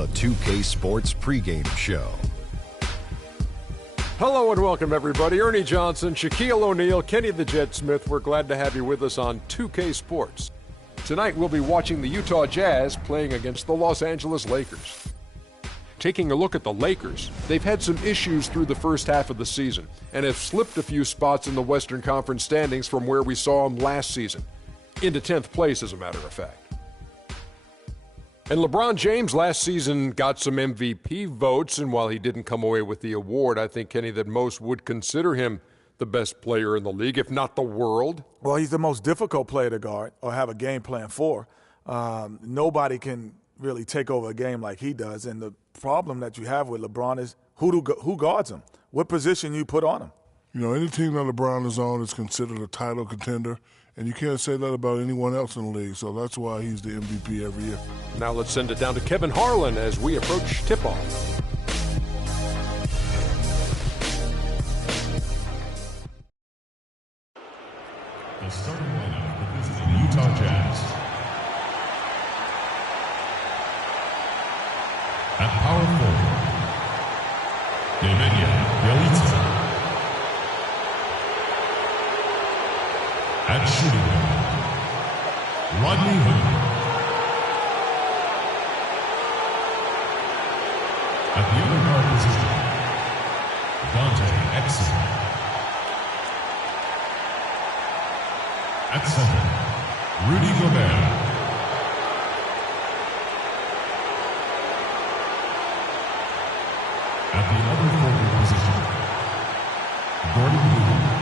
the 2K Sports pregame show. Hello and welcome, everybody. Ernie Johnson, Shaquille O'Neal, Kenny the Jet Smith. We're glad to have you with us on 2K Sports. Tonight, we'll be watching the Utah Jazz playing against the Los Angeles Lakers. Taking a look at the Lakers, they've had some issues through the first half of the season and have slipped a few spots in the Western Conference standings from where we saw them last season. Into 10th place, as a matter of fact. And LeBron James last season got some MVP votes, and while he didn't come away with the award, I think, Kenny, that most would consider him the best player in the league, if not the world. Well, he's the most difficult player to guard or have a game plan for. Nobody can really take over a game like he does, and the problem that you have with LeBron is who guards him, what position you put on him. You know, any team that LeBron is on is considered a title contender, and you can't say that about anyone else in the league, so that's why he's the MVP every year. Now let's send it down to Kevin Harlan as we approach tip-off. The starting lineup for the visiting Utah Jazz. At power forward, Nemanja Bjelica. At shooting guard, Rodney Hood. At the other guard position, Dante Exum. At center, Rudy Gobert. At the other forward position, Gordon Hayward.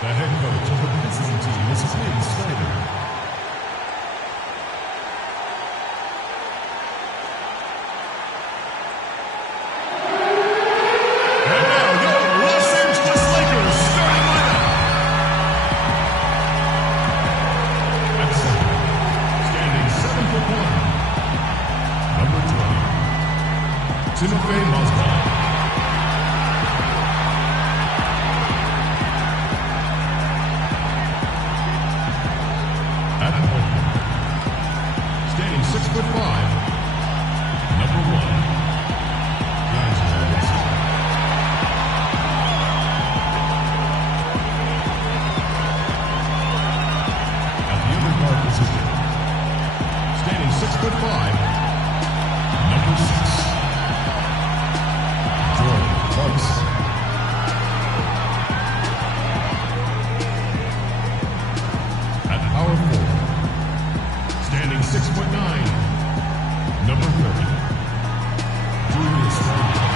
The head coach of the visiting team is Quinn Snyder. And now your Los Angeles Lakers starting lineup. At center, standing 7'1", number 20, Timofey Mozgov. At point, standing 6'5", number 1, D'Angelo Russell. At the other guard position, standing 6'5", number 6, Jordan Clarkson. At power forward, standing 6'9", number 30, Julius Randle.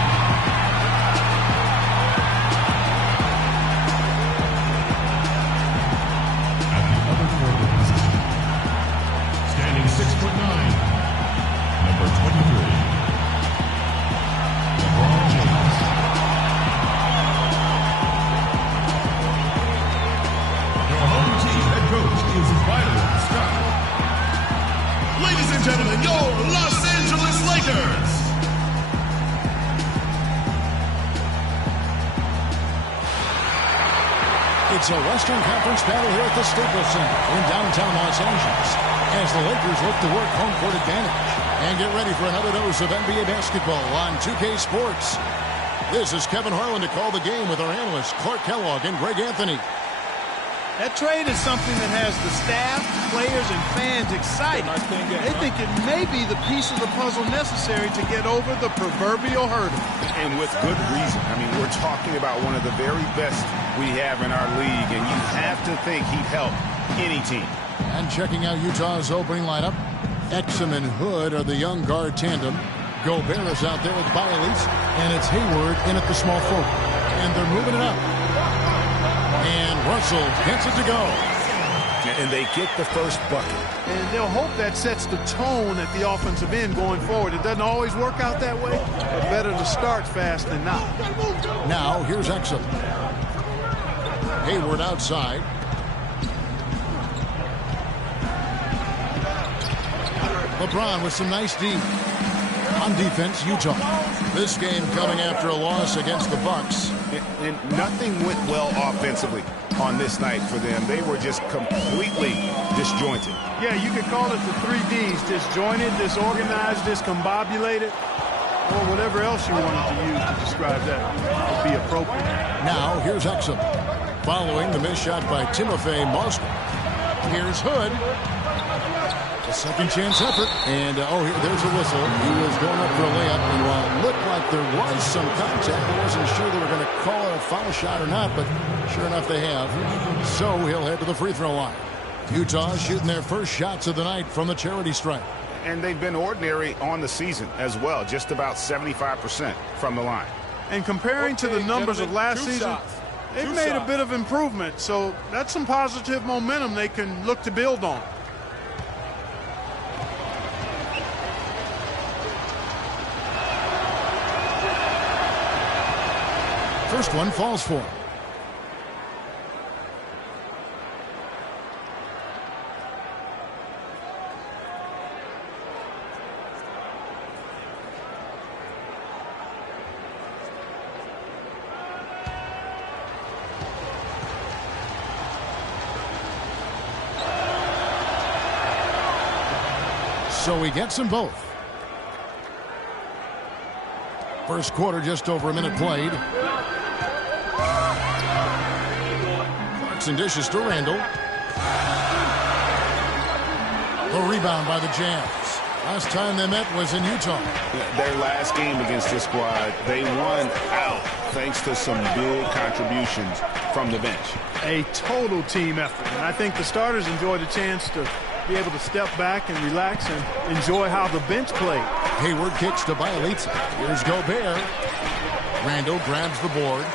At the other forward position, standing 6'9", number 23, LeBron James. Your home team head coach is Byron Scott. Ladies and gentlemen, your Los Angeles Lakers. It's a Western Conference battle here at the Staples Center in downtown Los Angeles as the Lakers look to work home court advantage and get ready for another dose of NBA basketball on 2K Sports. This is Kevin Harlan to call the game with our analysts Clark Kellogg and Greg Anthony. That trade is something that has the staff, players, and fans excited. They think it may be the piece of the puzzle necessary to get over the proverbial hurdle. And with good reason. I mean, we're talking about one of the very best we have in our league, and you have to think he'd help any team. And checking out Utah's opening lineup, Exum and Hood are the young guard tandem. Gobert is out there with Bjelica, and it's Hayward in at the small forward. And they're moving it up. And Russell gets it to go. And they get the first bucket. And they'll hope that sets the tone at the offensive end going forward. It doesn't always work out that way, but better to start fast than not. Now, here's Exum. Hayward outside. LeBron with some nice D. On defense, Utah. This game coming after a loss against the Bucks. And nothing went well offensively on this night for them. They were just completely disjointed. Yeah, you could call it the 3 Ds. Disjointed, disorganized, discombobulated, or whatever else you wanted to use to describe that would be appropriate. Now, here's Exum. Following the missed shot by Timofey Mozgov. Here's Hood. A second chance effort. And, there's a whistle. He was going up for a layup. And while it looked like there was some contact, I wasn't sure they were going to call it a foul shot or not, but sure enough they have. So he'll head to the free throw line. Utah shooting their first shots of the night from the charity stripe. And they've been ordinary on the season as well, just about 75% from the line. And comparing to the numbers of last season, they've made a bit of improvement. So that's some positive momentum they can look to build on. First one falls for him. So he gets them both. First quarter, just over a minute played. Clarkson dishes to Randall. The rebound by the Jazz. Last time they met was in Utah. Their last game against this squad, they won out thanks to some big contributions from the bench. A total team effort. And I think the starters enjoyed a chance to be able to step back and relax and enjoy how the bench played. Hayward kicks to Bielitsa. Here's Gobert. Randall grabs the board.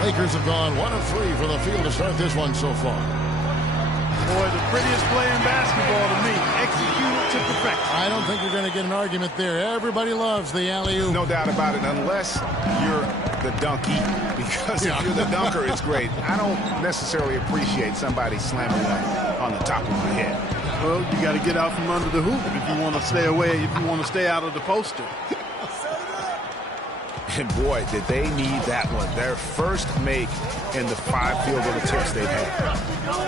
Lakers have gone 1 of 3 from the field to start this one so far. Boy, the prettiest play in basketball to me. Executed to perfection. I don't think you're going to get an argument there. Everybody loves the alley-oop. No doubt about it, unless you're the donkey. Because if you're the dunker, it's great. I don't necessarily appreciate somebody slamming one on the top of my head. Well, you got to get out from under the hoop if you want to stay away, if you want to stay out of the poster. And boy, did they need that one. Their first make in the 5 field goal attempts they've had.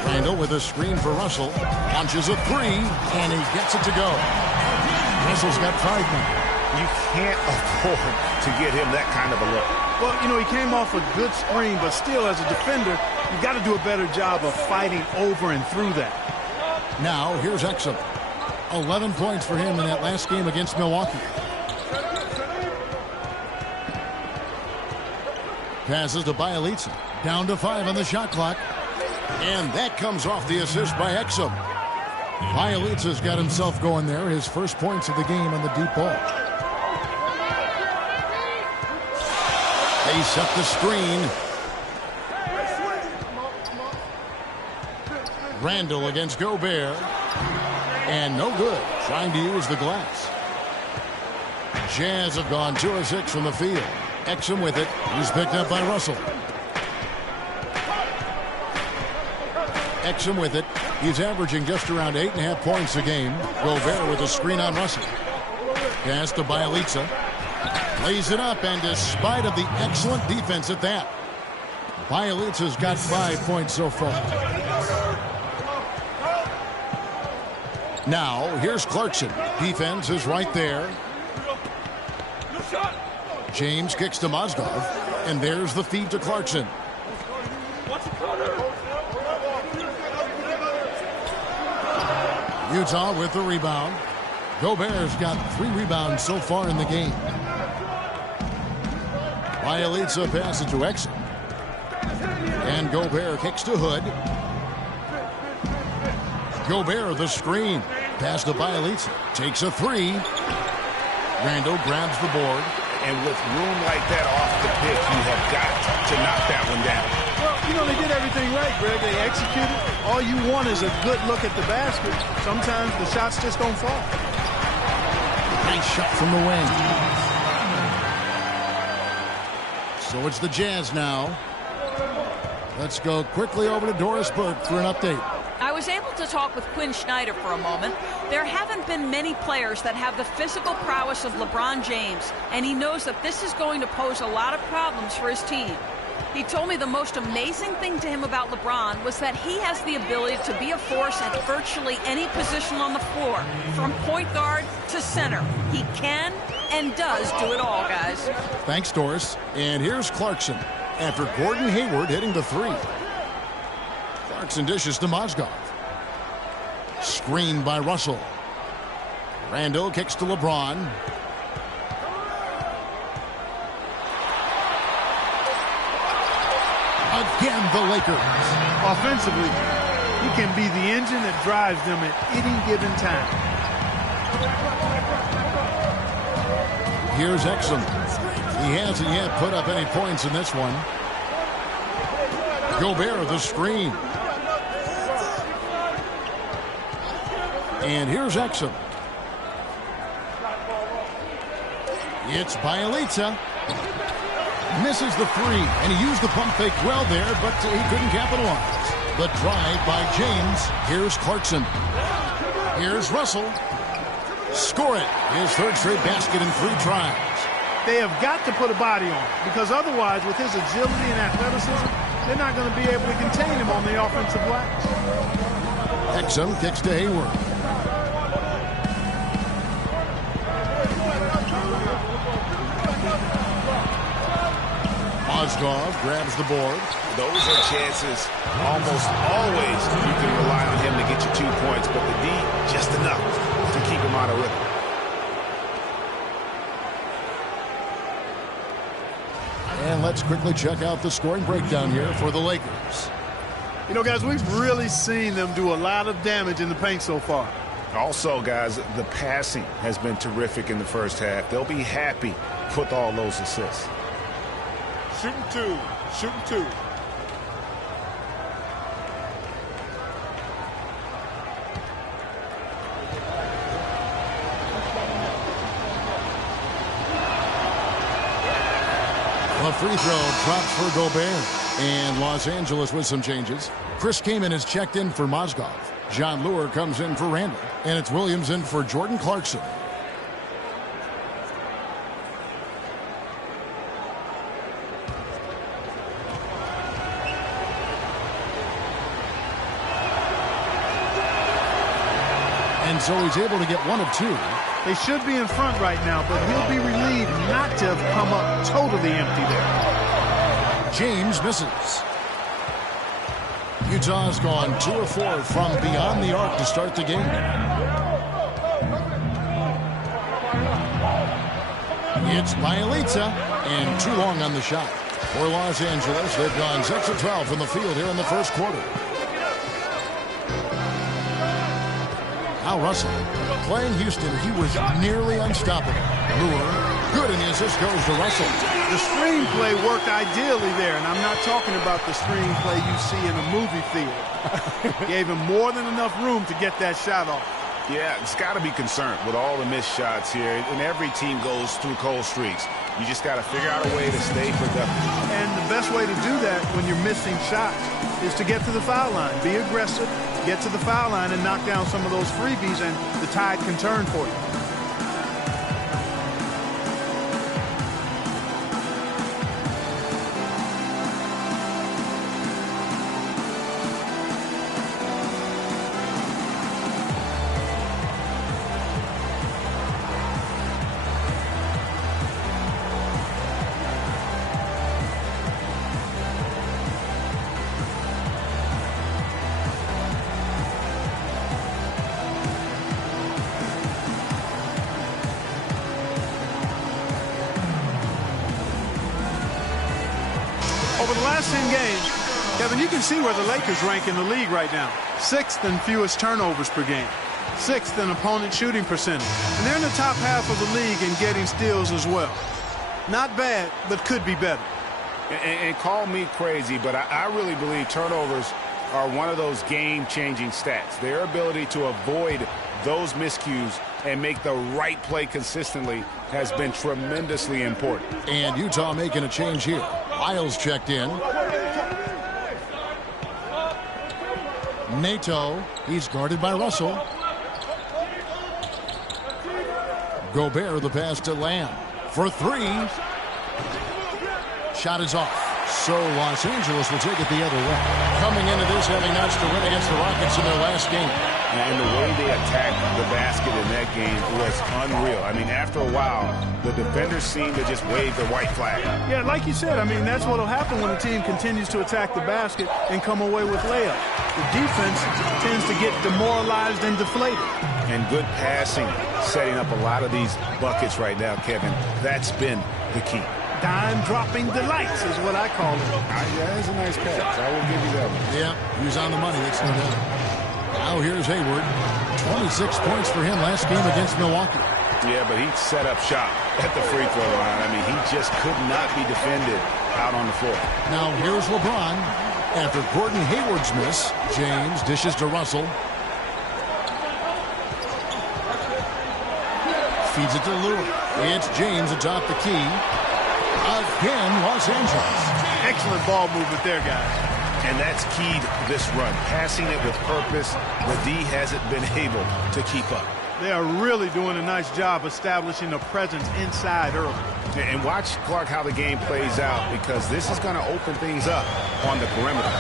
Randall with a screen for Russell. Launches a 3, and he gets it to go. Russell's got 5 now. You can't afford to get him that kind of a look. Well, you know, he came off a good screen, but still, as a defender, you got to do a better job of fighting over and through that. Now, here's Exum. 11 points for him in that last game against Milwaukee. Passes to Bielitsa. Down to 5 on the shot clock. And that comes off the assist by Exum. Bielitsa's got himself going there. His first points of the game on the deep ball. They set the screen. Randall against Gobert. And no good. Trying to use the glass. Jazz have gone 2 of 6 from the field. Exum with it. He's picked up by Russell. Exum with it. He's averaging just around 8.5 points a game. Gobert with a screen on Russell. Pass to Bielitsa. Lays it up, and despite of the excellent defense at that, Bielitsa's got 5 points so far. Now, here's Clarkson. Defense is right there. James kicks to Mozgov, and there's the feed to Clarkson. Utah with the rebound. Gobert's got 3 rebounds so far in the game. Bielitsa passes to Exum. And Gobert kicks to Hood. Gobert the screen. Pass to Bielitsa. Takes a 3. Randall grabs the board. And with room like that off the pick, you have got to knock that one down. Well, you know, they did everything right, Greg. They executed. All you want is a good look at the basket. Sometimes the shots just don't fall. Nice shot from the wing. So it's the Jazz now. Let's go quickly over to Doris Burke for an update. I was was able to talk with Quinn Snyder for a moment. There haven't been many players that have the physical prowess of LeBron James, and he knows that this is going to pose a lot of problems for his team. He told me the most amazing thing to him about LeBron was that he has the ability to be a force at virtually any position on the floor, from point guard to center. He can and does do it all, guys. Thanks, Doris. And here's Clarkson after Gordon Hayward hitting the three. Clarkson dishes to Mozgov. Screened by Russell. Randall kicks to LeBron. Again, the Lakers. Offensively, he can be the engine that drives them at any given time. Here's Exum. He hasn't yet put up any points in this one. Gobert, the screen. And here's Exum. It's Bielitsa. Misses the three, and he used the pump fake well there, but he couldn't capitalize. The drive by James. Here's Clarkson. Here's Russell. Score it. His third straight basket in 3 tries. They have got to put a body on, because otherwise, with his agility and athleticism, they're not going to be able to contain him on the offensive glass. Exum kicks to Hayward. Mozgov grabs the board. Those are chances almost always you can rely on him to get you 2 points, but the D just enough to keep him out of rhythm. And let's quickly check out the scoring breakdown here for the Lakers. You know, guys, we've really seen them do a lot of damage in the paint so far. Also, guys, the passing has been terrific in the first half. They'll be happy with all those assists. Shooting 2. Shooting 2. A free throw drops for Gobert. And Los Angeles with some changes. Chris Kaman is checked in for Mozgov. John Lure comes in for Randall. And it's Williams in for Jordan Clarkson. And so he's able to get 1 of 2. They should be in front right now, but he'll be relieved not to have come up totally empty there. James misses. Utah's gone 2 of 4 from beyond the arc to start the game. It's Bielitsa, and too long on the shot. For Los Angeles, they've gone 6 of 12 from the field here in the first quarter. Al Russell. Playing Houston, he was nearly unstoppable. Lure, good, and the assist goes to Russell. The screenplay worked ideally there, and I'm not talking about the screenplay you see in a movie theater. Gave him more than enough room to get that shot off. Yeah, it's got to be concerned with all the missed shots here, and every team goes through cold streaks. You just got to figure out a way to stay productive. And the best way to do that when you're missing shots is to get to the foul line. Be aggressive, get to the foul line, and knock down some of those freebies, and the tide can turn for you. Over the last 10 games, Kevin, you can see where the Lakers rank in the league right now. 6th in fewest turnovers per game. 6th in opponent shooting percentage. And they're in the top half of the league in getting steals as well. Not bad, but could be better. And call me crazy, but I really believe turnovers are one of those game-changing stats. Their ability to avoid those miscues and make the right play consistently has been tremendously important. And Utah making a change here. Lyles checked in. Nato, he's guarded by Russell. Gobert, the pass to Lamb for three. Shot is off. So Los Angeles will take it the other way. Coming into this, having notched a win against the Rockets in their last game. And the way they attacked the basket in that game was unreal. I mean, after a while, the defenders seemed to just wave the white flag. Yeah, like you said, I mean, that's what will happen when the team continues to attack the basket and come away with layups. The defense tends to get demoralized and deflated. And good passing, setting up a lot of these buckets right now, Kevin. That's been the key. Dime-dropping delights is what I call it. Yeah, that's a nice pass. I will give you that one. Yeah, he was on the money. It's no doubt. Now here's Hayward. 26 points for him last game against Milwaukee. Yeah, but he set up shop at the free throw line. I mean, he just could not be defended out on the floor. Now here's LeBron. After Gordon Hayward's miss, James dishes to Russell. Feeds it to Lillard. It's James atop the key. Again, Los Angeles. Excellent ball movement there, guys. And that's keyed this run. Passing it with purpose. The D hasn't been able to keep up. They are really doing a nice job establishing a presence inside early. And watch, Clark, how the game plays out, because this is going to open things up on the perimeter.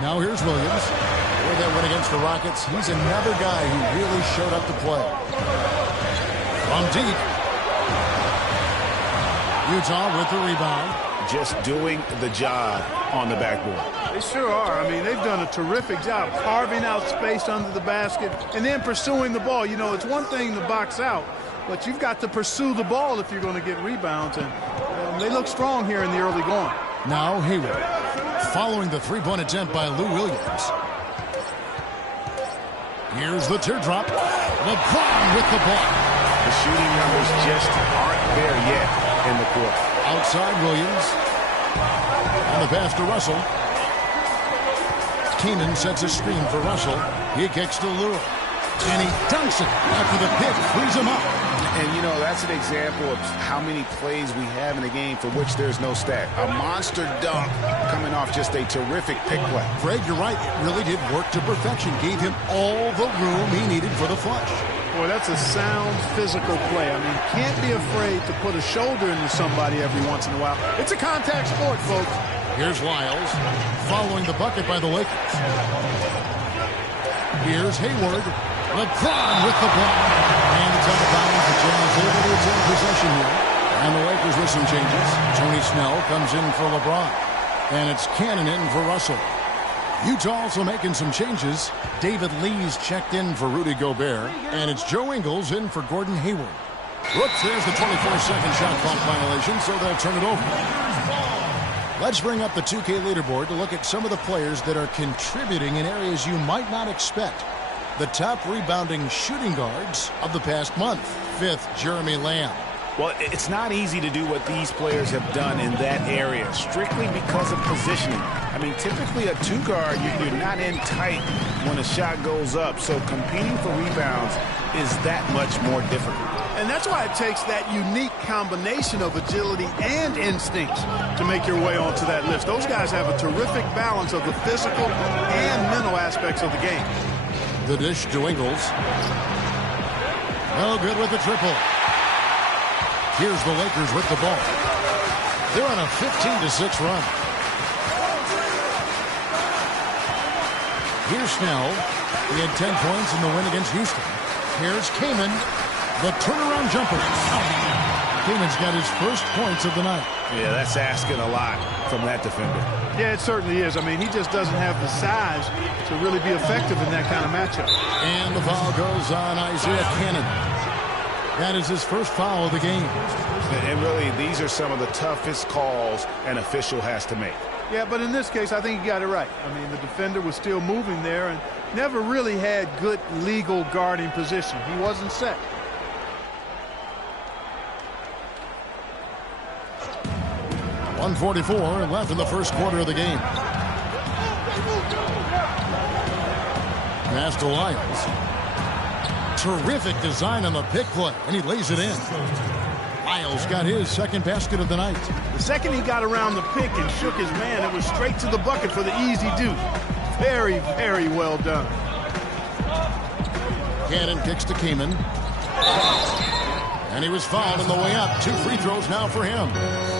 Now here's Williams. With that win against the Rockets, he's another guy who really showed up to play. From deep. Utah with the rebound. Just doing the job on the backboard. They sure are. I mean, they've done a terrific job carving out space under the basket and then pursuing the ball. You know, it's one thing to box out, but you've got to pursue the ball if you're going to get rebounds. And they look strong here in the early going. Now Hayward, following the three-point attempt by Lou Williams. Here's the teardrop. LeBron with the ball. The shooting numbers just aren't there yet in the court. Outside Williams. And the pass to Russell. Keenan sets a screen for Russell. He kicks to Lillard. And he dunks it after the pick frees him up. And, you know, that's an example of how many plays we have in a game for which there's no stat. A monster dunk coming off just a terrific pick play. Greg, you're right. It really did work to perfection. Gave him all the room he needed for the flush. Boy, that's a sound physical play. I mean, can't be afraid to put a shoulder into somebody every once in a while. It's a contact sport, folks. Here's Lyles following the bucket by the Lakers. Here's Hayward. LeBron with the block. And it's out of bounds. The Jazz able to retain possession here. And the Lakers with some changes. Tony Snell comes in for LeBron. And it's Cannon in for Russell. Utah also making some changes. David Lee's checked in for Rudy Gobert. And it's Joe Ingles in for Gordon Hayward. Whoops, there's the 24-second shot clock violation, so they'll turn it over. Let's bring up the 2K leaderboard to look at some of the players that are contributing in areas you might not expect. The top rebounding shooting guards of the past month. 5th, Jeremy Lamb. Well, it's not easy to do what these players have done in that area, strictly because of positioning. I mean, typically a two-guard, you're not in tight when a shot goes up, so competing for rebounds is that much more difficult. And that's why it takes that unique combination of agility and instincts to make your way onto that list. Those guys have a terrific balance of the physical and mental aspects of the game. The dish to Ingles. No good with the triple. Here's the Lakers with the ball. They're on a 15-6 run. Here's Snell. He had 10 points in the win against Houston. Here's Kaman. The turnaround jumper. Kaman's got his first points of the night. Yeah, that's asking a lot from that defender. Yeah, it certainly is. I mean, he just doesn't have the size to really be effective in that kind of matchup. And the foul goes on Isaiah Cannon. That is his first foul of the game. And really, these are some of the toughest calls an official has to make. Yeah, but in this case, I think he got it right. I mean, the defender was still moving there and never really had good legal guarding position. He wasn't set. .144 left in the first quarter of the game. Pass to Lyles. Terrific design on the pick play, and he lays it in. Lyles got his second basket of the night. The second he got around the pick and shook his man, it was straight to the bucket for the easy deuce. Very, very well done. Cannon kicks to Kaman. And he was fouled on the way up. 2 free throws now for him.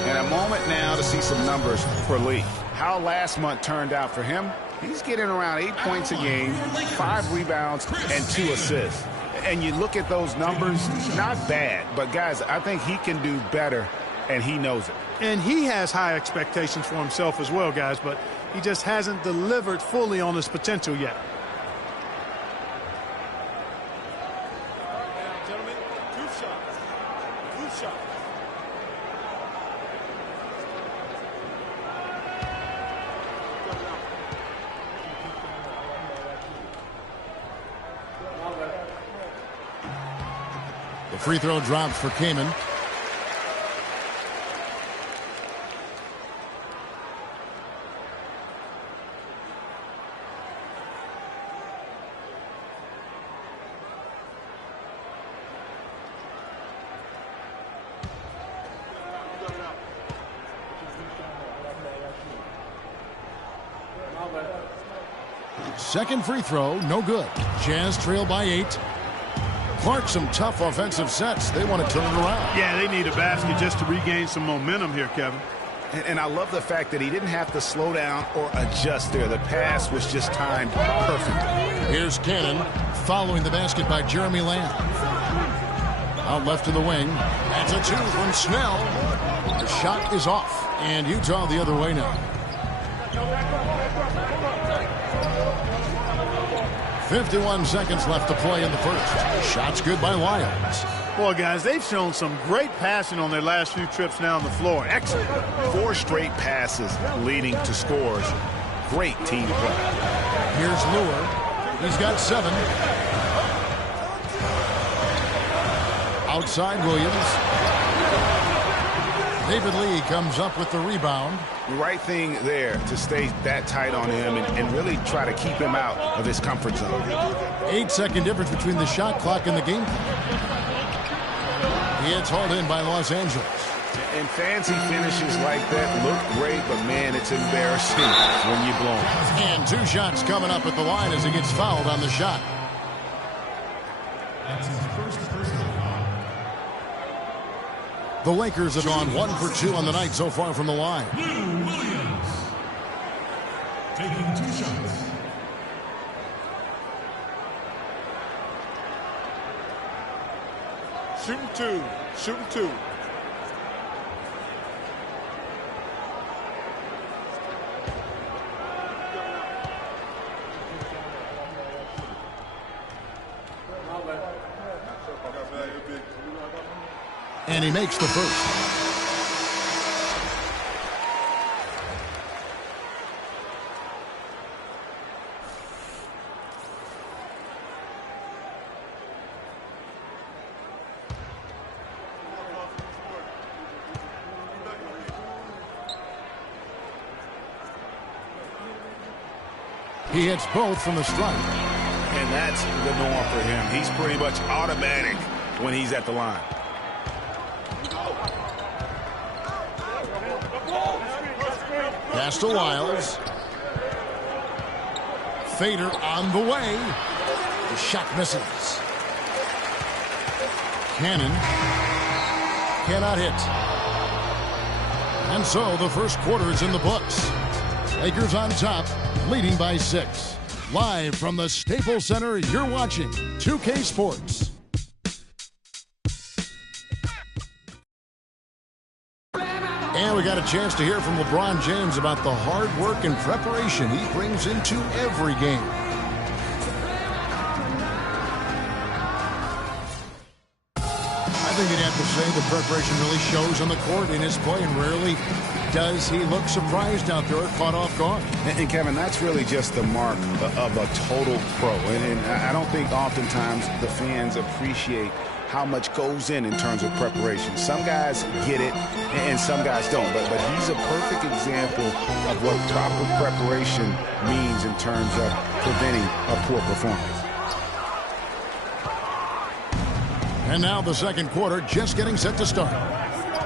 And a moment now to see some numbers for Lee. How last month turned out for him? He's getting around 8 points a game, 5 rebounds, and 2 assists. And you look at those numbers, not bad. But, guys, I think he can do better, and he knows it. And he has high expectations for himself as well, guys, but he just hasn't delivered fully on his potential yet. Gentlemen, 2 shots. 2 shots. The free throw drops for Kaman. Second free throw, no good. Jazz trail by 8. Clark, some tough offensive sets. They want to turn it around. Yeah, they need a basket just to regain some momentum here, Kevin. And I love the fact that he didn't have to slow down or adjust there. The pass was just timed perfectly. Here's Cannon following the basket by Jeremy Lamb. Out left to the wing. That's a 2 from Snell. The shot is off. And Utah the other way now. 51 seconds left to play in the first. Shots good by Lyles. Boy, guys, they've shown some great passing on their last few trips down the floor. Excellent. 4 straight passes leading to scores. Great team play. Here's Lure. He's got 7. Outside Williams. David Lee comes up with the rebound. The right thing there to stay that tight on him and really try to keep him out of his comfort zone. 8-second difference between the shot clock and the game clock. He gets hauled in by Los Angeles. And fancy finishes like that look great, but man, it's embarrassing when you blow them. And 2 shots coming up at the line as he gets fouled on the shot. That's his first personal foul. The Lakers have gone 1 for 2 on the night so far from the line. Lou Williams taking 2 shots. Shooting 2. Shooting 2. And he makes the first. He hits both from the stripe. And that's the norm for him. He's pretty much automatic when he's at the line. Pass to Lyles. Fader on the way. The shot misses. Cannon cannot hit. And so the first quarter is in the books. Lakers on top, leading by 6. Live from the Staples Center, you're watching 2K Sports. And we got a chance to hear from LeBron James about the hard work and preparation he brings into every game. I think you'd have to say the preparation really shows on the court in his play, and rarely does he look surprised out there or caught off guard. And Kevin, that's really just the mark of a total pro. And I don't think oftentimes the fans appreciate how much goes in terms of preparation. Some guys get it and some guys don't. But he's a perfect example of what proper preparation means in terms of preventing a poor performance. And now the second quarter just getting set to start.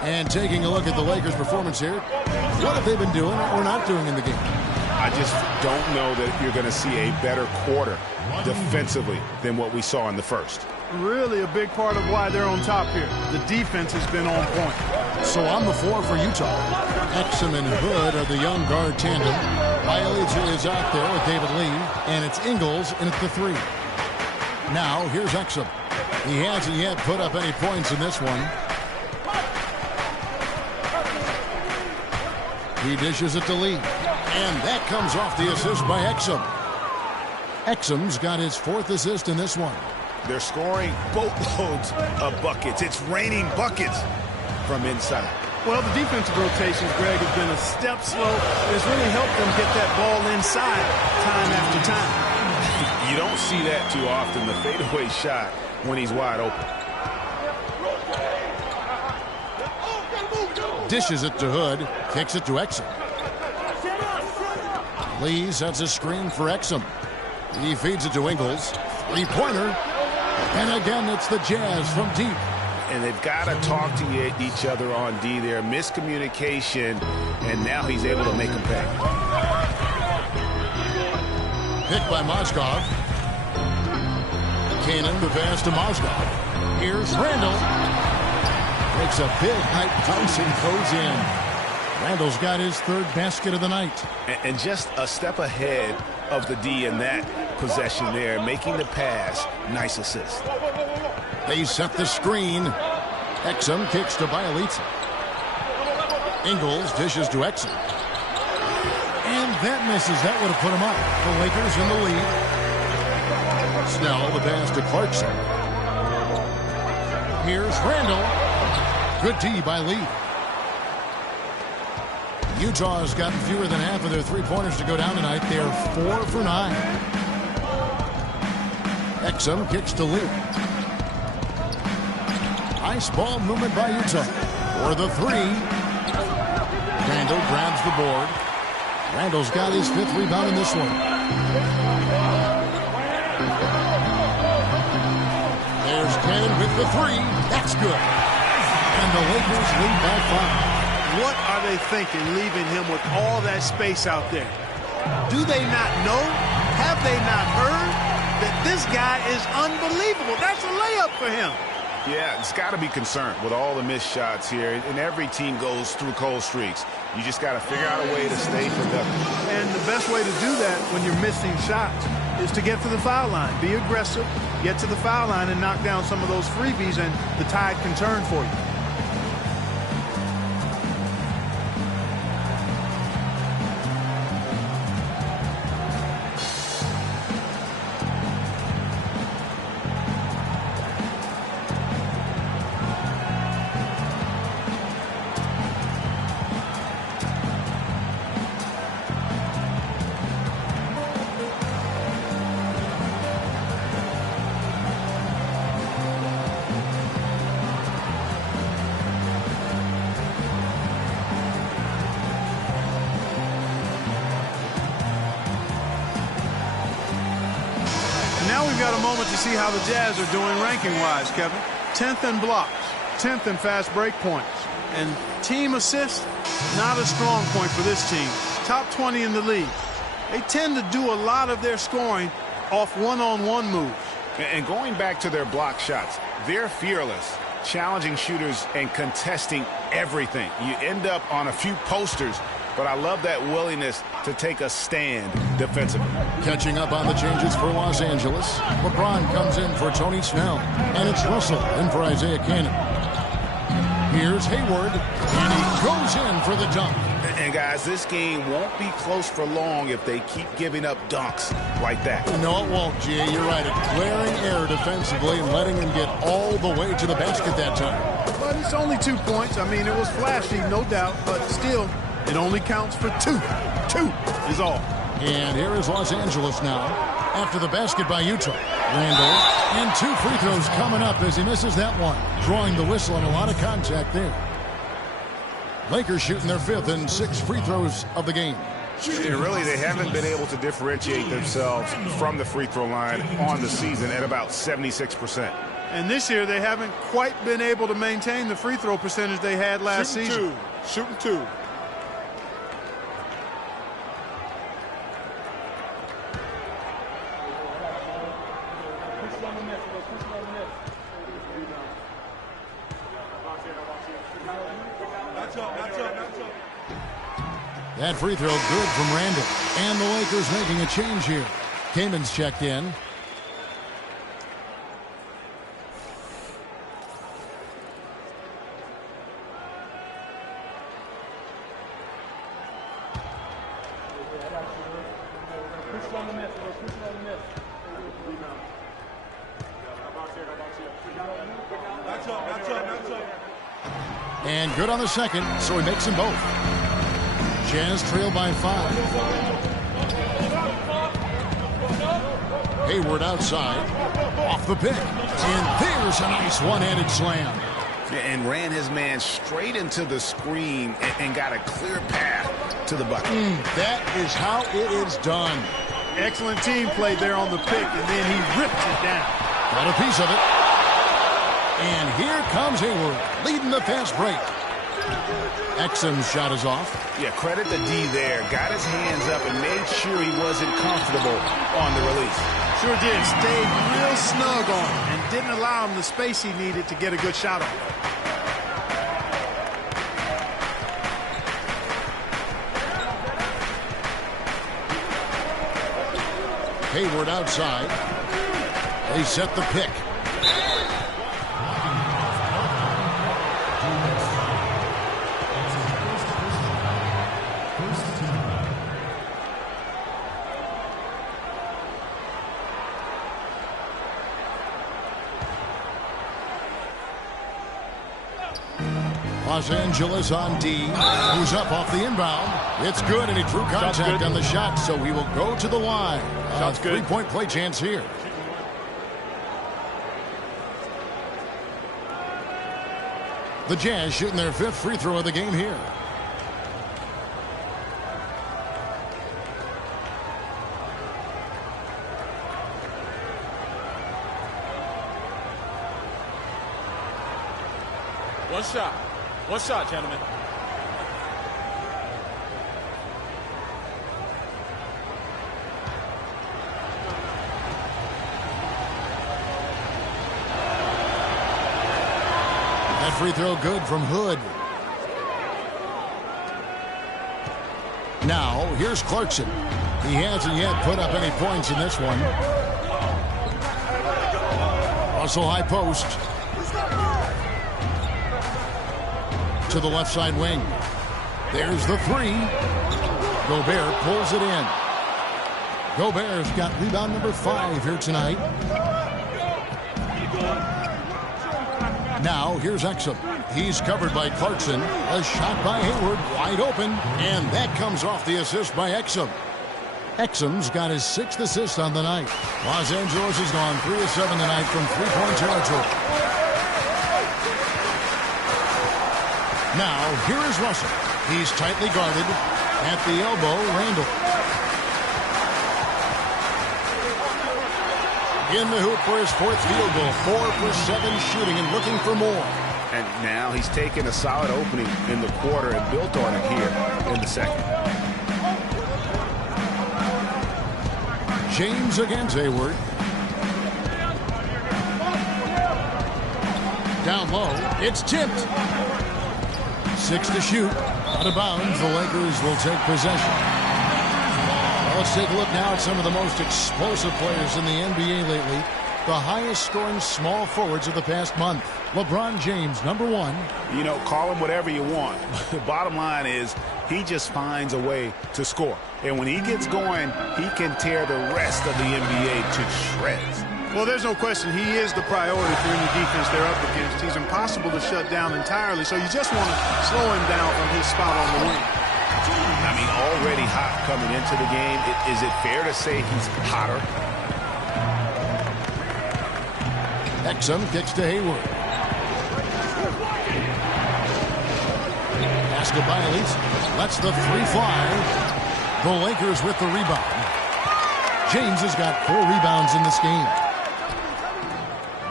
And taking a look at the Lakers' performance here, what have they been doing or not doing in the game? I I just don't know that you're going to see a better quarter defensively than what we saw in the first. Really a big part of why they're on top here. The defense has been on point. So on the floor for Utah, Exum and Hood are the young guard tandem. Bialija is out there with David Lee, and it's Ingles in at the 3. Now here's Exum. He hasn't yet put up any points in this one. He dishes it to Lee, and that comes off the assist by Exum. Exum's got his 4th assist in this one. They're scoring boatloads of buckets. It's raining buckets from inside. Well, the defensive rotations, Greg, has been a step slow. It's really helped them get that ball inside time after time. You don't see that too often, the fadeaway shot when he's wide open. Dishes it to Hood, kicks it to Exum. Lee sets a screen for Exum. He feeds it to Ingles. 3-pointer. And again, it's the Jazz from deep. And they've got to talk to each other on D there. Miscommunication, and now he's able to make them pay. Picked by Mozgov. Cannon the pass to Mozgov. Here's Randall. Makes a big height dunks and goes in. Randall's got his 3rd basket of the night. And just a step ahead of the D in that possession there, making the pass. Nice assist. They set the screen. Exum kicks to Bialija. Ingles dishes to Exum. And that misses. That would have put him up. The Lakers in the lead. Snell the pass to Clarkson. Here's Randall. Good D by Lee. Utah has gotten fewer than half of their 3-pointers to go down tonight. They're 4 for 9. Exum kicks to Lee. Nice ball movement by Utah. For the 3. Randall grabs the board. Randall's got his 5th rebound in this one. There's Cannon with the 3. That's good. And the Lakers lead by 5. What are they thinking, leaving him with all that space out there? Do they not know? Have they not heard that this guy is unbelievable? That's a layup for him. Yeah, it's got to be concerned with all the missed shots here. And every team goes through cold streaks. You just got to figure out a way to stay productive. And the best way to do that when you're missing shots is to get to the foul line. Be aggressive, get to the foul line, and knock down some of those freebies, and the tide can turn for you. Now we've got a moment to see how the Jazz are doing ranking-wise, Kevin. 10th in blocks, 10th in fast break points. And team assists, not a strong point for this team. Top 20 in the league. They tend to do a lot of their scoring off one-on-one moves. And going back to their block shots, they're fearless, challenging shooters and contesting everything. You end up on a few posters, but I love that willingness to take a stand defensively. Catching up on the changes for Los Angeles. LeBron comes in for Tony Snell. And it's Russell in for Isaiah Cannon. Here's Hayward. And he goes in for the dunk. And guys, this game won't be close for long if they keep giving up dunks like that. No, it won't, G. You're right. A glaring error defensively and letting him get all the way to the basket that time. But it's only 2 points. I mean, it was flashy, no doubt, but still, it only counts for 2. 2 is all. And here is Los Angeles now after the basket by Utah. Randall, and 2 free throws coming up as he misses that one. Drawing the whistle and a lot of contact there. Lakers shooting their 5th and 6 free throws of the game. And really, they haven't been able to differentiate themselves from the free throw line on the season at about 76%. And this year, they haven't quite been able to maintain the free throw percentage they had last season. Shooting 2. That free throw good from Randall. And the Lakers making a change here. Kaman's checked in. And good on the second, so he makes them both. Jazz trail by 5. Hayward outside. Off the pick. And there's a nice one-handed slam. And ran his man straight into the screen and got a clear path to the bucket. That is how it is done. Excellent team play there on the pick, and then he ripped it down. Got a piece of it. And here comes Hayward, leading the fast break. Exum's shot is off. Yeah, credit the D there. Got his hands up and made sure he wasn't comfortable on the release. Sure did. Stayed real snug on him and didn't allow him the space he needed to get a good shot on. Hayward outside. They set the pick. Los Angeles on D, who's up off the inbound. It's good, and he drew contact on the shot, so he will go to the line. Shot's good. Three-point play chance here. The Jazz shooting their 5th free throw of the game here. One shot, gentlemen. That free throw good from Hood. Now, here's Clarkson. He hasn't yet put up any points in this one. Russell high post. To the left side wing. There's the 3. Gobert pulls it in. Gobert's got rebound number 5 here tonight. Now here's Exum. He's covered by Clarkson. A shot by Hayward, wide open, and that comes off the assist by Exum. Exum's got his 6th assist on the night. Los Angeles has gone 3 of 7 tonight from three-point territory. Now, here is Russell. He's tightly guarded. At the elbow, Randall. In the hoop for his 4th field goal. 4 for 7 shooting and looking for more. And now he's taken a solid opening in the quarter and built on it here in the second. James against Hayward. Down low. It's tipped. 6 to shoot. Out of bounds. The Lakers will take possession. Well, let's take a look now at some of the most explosive players in the NBA lately. The highest scoring small forwards of the past month. LeBron James, number 1. You know, call him whatever you want. The bottom line is he just finds a way to score. And when he gets going, he can tear the rest of the NBA to shreds. Well, there's no question he is the priority for any defense they're up against. He's impossible to shut down entirely, so you just want to slow him down from his spot on the wing. I mean, already hot coming into the game. Is it fair to say he's hotter? Exum kicks to Hayward. Ascobalis lets the 3 fly. The Lakers with the rebound. James has got 4 rebounds in this game.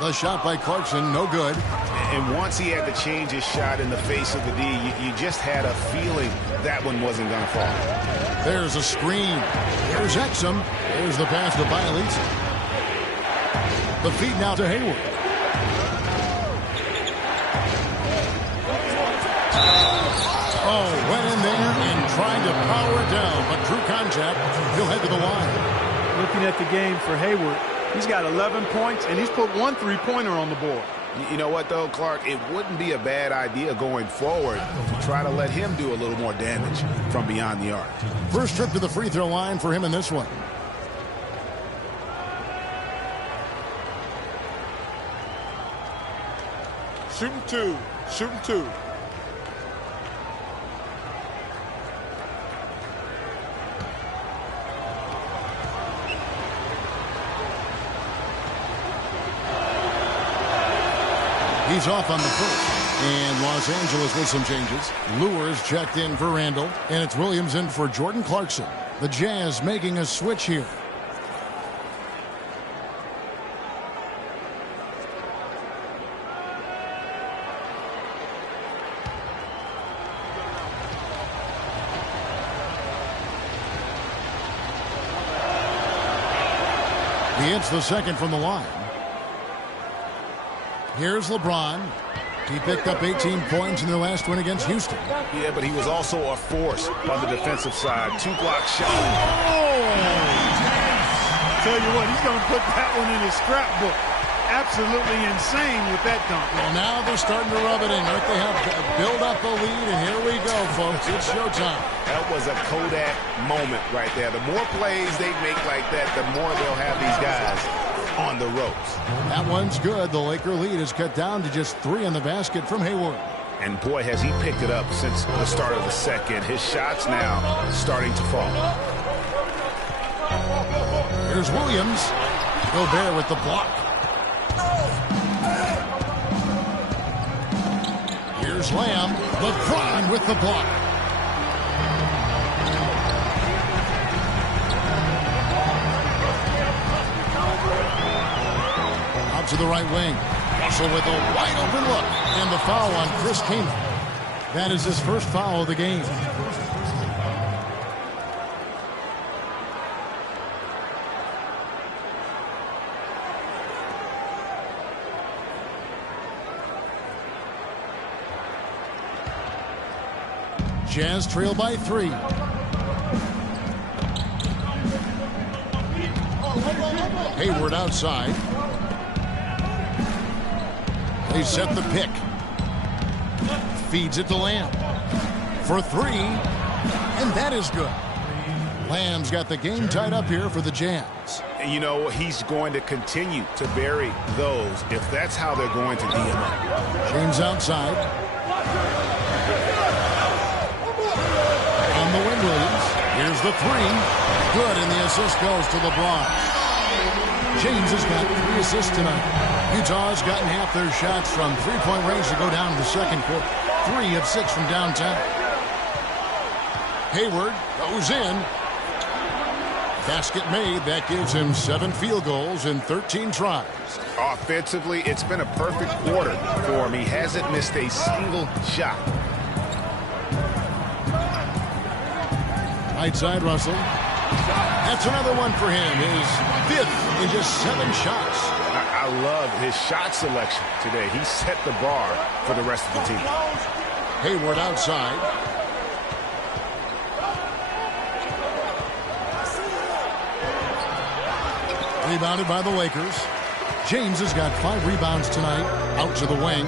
The shot by Clarkson, no good. And once he had to change his shot in the face of the D, you just had a feeling that one wasn't going to fall. There's a screen. There's Exum. There's the pass to Bielitsa. The feed now to Hayward. Oh, went in there and tried to power it down, but drew contact. He'll head to the line. Looking at the game for Hayward, he's got 11 points, and he's put 1 3-pointer on the board. You know what, though, Clark? It wouldn't be a bad idea going forward to try to let him do a little more damage from beyond the arc. First trip to the free throw line for him in this one. Shooting two. Shooting two. He's off on the first. And Los Angeles with some changes. Lewis checked in for Randall. And it's Williams in for Jordan Clarkson. The Jazz making a switch here. He hits the second from the line. Here's LeBron. He picked up 18 points in their last win against Houston. Yeah, but he was also a force on the defensive side. 2 block shots. Oh! Tell you what, he's going to put that one in his scrapbook. Absolutely insane with that dunk. Well, now they're starting to rub it in. Right? They have build up a lead, and here we go, folks. It's showtime. That was a Kodak moment right there. The more plays they make like that, the more they'll have these guys on the ropes. That one's good. The Laker lead is cut down to just 3 in the basket from Hayward. And boy, has he picked it up since the start of the second. His shots now starting to fall. Here's Williams. Gobert with the block. Here's Lamb. LeBron with the block. Out to the right wing. Russell with a wide open look. And the foul on Chris Kaman. That is his first foul of the game. Jazz trail by 3. Hayward outside. They set the pick. Feeds it to Lamb. For 3. And that is good. Lamb's got the game tied up here for the Jazz. And you know, he's going to continue to bury those if that's how they're going to D him up. James outside. On the wing, Williams. Here's the 3. Good, and the assist goes to LeBron. James has got 3 assists tonight. Utah's gotten half their shots from three-point range to go down to the second quarter. 3 of 6 from downtown. Hayward goes in. Basket made. That gives him 7 field goals in 13 tries. Offensively, it's been a perfect quarter for him. He hasn't missed a single shot. Right side, Russell. That's another one for him. His 5th in just 7 shots. I love his shot selection today. He set the bar for the rest of the team. Hayward outside. Rebounded by the Lakers. James has got 5 rebounds tonight. Out to the wing.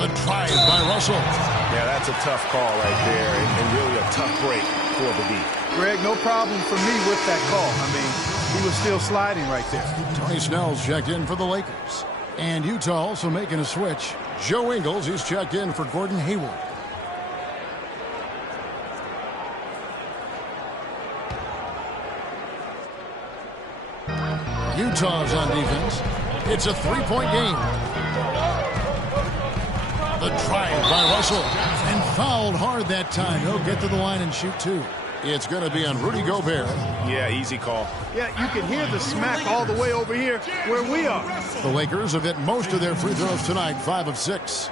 The drive by Russell. Yeah, that's a tough call right there, and really a tough break for the D. Greg, no problem for me with that call. I mean, he was still sliding right there. Tony Snell's checked in for the Lakers. And Utah also making a switch. Joe Ingles, he's checked in for Gordon Hayward. Utah's on defense. It's a 3-point game. The drive by Russell. And fouled hard that time. He'll get to the line and shoot 2. It's going to be on Rudy Gobert. Yeah, easy call. Yeah, you can hear the smack all the way over here where we are. The Lakers have hit most of their free throws tonight, 5 of 6.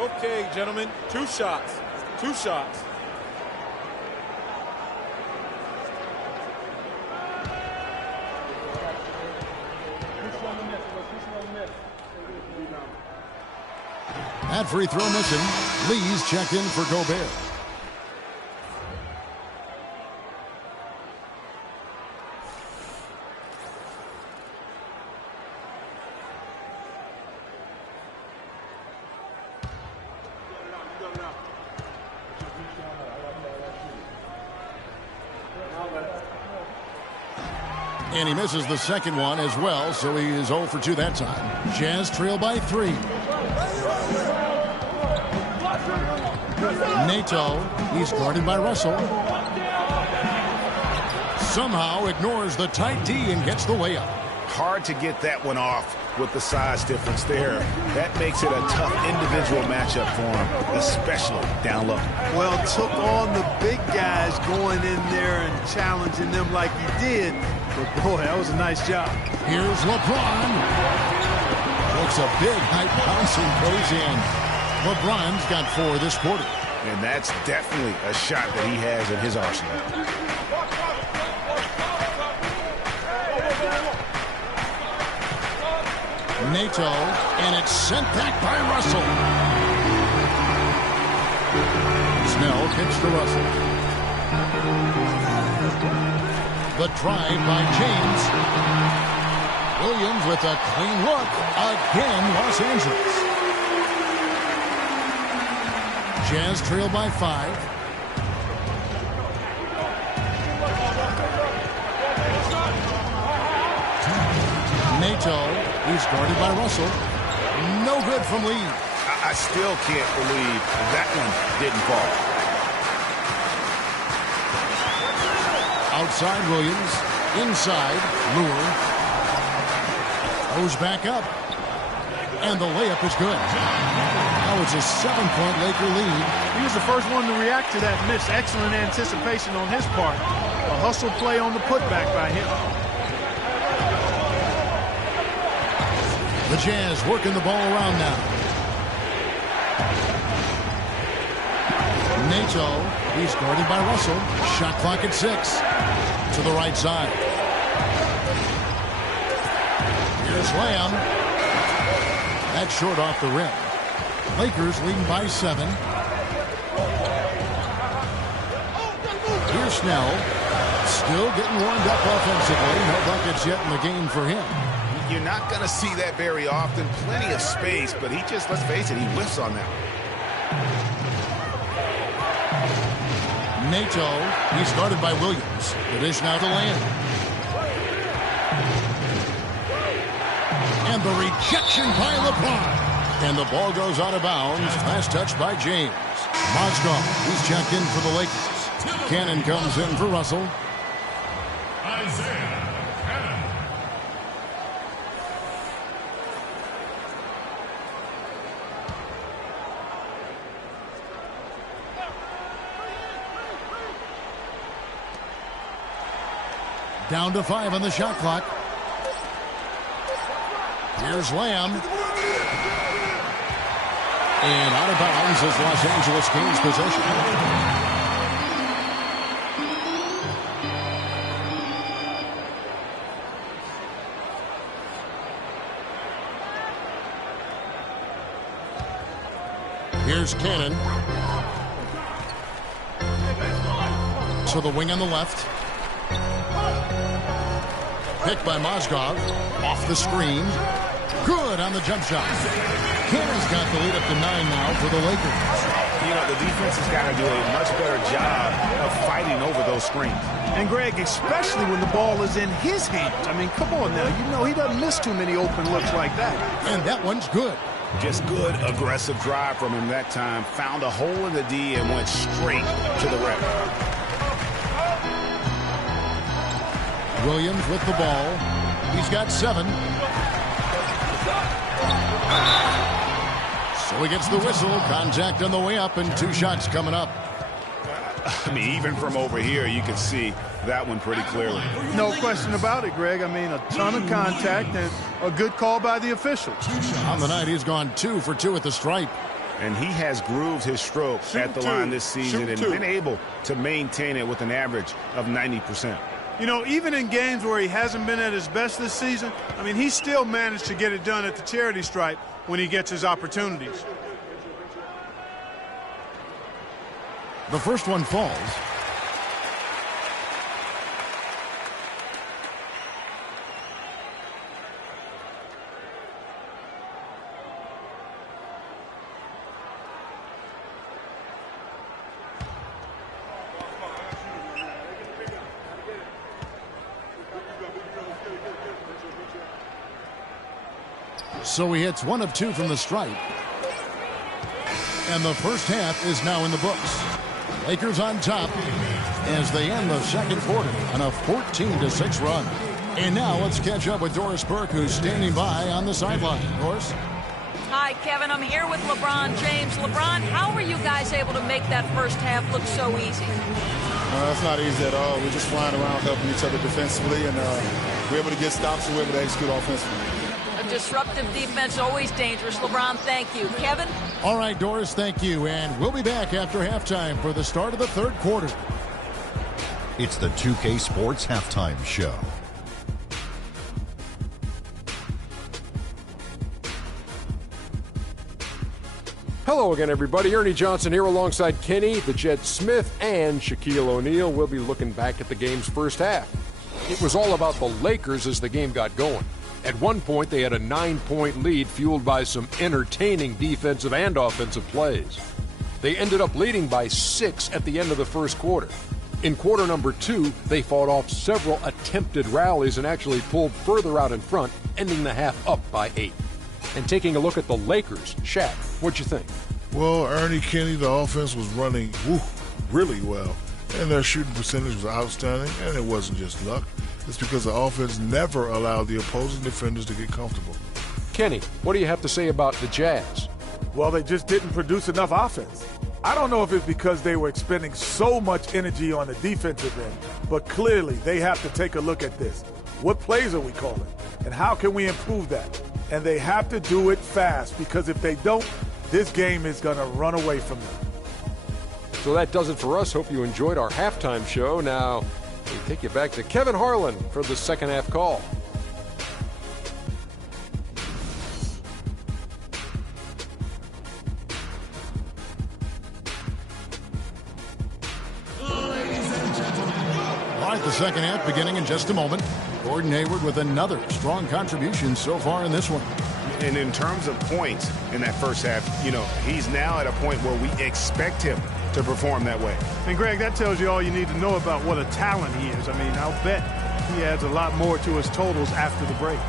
Okay, gentlemen, 2 shots. 2 shots. That free throw missing. Lee's checked in for Gobert. And he misses the second one as well, so he is 0 for 2 that time. Jazz trail by 3. Nato, he's guarded by Russell. Somehow ignores the tight D and gets the layup. Hard to get that one off with the size difference there. That makes it a tough individual matchup for him, especially down low. Well, took on the big guys going in there and challenging them like he did. But boy, that was a nice job. Here's LeBron. Looks a big height bouncing goes in. LeBron's got 4 this quarter. And that's definitely a shot that he has in his arsenal. Nato, and it's sent back by Russell. Snell kicks to Russell. The drive by James. Williams with a clean look. Again, Los Angeles. Jazz trail by 5. Nato, he's guarded by Russell. No good from Lee. I still can't believe that one didn't fall. Outside Williams. Inside Lure. Goes back up. And the layup is good. Now it's a 7-point Laker lead. He was the first one to react to that miss. Excellent anticipation on his part. A hustle play on the putback by him. The Jazz working the ball around now. Nato, he's guarded by Russell. Shot clock at 6. To the right side. Here's Lamb. That's short off the rim. Lakers leading by 7. Here's Snell. Still getting warmed up offensively. No buckets yet in the game for him. You're not going to see that very often. Plenty of space, but he just, let's face it, he whiffs on that. Nato, he's guarded by Williams. The dish now to Lamb. And the rejection by LeBron. And the ball goes out of bounds. Last touch by James. Mozgov, he's checked in for the Lakers. Cannon comes in for Russell. Isaiah Cannon. Down to 5 on the shot clock. Here's Lamb. And out of bounds as Los Angeles gains possession. Here's Cannon. To the wing on the left. Picked by Mozgov. Off the screen. Good on the jump shot. Cannon's got the lead up to 9 now for the Lakers. You know, the defense has got to do a much better job of fighting over those screens. And, Greg, especially when the ball is in his hands. I mean, come on now. You know he doesn't miss too many open looks like that. And that one's good. Just good, aggressive drive from him that time. Found a hole in the D and went straight to the rim. Williams with the ball. He's got 7. So he gets the whistle. Contact on the way up and 2 shots coming up. I mean, even from over here, you can see that one pretty clearly. No question about it, Greg. I mean, a ton of contact and a good call by the official. On the night, he's gone 2 for 2 at the stripe. And he has grooved his stroke at the line this season and been able to maintain it with an average of 90%. You know, even in games where he hasn't been at his best this season, I mean, he still managed to get it done at the charity stripe when he gets his opportunities. The first one falls. So he hits 1 of 2 from the stripe. And the first half is now in the books. Lakers on top as they end the second quarter on a 14-6 run. And now let's catch up with Doris Burke, who's standing by on the sideline. Doris? Hi, Kevin. I'm here with LeBron James. LeBron, how were you guys able to make that first half look so easy? It's not easy at all. We're just flying around helping each other defensively, and we're able to get stops and we're able to execute offensively. A disruptive defense, always dangerous. LeBron, thank you. Kevin? All right, Doris, thank you. And we'll be back after halftime for the start of the third quarter. It's the 2K Sports Halftime Show. Hello again, everybody. Ernie Johnson here alongside Kenny, the Jet Smith, and Shaquille O'Neal. We'll be looking back at the game's first half. It was all about the Lakers as the game got going. At one point, they had a 9-point lead fueled by some entertaining defensive and offensive plays. They ended up leading by 6 at the end of the first quarter. In quarter number 2, they fought off several attempted rallies and actually pulled further out in front, ending the half up by 8. And taking a look at the Lakers, Shaq, what'd you think? Well, Ernie, Kenny, the offense was running really well. And their shooting percentage was outstanding, and it wasn't just luck. It's because the offense never allowed the opposing defenders to get comfortable. Kenny, what do you have to say about the Jazz? Well, they just didn't produce enough offense. I don't know if it's because they were expending so much energy on the defensive end, but clearly they have to take a look at this. What plays are we calling? And how can we improve that? And they have to do it fast, because if they don't, this game is going to run away from them. So that does it for us. Hope you enjoyed our halftime show. Now, we take you back to Kevin Harlan for the second half call. All right, the second half beginning in just a moment. Gordon Hayward with another strong contribution so far in this one. And in terms of points in that first half, he's now at a point where we expect him to perform that way. And, Greg, that tells you all you need to know about what a talent he is. I mean, I'll bet he adds a lot more to his totals after the break.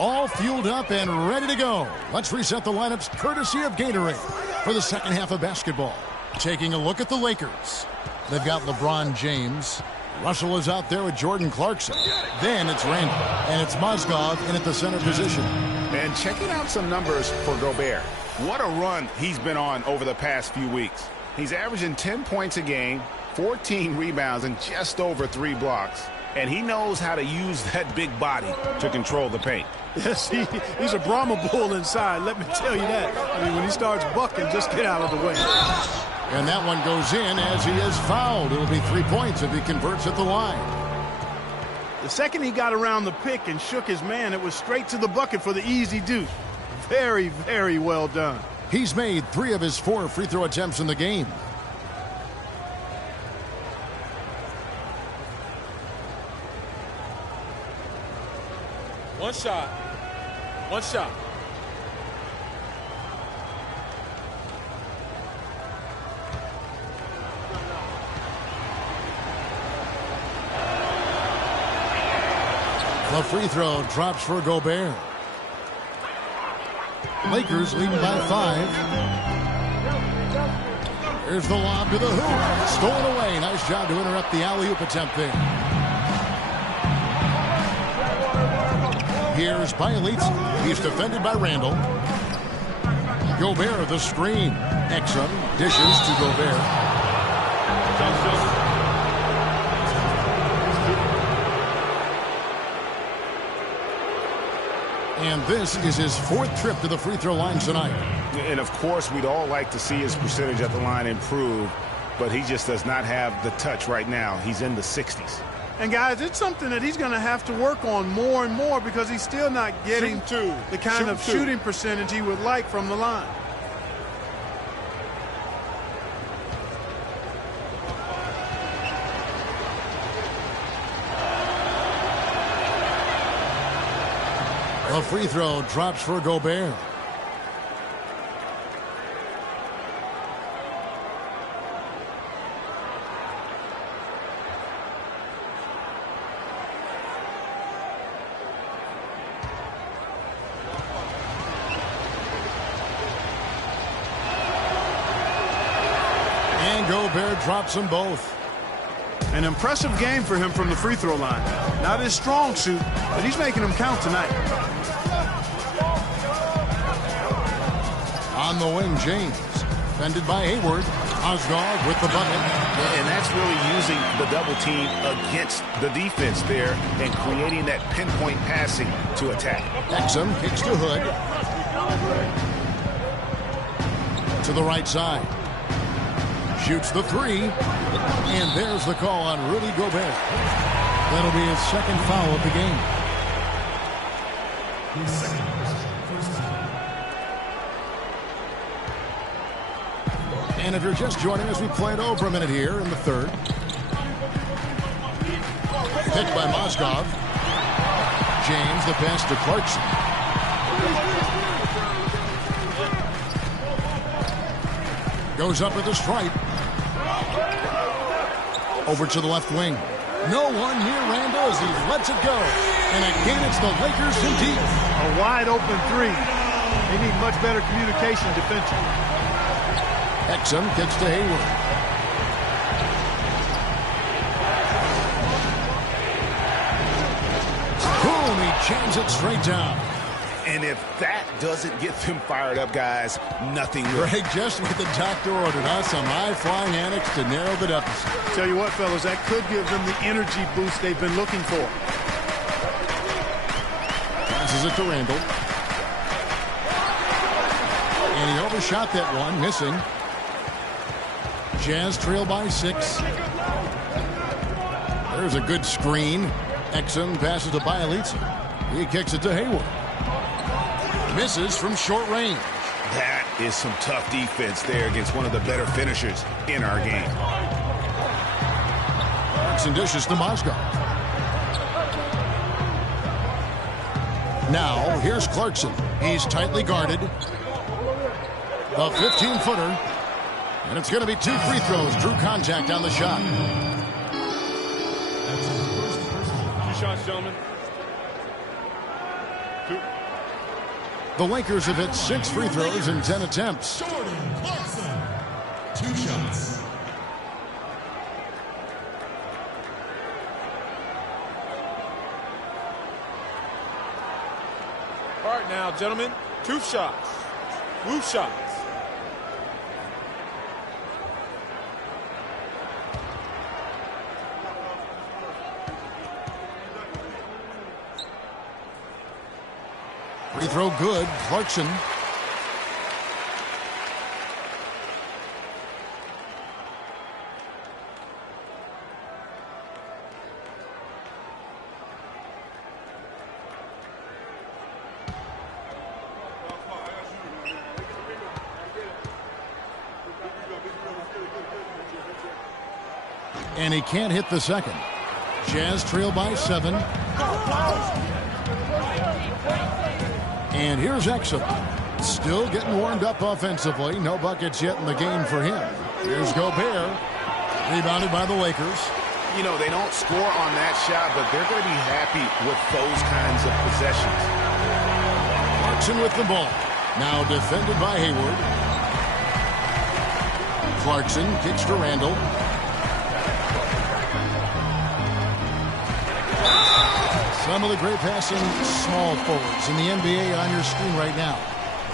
All fueled up and ready to go. Let's reset the lineups courtesy of Gatorade for the second half of basketball. Taking a look at the Lakers. They've got LeBron James. Russell is out there with Jordan Clarkson. Then it's Randall, and it's Mozgov in at the center position. And checking out some numbers for Gobert. What a run he's been on over the past few weeks. He's averaging 10 points a game, 14 rebounds, and just over 3 blocks. And he knows how to use that big body to control the paint. Yes, he's a Brahma bull inside, let me tell you that. I mean, when he starts bucking, just get out of the way. And that one goes in as he is fouled. It'll be 3 points if he converts at the line. The second he got around the pick and shook his man, it was straight to the bucket for the easy deuce. Very, very well done. He's made 3 of his 4 free throw attempts in the game. One shot. One shot. The free throw drops for Gobert. Lakers leading by 5. Here's the lob to the hoop. Stolen away. Nice job to interrupt the alley-oop attempt there. Here's Bielitz. He's defended by Randall. Gobert, the screen. Exum dishes to Gobert. And this is his 4th trip to the free throw line tonight. And of course, we'd all like to see his percentage at the line improve, but he just does not have the touch right now. He's in the 60s. And guys, it's something that he's going to have to work on more and more because he's still not getting the kind of shooting percentage he would like from the line. A free throw drops for Gobert. And Gobert drops them both. An impressive game for him from the free throw line. Not his strong suit, but he's making them count tonight. On the wing, James. Defended by Hayward. Osgood with the bucket. And that's really using the double team against the defense there and creating that pinpoint passing to attack. Exum kicks to Hood. To the right side. Shoots the 3. And there's the call on Rudy Gobert. That'll be his 2nd foul of the game. And if you're just joining us, we play it over a minute here in the 3rd. Picked by Mozgov. James, the pass to Clarkson. Goes up with a stripe. Over to the left wing. No one near Randall as he lets it go. And again, it's the Lakers from deep. A wide open 3. They need much better communication defensively. Exum kicks to Hayward. Boom, he jams it straight down. And if that doesn't get them fired up, guys, nothing will. Greg, just what the doctor ordered, huh? Some high-flying antics to narrow the deficit. Tell you what, fellas, that could give them the energy boost they've been looking for. Passes it to Randall. And he overshot that one, missing. Jazz trail by 6. There's a good screen. Exum passes to Bielitz. He kicks it to Hayward. Misses from short range. That is some tough defense there against one of the better finishers in our game. Clarkson dishes to Mozgov. Now, here's Clarkson. He's tightly guarded. A 15-footer. And it's going to be 2 free throws. Drew contact on the shot. 2 shots, gentlemen. 2. The Lakers have hit 6 free throws in 10 attempts. Jordan Clarkson, 2 shots. All right now, gentlemen. 2 shots. 2 shots. Free throw good. Clarkson. And he can't hit the second. Jazz trail by 7. And here's Exum. Still getting warmed up offensively. No buckets yet in the game for him. Here's Gobert. Rebounded by the Lakers. You know, they don't score on that shot, but they're going to be happy with those kinds of possessions. Clarkson with the ball. Now defended by Hayward. Clarkson kicks to Randall. Some of the great passing small forwards in the NBA on your screen right now.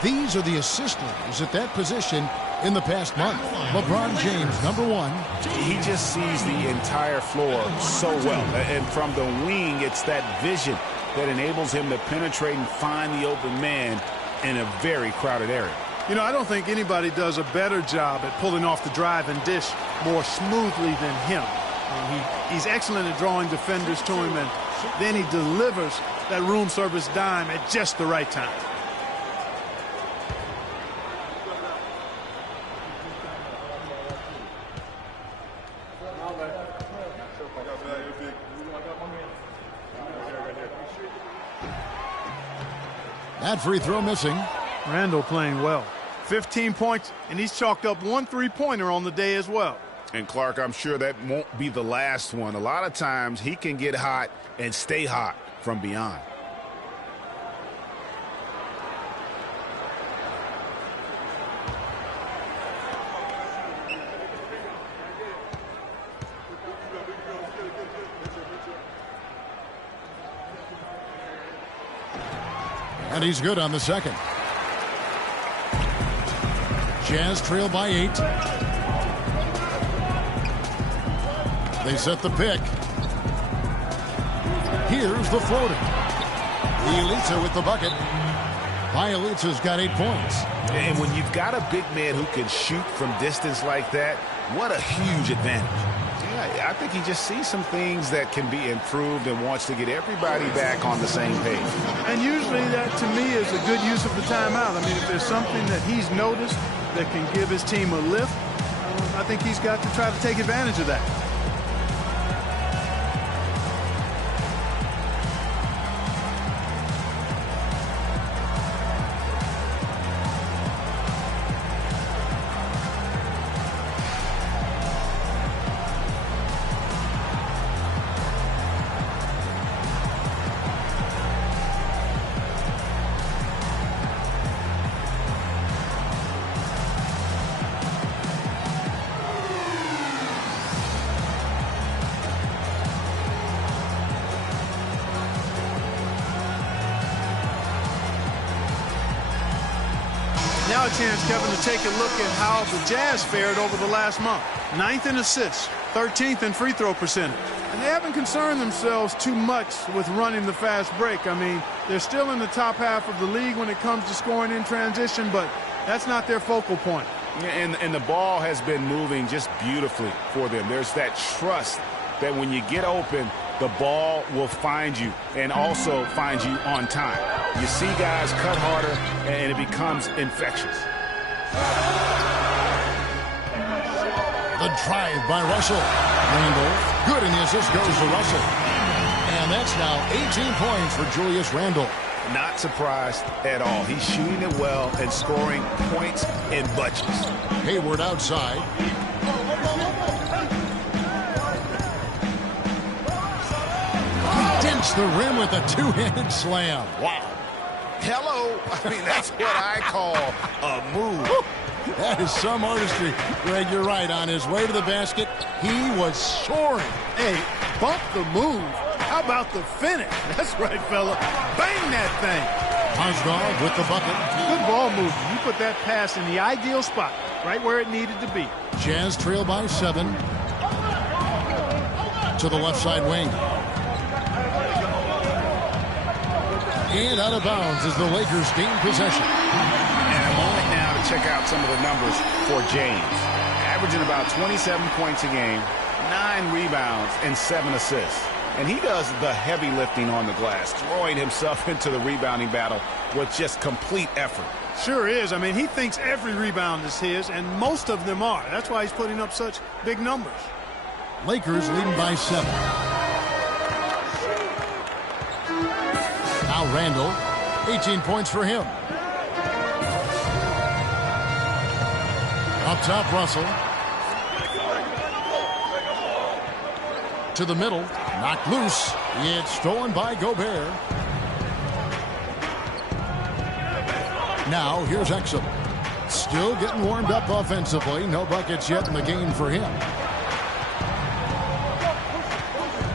These are the assist leaders at that position in the past month. LeBron James, #1. He just sees the entire floor so well. And from the wing, it's that vision that enables him to penetrate and find the open man in a very crowded area. You know, I don't think anybody does a better job at pulling off the drive and dish more smoothly than him. He's excellent at drawing defenders to him, and then he delivers that room service dime at just the right time. That free throw missing. Randall playing well. 15 points, and he's chalked up 1 3-pointer on the day as well. And Clark, I'm sure that won't be the last one. A lot of times he can get hot and stay hot from beyond. And he's good on the second. Jazz trail by 8. They set the pick. Here's the floater. Bielitsa with the bucket. Bielitsa's got 8 points. And when you've got a big man who can shoot from distance like that, what a huge advantage. Yeah, I think he just sees some things that can be improved and wants to get everybody back on the same page. And usually that, to me, is a good use of the timeout. I mean, if there's something that he's noticed that can give his team a lift, I think he's got to try to take advantage of that. Now a chance, Kevin, to take a look at how the Jazz fared over the last month. 9th in assists, 13th in free throw percentage. And they haven't concerned themselves too much with running the fast break. I mean, they're still in the top half of the league when it comes to scoring in transition, but that's not their focal point. And the ball has been moving just beautifully for them. There's that trust that when you get open, the ball will find you and also find you on time. You see guys cut harder, and it becomes infectious. The drive by Russell. Randall, good, and the assist goes to Russell. And that's now 18 points for Julius Randle. Not surprised at all. He's shooting it well and scoring points in bunches. Hayward outside. Dents the rim with a two-handed slam. Wow. Hello. I mean, that's what I call a move. That is some artistry. Greg, you're right. On his way to the basket, he was soaring. Hey, bump the move. How about the finish? That's right, fella. Bang that thing. Mozgov with the bucket. Good ball movement. You put that pass in the ideal spot, right where it needed to be. Jazz trail by 7. To the left side wing. And out of bounds as the Lakers gain possession. And a moment now to check out some of the numbers for James. Averaging about 27 points a game, 9 rebounds, and 7 assists. And he does the heavy lifting on the glass, throwing himself into the rebounding battle with just complete effort. Sure is. I mean, he thinks every rebound is his, and most of them are. That's why he's putting up such big numbers. Lakers leading by 7. Now Randall 18 points for him. Up top, Russell. To the middle. Knocked loose. It's stolen by Gobert. Now, here's Exum. Still getting warmed up offensively. No buckets yet in the game for him.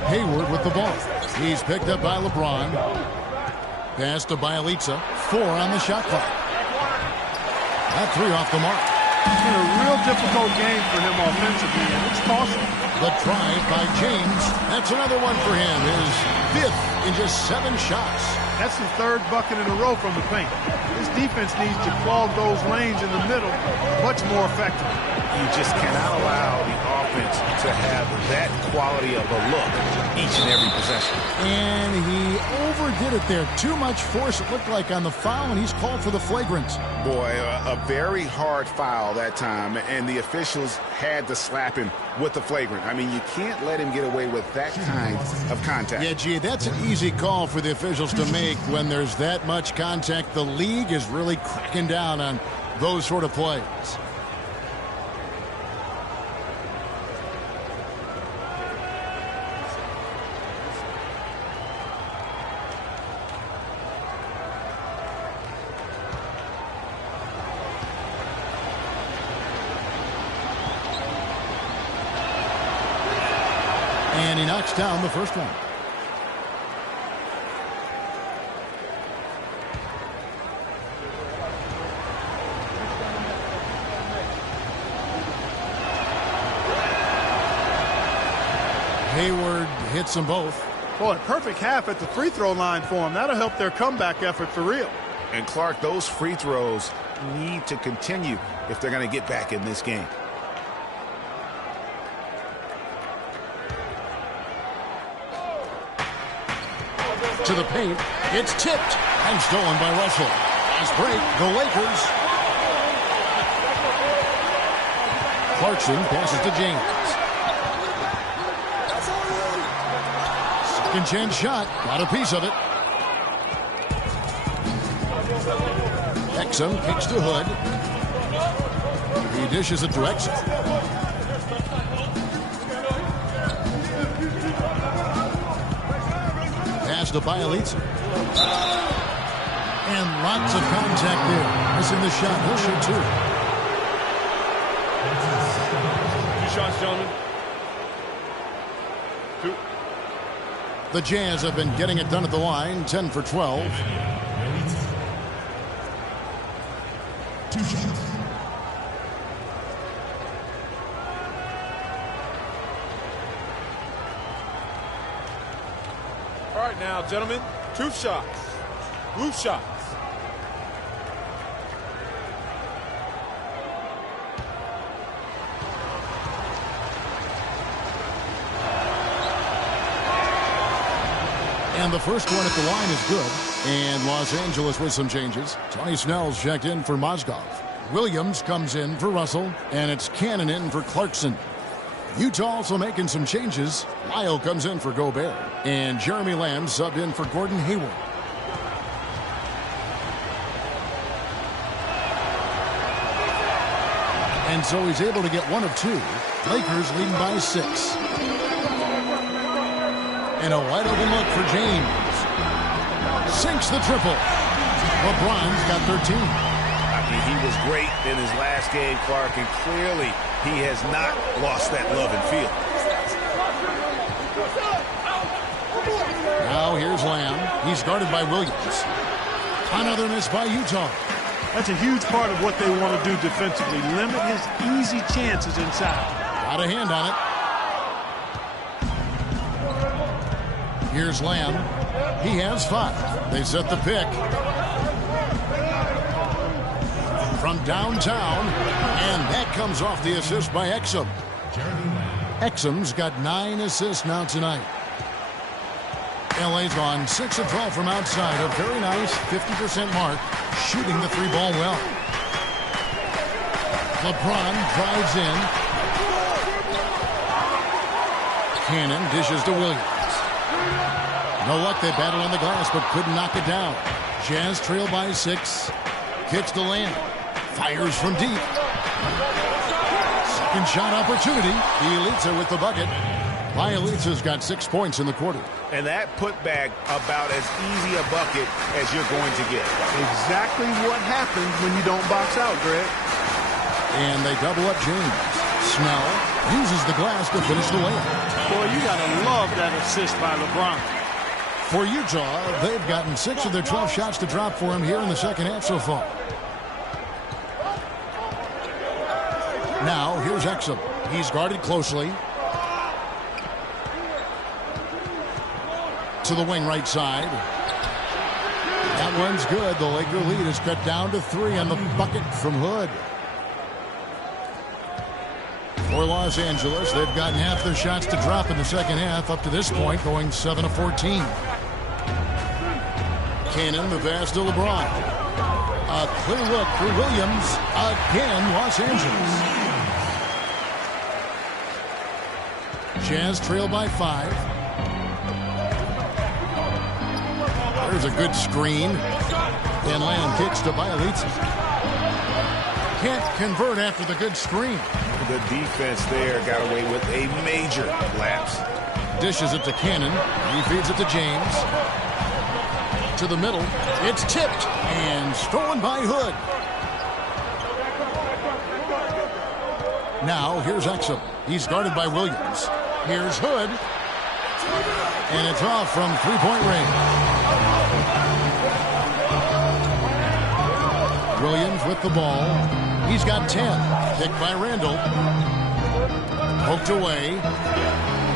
Hayward with the ball. He's picked up by LeBron. Pass to Bielitsa. 4 on the shot clock. That 3 off the mark. It's been a real difficult game for him offensively, and it's costly. The drive by James. That's another one for him. His 5th in just 7 shots. That's the 3rd bucket in a row from the paint. This defense needs to clog those lanes in the middle much more effectively. You just cannot allow the offense to have that quality of a look each and every possession. And he overdid it there. Too much force, it looked like, on the foul, and he's called for the flagrant. Boy, a very hard foul that time, and the officials had to slap him with the flagrant. I mean, you can't let him get away with that kind of contact. Yeah, gee, that's an easy call for the officials to make when there's that much contact. The league is really cracking down on those sort of plays. And he knocks down the first one. Hayward hits them both. Boy, perfect half at the free throw line for him. That'll help their comeback effort for real. And Clark, those free throws need to continue if they're going to get back in this game. To the paint. It's tipped and stolen by Russell. Fast break. The Lakers. Clarkson passes to James. Second chance shot. Got a piece of it. Exum kicks to Hood. He dishes it to Exum. Pass to Bielitsa. And lots of contact there. Missing the shot. He'll shoot 2. 2 shots, gentlemen. 2. The Jazz have been getting it done at the line. 10 for 12. 2 shots. All right, now, gentlemen, 2 shots. Blue shots. And the first one at the line is good. And Los Angeles with some changes. Tony Snell's checked in for Mozgov. Williams comes in for Russell. And it's Cannon in for Clarkson. Utah also making some changes. Lyle comes in for Gobert. And Jeremy Lamb subbed in for Gordon Hayward. And so he's able to get 1 of 2. Lakers leading by 6. And a wide open look for James. Sinks the triple. LeBron's got 13. I mean, he was great in his last game, Clark, and clearly he has not lost that love and feel. Now here's Lamb. He's guarded by Williams. Another miss by Utah. That's a huge part of what they want to do defensively. Limit his easy chances inside. Got a hand on it. Here's Lamb. He has 5. They set the pick. From downtown. And that comes off the assist by Exum. Exum's got 9 assists now tonight. LA's on 6 of 12 from outside. A very nice 50% mark. Shooting the 3-ball well. LeBron drives in. Cannon dishes to Williams. No luck, they battle on the glass, but couldn't knock it down. Jazz trail by 6. Kicks to Lamb. Fires from deep. Second shot opportunity. Bjelica with the bucket. Bjelica's got 6 points in the quarter. And that putback about as easy a bucket as you're going to get. Exactly what happens when you don't box out, Greg. And they double up James. Snell uses the glass to finish the layup. Boy, you got to love that assist by LeBron. For Utah, they've gotten 6 of their 12 shots to drop for him here in the second half so far. Now, here's Exum. He's guarded closely. To the wing right side. That one's good. The Laker lead is cut down to 3 on the bucket from Hood. For Los Angeles, they've gotten half their shots to drop in the second half up to this point, going 7 of 14. Cannon, the pass to LeBron. A clear look for Williams. Again, Los Angeles. Jazz trail by 5. There's a good screen. And Lamb kicks to Bjelica. Can't convert after the good screen. The defense there got away with a major lapse. Dishes it to Cannon. He feeds it to James. To the middle. It's tipped and stolen by Hood. Now here's Exum. He's guarded by Williams. Here's Hood. And it's off from three-point range. Williams with the ball. He's got 10. Picked by Randall. Poked away.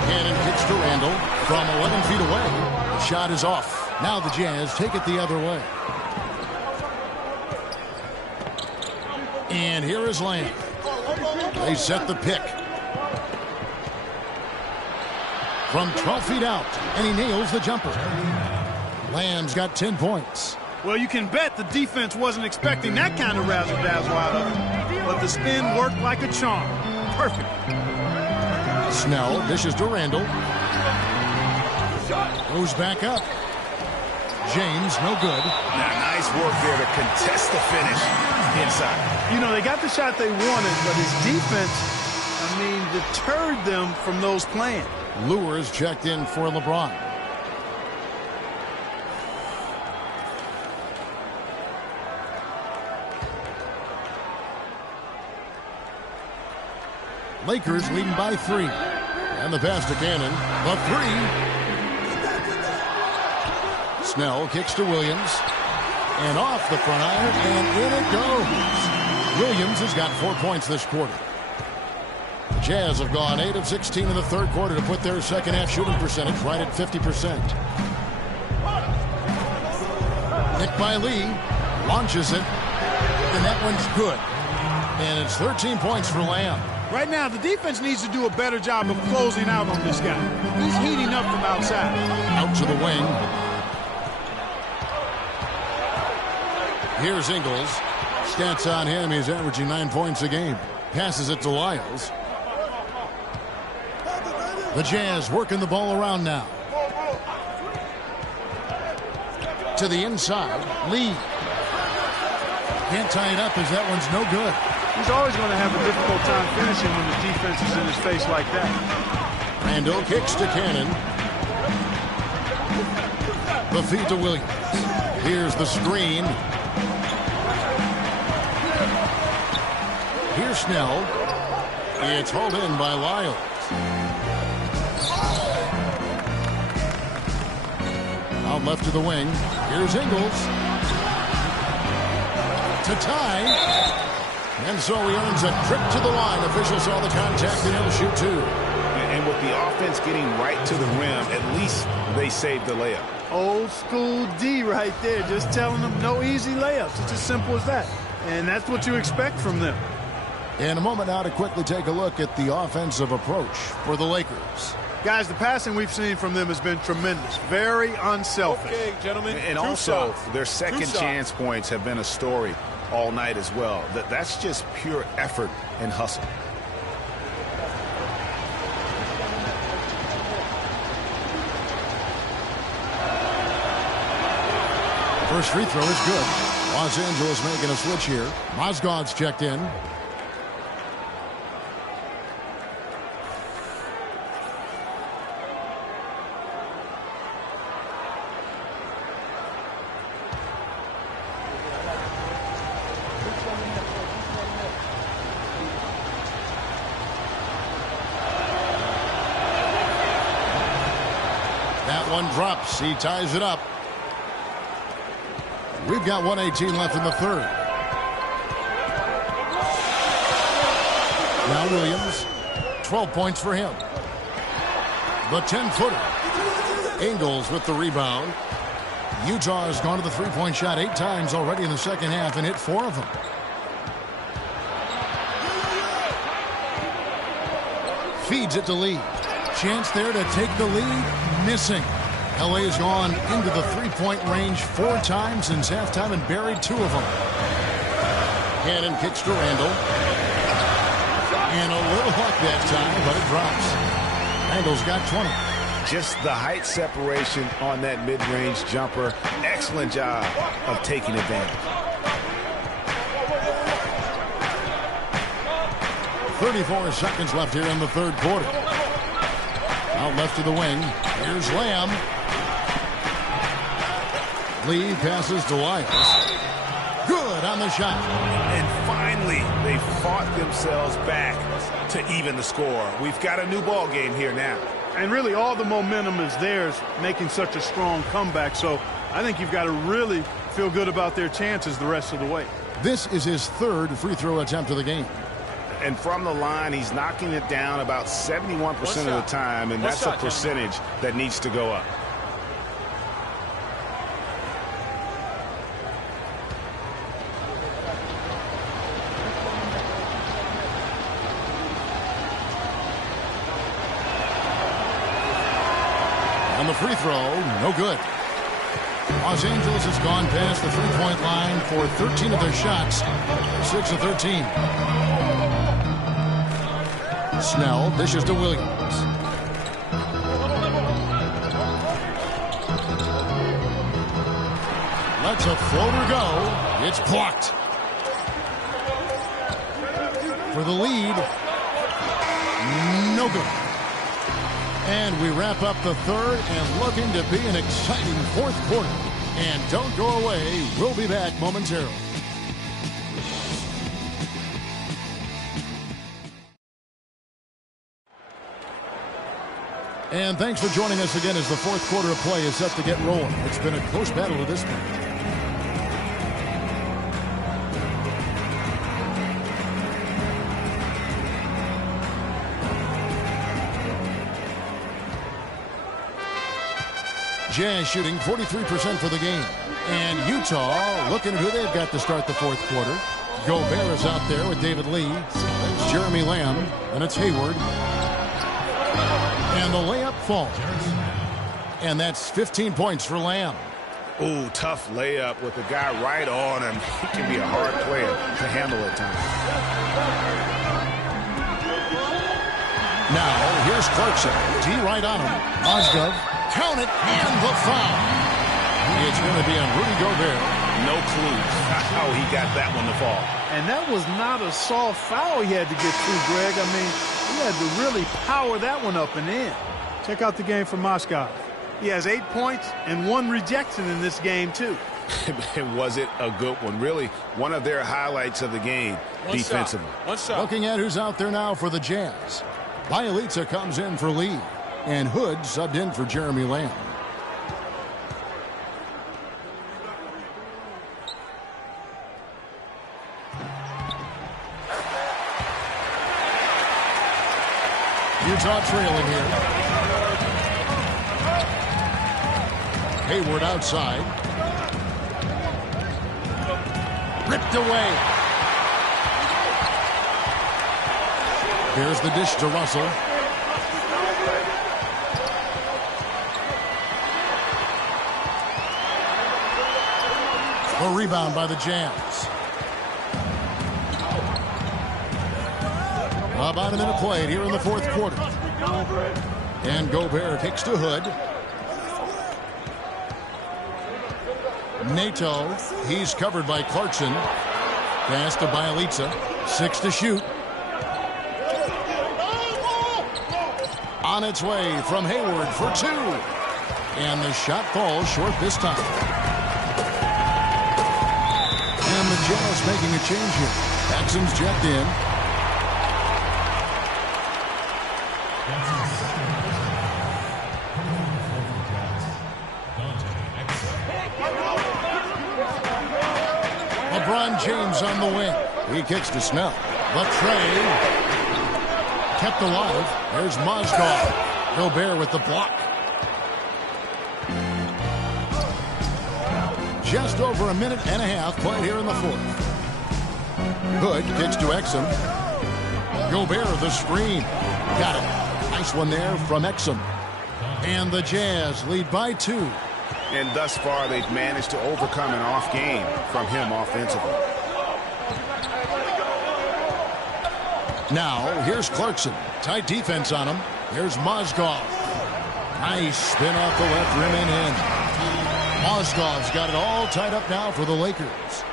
Cannon kicks to Randall from 11 feet away. The shot is off. Now the Jazz take it the other way. And here is Lamb. They set the pick. From 12 feet out. And he nails the jumper. Lamb's got 10 points. Well, you can bet the defense wasn't expecting that kind of razzle-dazzle out of him. But the spin worked like a charm. Perfect. Snell dishes to Randall. Goes back up. James, no good. Now, nice work there to contest the finish inside. You know, they got the shot they wanted, but his defense, deterred them from those plans. Lures checked in for LeBron. Lakers leading by 3. And the pass to Cannon. The 3. Snell kicks to Williams. And off the front iron, and in it goes. Williams has got 4 points this quarter. The Jazz have gone 8 of 16 in the third quarter to put their second half shooting percentage right at 50%. Nicked by Lee. Launches it. And that one's good. And it's 13 points for Lamb. Right now, the defense needs to do a better job of closing out on this guy. He's heating up from outside. Out to the wing. Here's Ingles. Stats on him, he's averaging 9 points a game. Passes it to Lyles. The Jazz working the ball around now. To the inside. Lee. Can't tie it up as that one's no good. He's always going to have a difficult time finishing when the defense is in his face like that. Randall kicks to Cannon. The feed to Williams. Here's the screen. Here's Snell. It's hauled in by Lyles. Out left to the wing. Here's Ingles. To tie. And so he earns a trip to the line. Officials saw the contact and he'll shoot 2. And with the offense getting right to the rim, at least they saved the layup. Old school D right there. Just telling them no easy layups. It's as simple as that. And that's what you expect from them. In a moment now to quickly take a look at the offensive approach for the Lakers. Guys, the passing we've seen from them has been tremendous. Very unselfish. Okay, gentlemen. And also, their second chance points have been a story all night as well. That's just pure effort and hustle. First free throw is good. Los Angeles making a switch here. Mozgov's checked in. That one drops. He ties it up. We've got 1:18 left in the third. Now Williams, 12 points for him. The 10-footer. Ingles with the rebound. Utah has gone to the three-point shot 8 times already in the second half and hit 4 of them. Feeds it to Lee. Chance there to take the lead. Missing. LA has gone into the three-point range 4 times since halftime and buried 2 of them. Cannon kicks to Randall. And a little luck that time, but it drops. Randall's got 20. Just the height separation on that mid-range jumper. Excellent job of taking advantage. 34 seconds left here in the third quarter. Out left to the wing. Here's Lamb. Lee passes to Lyles. Good on the shot. And finally, they fought themselves back to even the score. We've got a new ball game here now. And really all the momentum is theirs, making such a strong comeback. So I think you've got to really feel good about their chances the rest of the way. This is his third free throw attempt of the game. And from the line, he's knocking it down about 71% of the time, and that's a percentage that needs to go up. And the free throw, no good. Los Angeles has gone past the three-point line for 13 of their shots, 6 of 13. Snell dishes to Williams. Lets a floater go. It's blocked. For the lead. No good. And we wrap up the third and looking to be an exciting fourth quarter. And don't go away. We'll be back momentarily. And thanks for joining us again as the fourth quarter of play is set to get rolling. It's been a close battle to this point. Jazz shooting 43% for the game. And Utah looking at who they've got to start the fourth quarter. Gobert is out there with David Lee. It's Jeremy Lamb. And it's Hayward. And the layup falls. And that's 15 points for Lamb. Ooh, tough layup with the guy right on him. He can be a hard player to handle at times. Now, here's Clarkson. T right on him. Mozgov. Count it, and the foul. It's going to be on Rudy Gobert. No clue how he got that one to fall. And that was not a soft foul he had to get to, Greg. I mean, he had to really power that one up and in. Check out the game for Mozgov. He has 8 points and 1 rejection in this game, too. Was it a good one? Really, one of their highlights of the game defensively. One shot. Looking at who's out there now for the Jazz. Bielitsa comes in for Lee. And Hood subbed in for Jeremy Lamb. Utah trailing here. Hayward outside. Ripped away. Here's the dish to Russell. A rebound by the Jazz. About a minute played here in the fourth quarter. And Gobert kicks to Hood. Nato, he's covered by Clarkson. Pass to Bialica. 6 to shoot. On its way from Hayward for 2. And the shot falls short this time. And the Jazz making a change here. Exum's checked in. LeBron James on the wing. He kicks to Snell. But Trey kept alive. There's Mozgov. Gobert with the block. Just over a minute and a half played here in the fourth. Hood kicks to Exum. Gobert the screen. Got it. Nice one there from Exum. And the Jazz lead by 2. And thus far, they've managed to overcome an off game from him offensively. Now, here's Clarkson. Tight defense on him. Here's Mozgov. Nice spin off the left rim and in. Mozgov's got it all tied up now for the Lakers.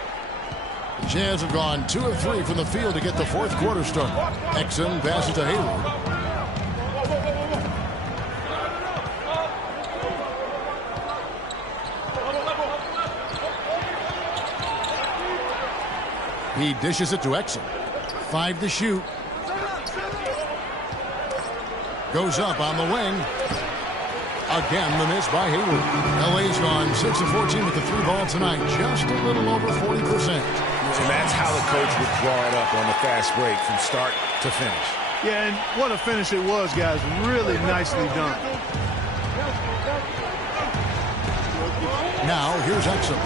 The Jazz have gone 2 of 3 from the field to get the fourth quarter started. Exum passes to Hayward. He dishes it to Exum. 5 to shoot. Goes up on the wing. Again, the miss by Hayward. LA's gone 6 of 14 with the 3 ball tonight. Just a little over 40%. And that's how the coach would draw it up on the fast break from start to finish. Yeah, and what a finish it was, guys. Really nicely done. Now, here's Exum.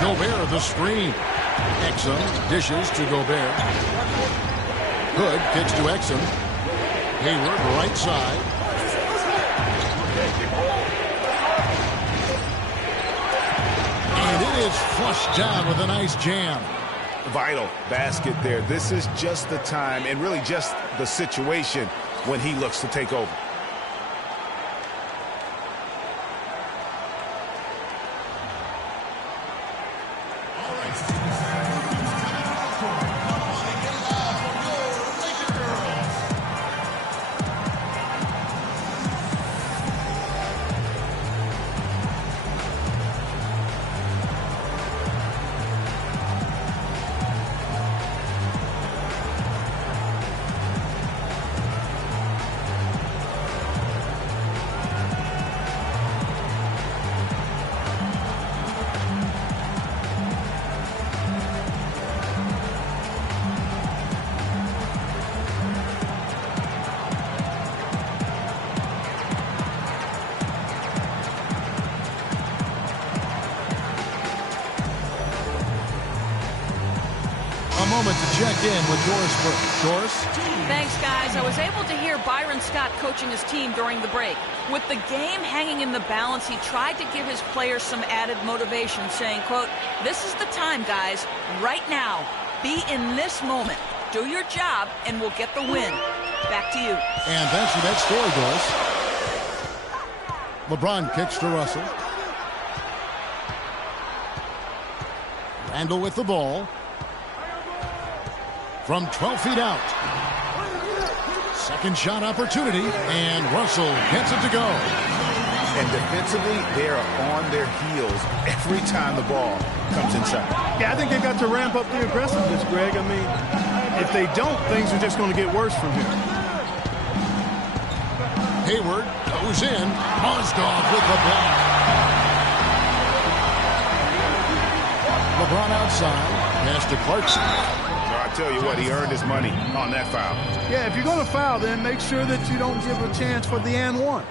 Gobert the screen. Exum dishes to Gobert. Hood kicks to Exum. Hayward right side. And it is flushed down with a nice jam. Vital basket there. This is just the time and really just the situation when he looks to take over. Moment to check in with Doris Burke. Doris? Thanks, guys. I was able to hear Byron Scott coaching his team during the break. With the game hanging in the balance, he tried to give his players some added motivation, saying, quote, "This is the time, guys. Right now. Be in this moment. Do your job, and we'll get the win." Back to you. And thanks for that story, Doris. LeBron kicks to Russell. Randle with the ball. From 12 feet out. Second shot opportunity, and Russell gets it to go. And defensively, they are on their heels every time the ball comes inside. Yeah, I think they got to ramp up the aggressiveness, Greg. I mean, if they don't, things are just going to get worse from here. Hayward goes in. Mozgov with the block. LeBron outside. Pass to Clarkson. I tell you what, he earned his money on that foul. Yeah, if you're going to foul, then make sure that you don't give a chance for the and one.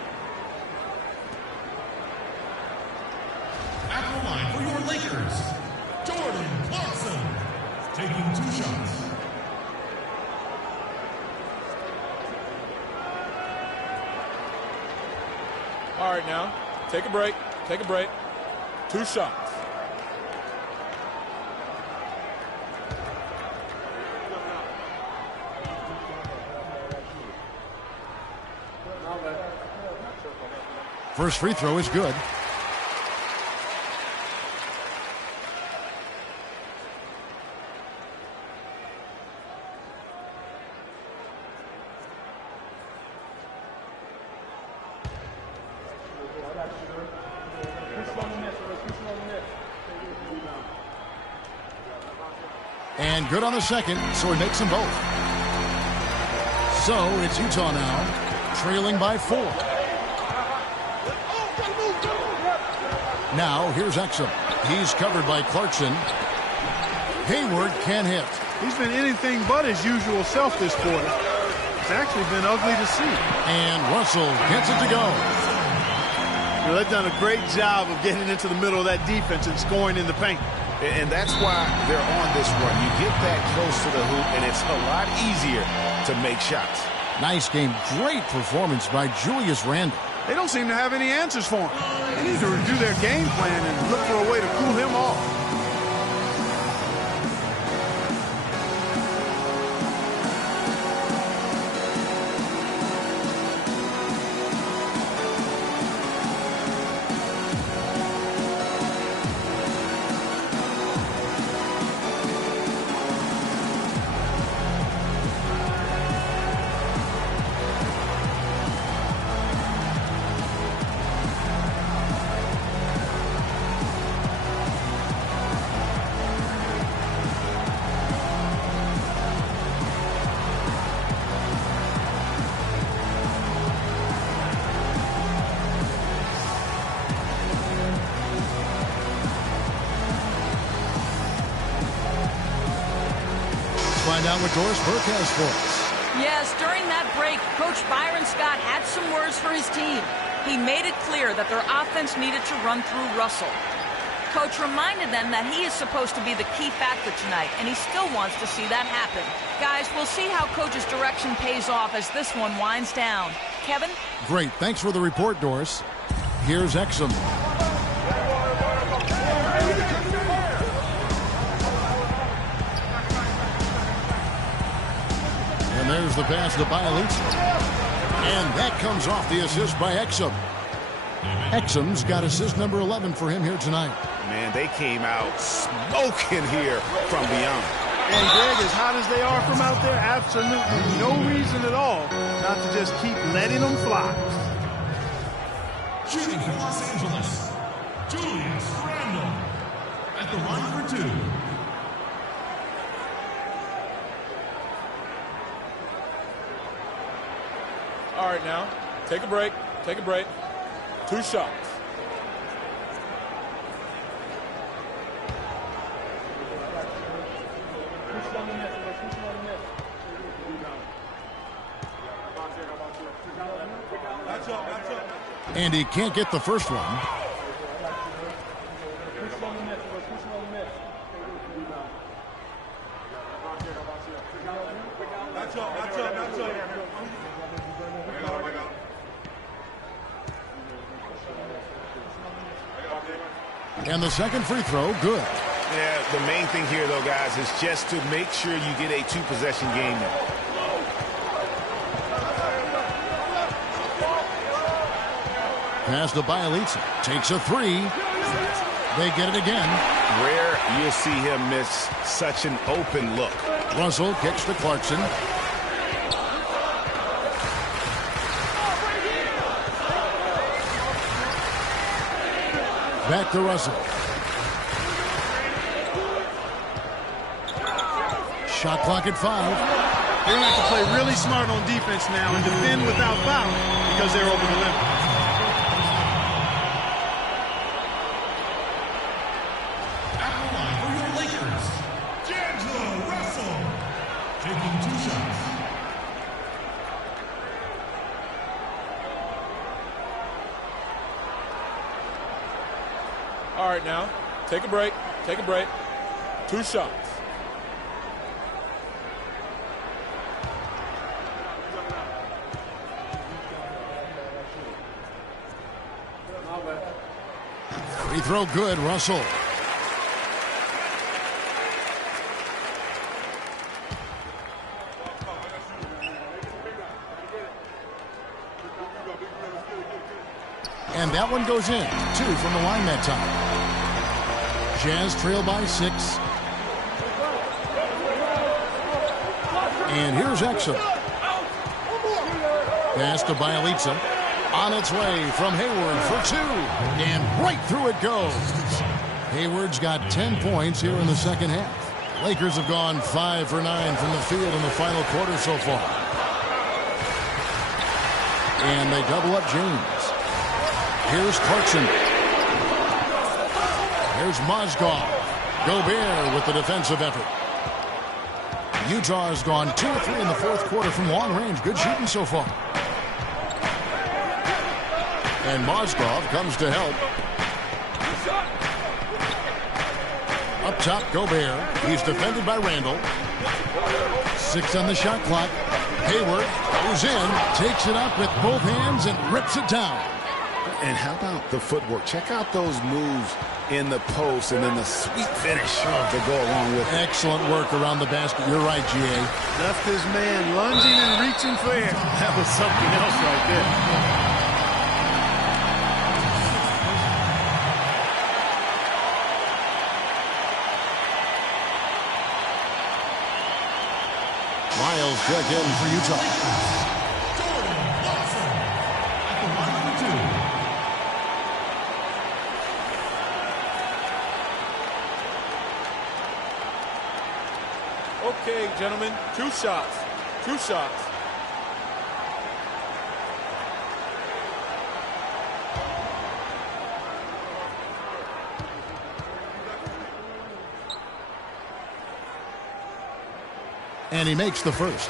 At the line for your Lakers, Jordan Clarkson, taking 2 shots. All right, now, take a break. Take a break. 2 shots. First free throw is good. And good on the second, so he makes them both. So it's Utah now, trailing by 4. Now here's Exum. He's covered by Clarkson. Hayward can't hit. He's been anything but his usual self this quarter. It's actually been ugly to see. And Russell gets it to go. Well, they've done a great job of getting into the middle of that defense and scoring in the paint. And that's why they're on this run. You get that close to the hoop, and it's a lot easier to make shots. Nice game. Great performance by Julius Randle. They don't seem to have any answers for him. They need to review their game plan and look for a way to cool him off. Find out what Doris Burke has for us. Yes, during that break, Coach Byron Scott had some words for his team. He made it clear that their offense needed to run through Russell. Coach reminded them that he is supposed to be the key factor tonight, and he still wants to see that happen. Guys, we'll see how Coach's direction pays off as this one winds down. Kevin? Great. Thanks for the report, Doris. Here's Exum. And there's the pass to Bialica. And that comes off the assist by Exum. Exum's got assist number 11 for him here tonight. Man, they came out smoking here from beyond. And Greg, as hot as they are from out there, absolutely no reason at all not to just keep letting them fly. Shooting for Los Angeles, Julius Randle at the line for 2. All right, now, take a break. Take a break. 2 shots. And he can't get the first one. And the second free throw, good. Yeah, the main thing here, though, guys, is just to make sure you get a 2-possession game now. Pass to Bialica. Takes a 3. They get it again. Rare you'll see him miss such an open look. Russell kicks to Clarkson. Back to Russell. Shot clock at 5. They're going to have to play really smart on defense now and defend without foul because they're over the limit. At the line for your Lakers, D'Angelo Russell, taking 2 shots. All right, now, take a break. Take a break. 2 shots. Free throw good, Russell. And that one goes in. 2 from the line that time. Jazz trail by 6. And here's Exum. Pass to Bialica. On its way from Hayward for 2. And right through it goes. Hayward's got 10 points here in the second half. Lakers have gone 5 for 9 from the field in the final quarter so far. And they double up James. Here's Clarkson. Here's Mozgov. Gobert with the defensive effort. Utah has gone 2 or 3 in the fourth quarter from long range. Good shooting so far. And Mozgov comes to help. Up top, Gobert. He's defended by Randall. 6 on the shot clock. Hayward goes in, takes it up with both hands, and rips it down. And how about the footwork? Check out those moves in the post and then the sweet finish to go along with it. Excellent work around the basket. You're right, G.A. Left his man lunging and reaching for air. That was something else right there. Miles check in for Utah. Jordan Watson at the line number 2. Okay, gentlemen, 2 shots. 2 shots. And he makes the first.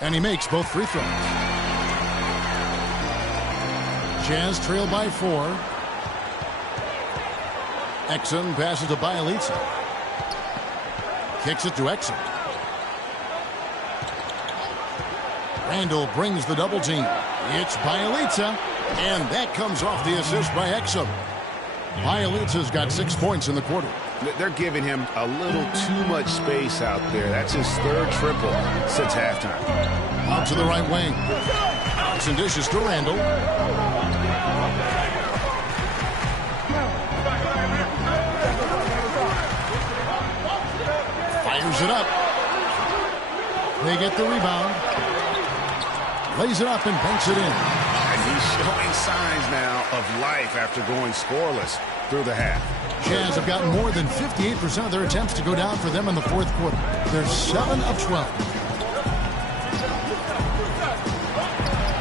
And he makes both free throws. Jazz trail by 4. Exum passes to Bielitsa. Kicks it to Exum. Randall brings the double team. It's Bielitsa, and that comes off the assist by Exum. Bielitsa's got 6 points in the quarter. They're giving him a little too much space out there. That's his 3rd triple since halftime. Out to the right wing. Exum dishes to Randall. Fires it up. They get the rebound. Lays it up and banks it in. And he's showing signs now of life after going scoreless through the half. Jazz have gotten more than 58% of their attempts to go down for them in the fourth quarter. They're 7 of 12.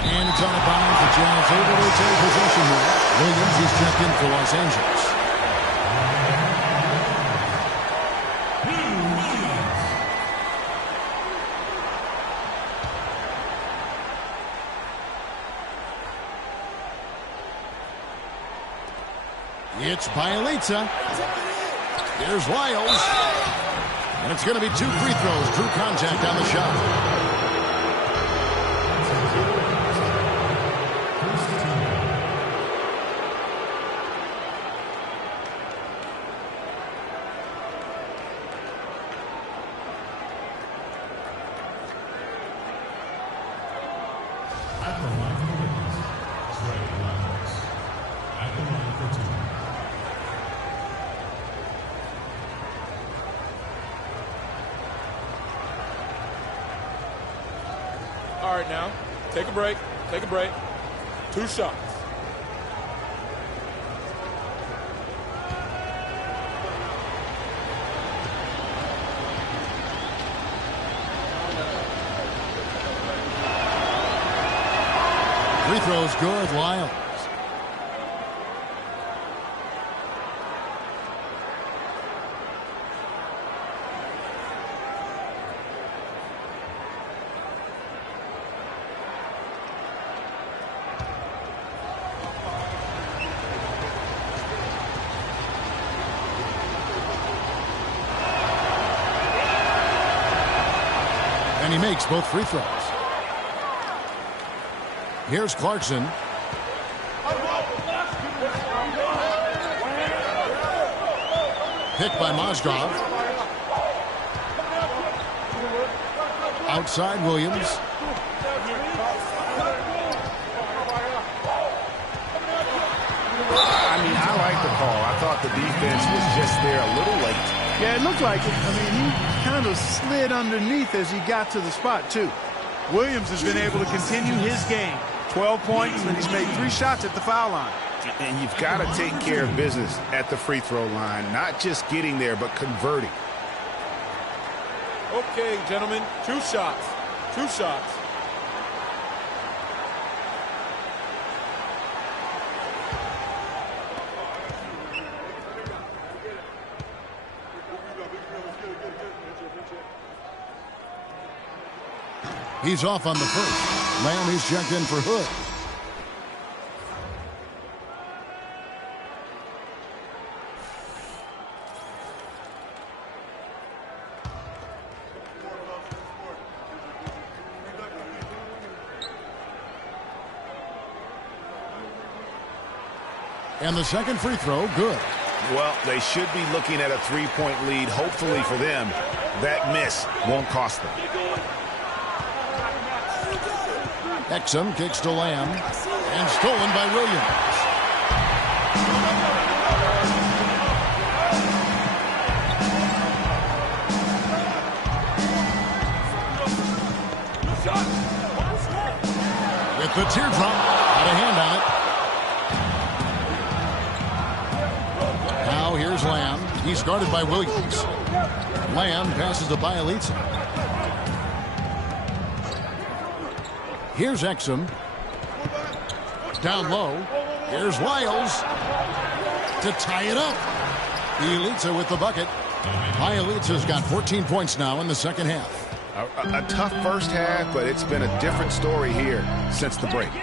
And it's on a bound for Jazz, able to take possession here. Williams is checked in for Los Angeles. It's Bielitsa. There's Lyles. And it's going to be 2 free throws. True contact on the shot. All right, now, take a break. Take a break. 2 shots. Free throws good. Lyles. And he makes both free throws. Here's Clarkson. Picked by Mozgov. Outside Williams. I mean, I like the call. I thought the defense was just there a little late. Yeah, it looked like it. I mean, he kind of slid underneath as he got to the spot, too. Williams has been able to continue his game. 12 points, and he's made 3 shots at the foul line. And you've got to take care of business at the free throw line, not just getting there, but converting. Okay, gentlemen, 2 shots. 2 shots. He's off on the first. Lamb is checked in for Hood. And the second free throw, good. Well, they should be looking at a 3-point lead. Hopefully for them, that miss won't cost them. Exum kicks to Lamb and stolen by Williams. With the teardrop, got a hand on it. Now here's Lamb. He's guarded by Williams. Lamb passes to Bielitsa. Here's Exum. Down low. Here's Wiles to tie it up. Bielitsa with the bucket. Bielitsa's got 14 points now in the second half. A tough first half, but it's been a different story here since the break.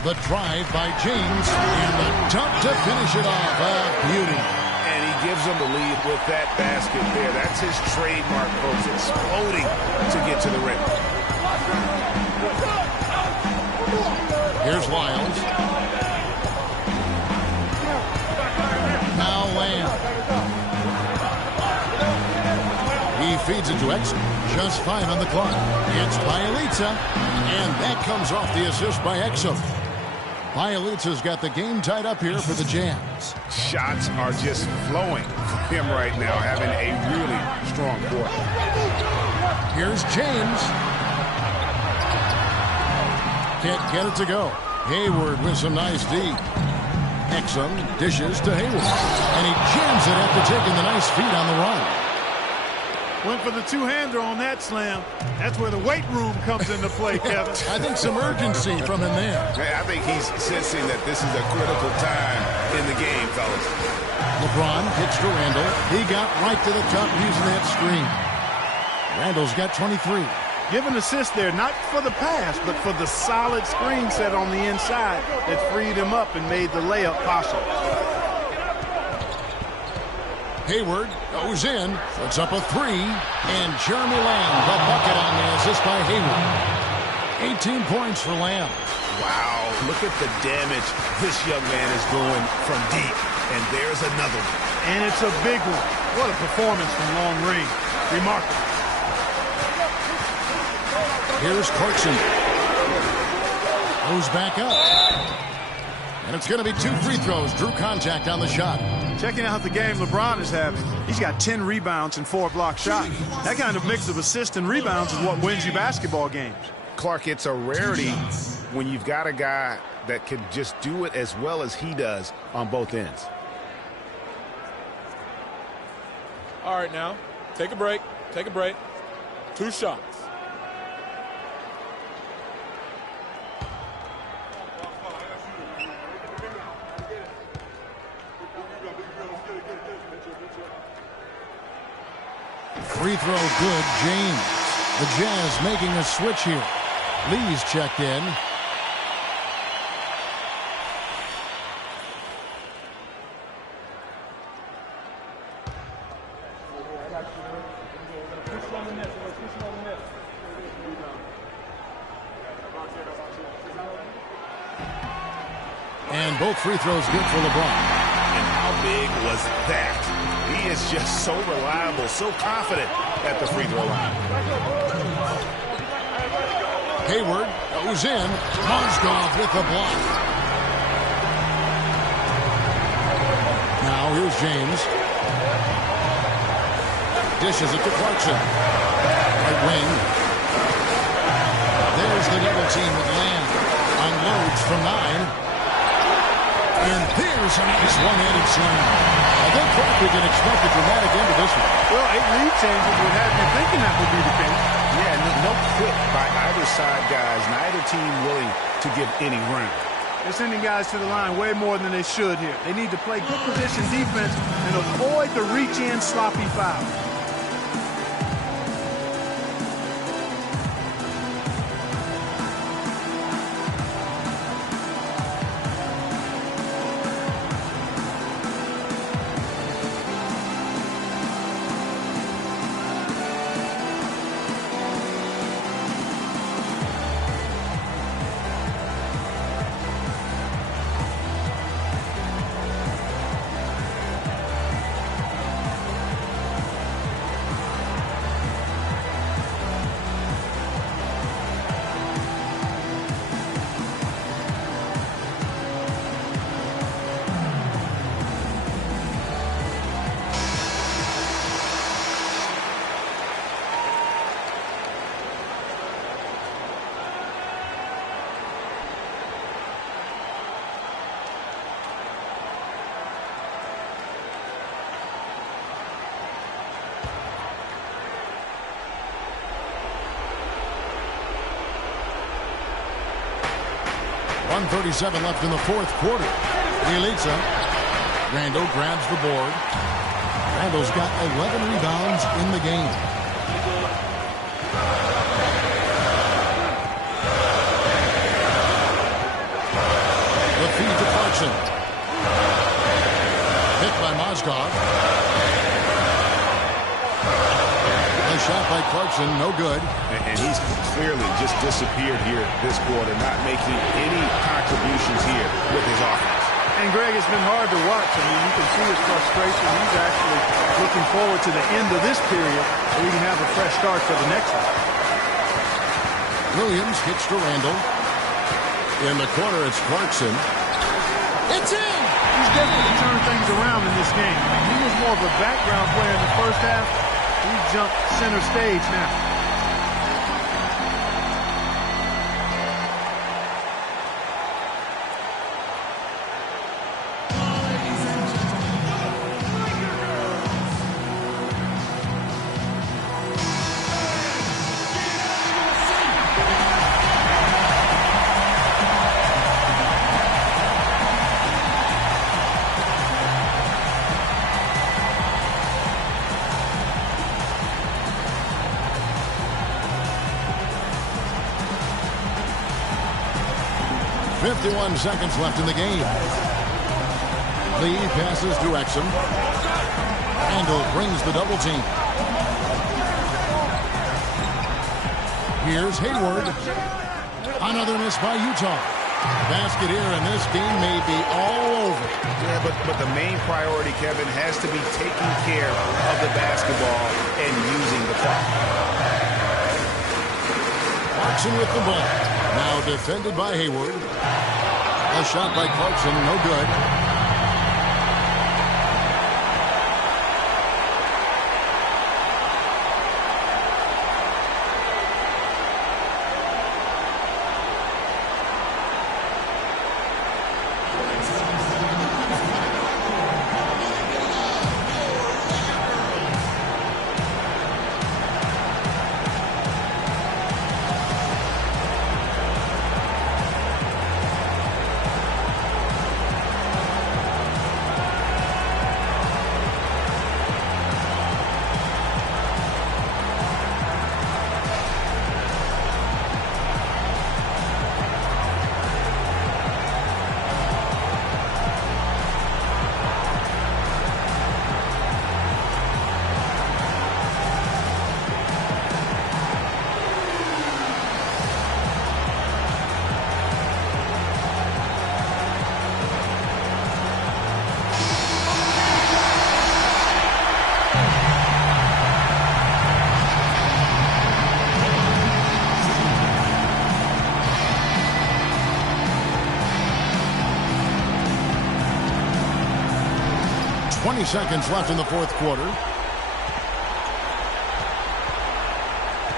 The drive by James and the dunk to finish it off. A beauty. And he gives them the lead with that basket there. That's his trademark, folks. Exploding to get to the rim. Here's Wiles. Now Lamb. He feeds it to Exum. Just 5 on the clock. It's Bielitsa. And that comes off the assist by Exum. Bielitsa's got the game tied up here for the Jazz. Shots are just flowing for him right now, having a really strong quarter. Here's James. Can't get it to go. Hayward with some nice D. Exum dishes to Hayward. And he jams it after taking the nice feed on the run. Went for the two-hander on that slam. That's where the weight room comes into play, Kevin. I think some urgency from him there. I think he's sensing that this is a critical time in the game, fellas. LeBron kicks to Randall. He got right to the top using that screen. Randall's got 23. Give an assist there, not for the pass, but for the solid screen set on the inside that freed him up and made the layup possible. Hayward goes in, puts up a 3, and Jeremy Lamb, the bucket on the assist by Hayward. 18 points for Lamb. Wow, look at the damage this young man is doing from deep. And there's another one. And it's a big one. What a performance from long range. Remarkable. Here's Clarkson. Goes back up. And it's going to be 2 free throws. Drew contact on the shot. Checking out the game LeBron is having. He's got 10 rebounds and 4 block shots. That kind of mix of assists and rebounds is what wins you basketball games. Clark, it's a rarity when you've got a guy that can just do it as well as he does on both ends. All right, now, take a break. Take a break. 2 shots. Free throw good, James. The Jazz making a switch here. Lee's checked in. And both free throws good for LeBron. And how How big was that? He is just so reliable, so confident at the free throw line. Hayward goes in. Mozgov with the block. Now here's James. Dishes it to Clarkson. Right wing. There's the double team with Lamb. Unloads from 9. And there's a nice one-handed slam. I think, Clark, we can expect a dramatic end to this one. Well, 8 lead changes would have you thinking that would be the case. Yeah, no quit by either side, guys. Neither team willing to give any ground. They're sending guys to the line way more than they should here. They need to play good position defense and avoid the reach-in sloppy foul. .37 left in the fourth quarter. Bjelica. Randall grabs the board. Randall's got 11 rebounds in the game. The feed to Clarkson. Picked by Mozgov. A shot by Clarkson, no good. And he's clearly just disappeared here this quarter, not making any contributions here with his offense. And, Greg, it's been hard to watch. I mean, you can see his frustration. He's actually looking forward to the end of this period so he can have a fresh start for the next one. Williams hits to Randall. In the corner, it's Clarkson. It's in! He's definitely turned things around in this game. He was more of a background player in the first half. He jumped center stage now. Seconds left in the game. Lee passes to Exum. Randall brings the double team. Here's Hayward. Another miss by Utah. Basket here, and this game may be all over. Yeah, but the main priority, Kevin, has to be taking care of the basketball and using the clock. Clarkson with the ball. Now defended by Hayward. A shot by Clarkson, no good. 20 seconds left in the fourth quarter.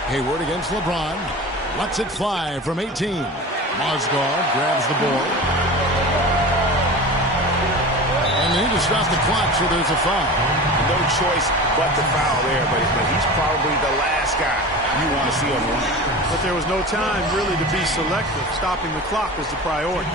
Hayward against LeBron. Lets it fly from 18. Mozgov grabs the board. And they need to stop the clock, so there's a foul. No choice but to foul there, but he's probably the last guy you want to see on the line. But there was no time really to be selective. Stopping the clock was the priority.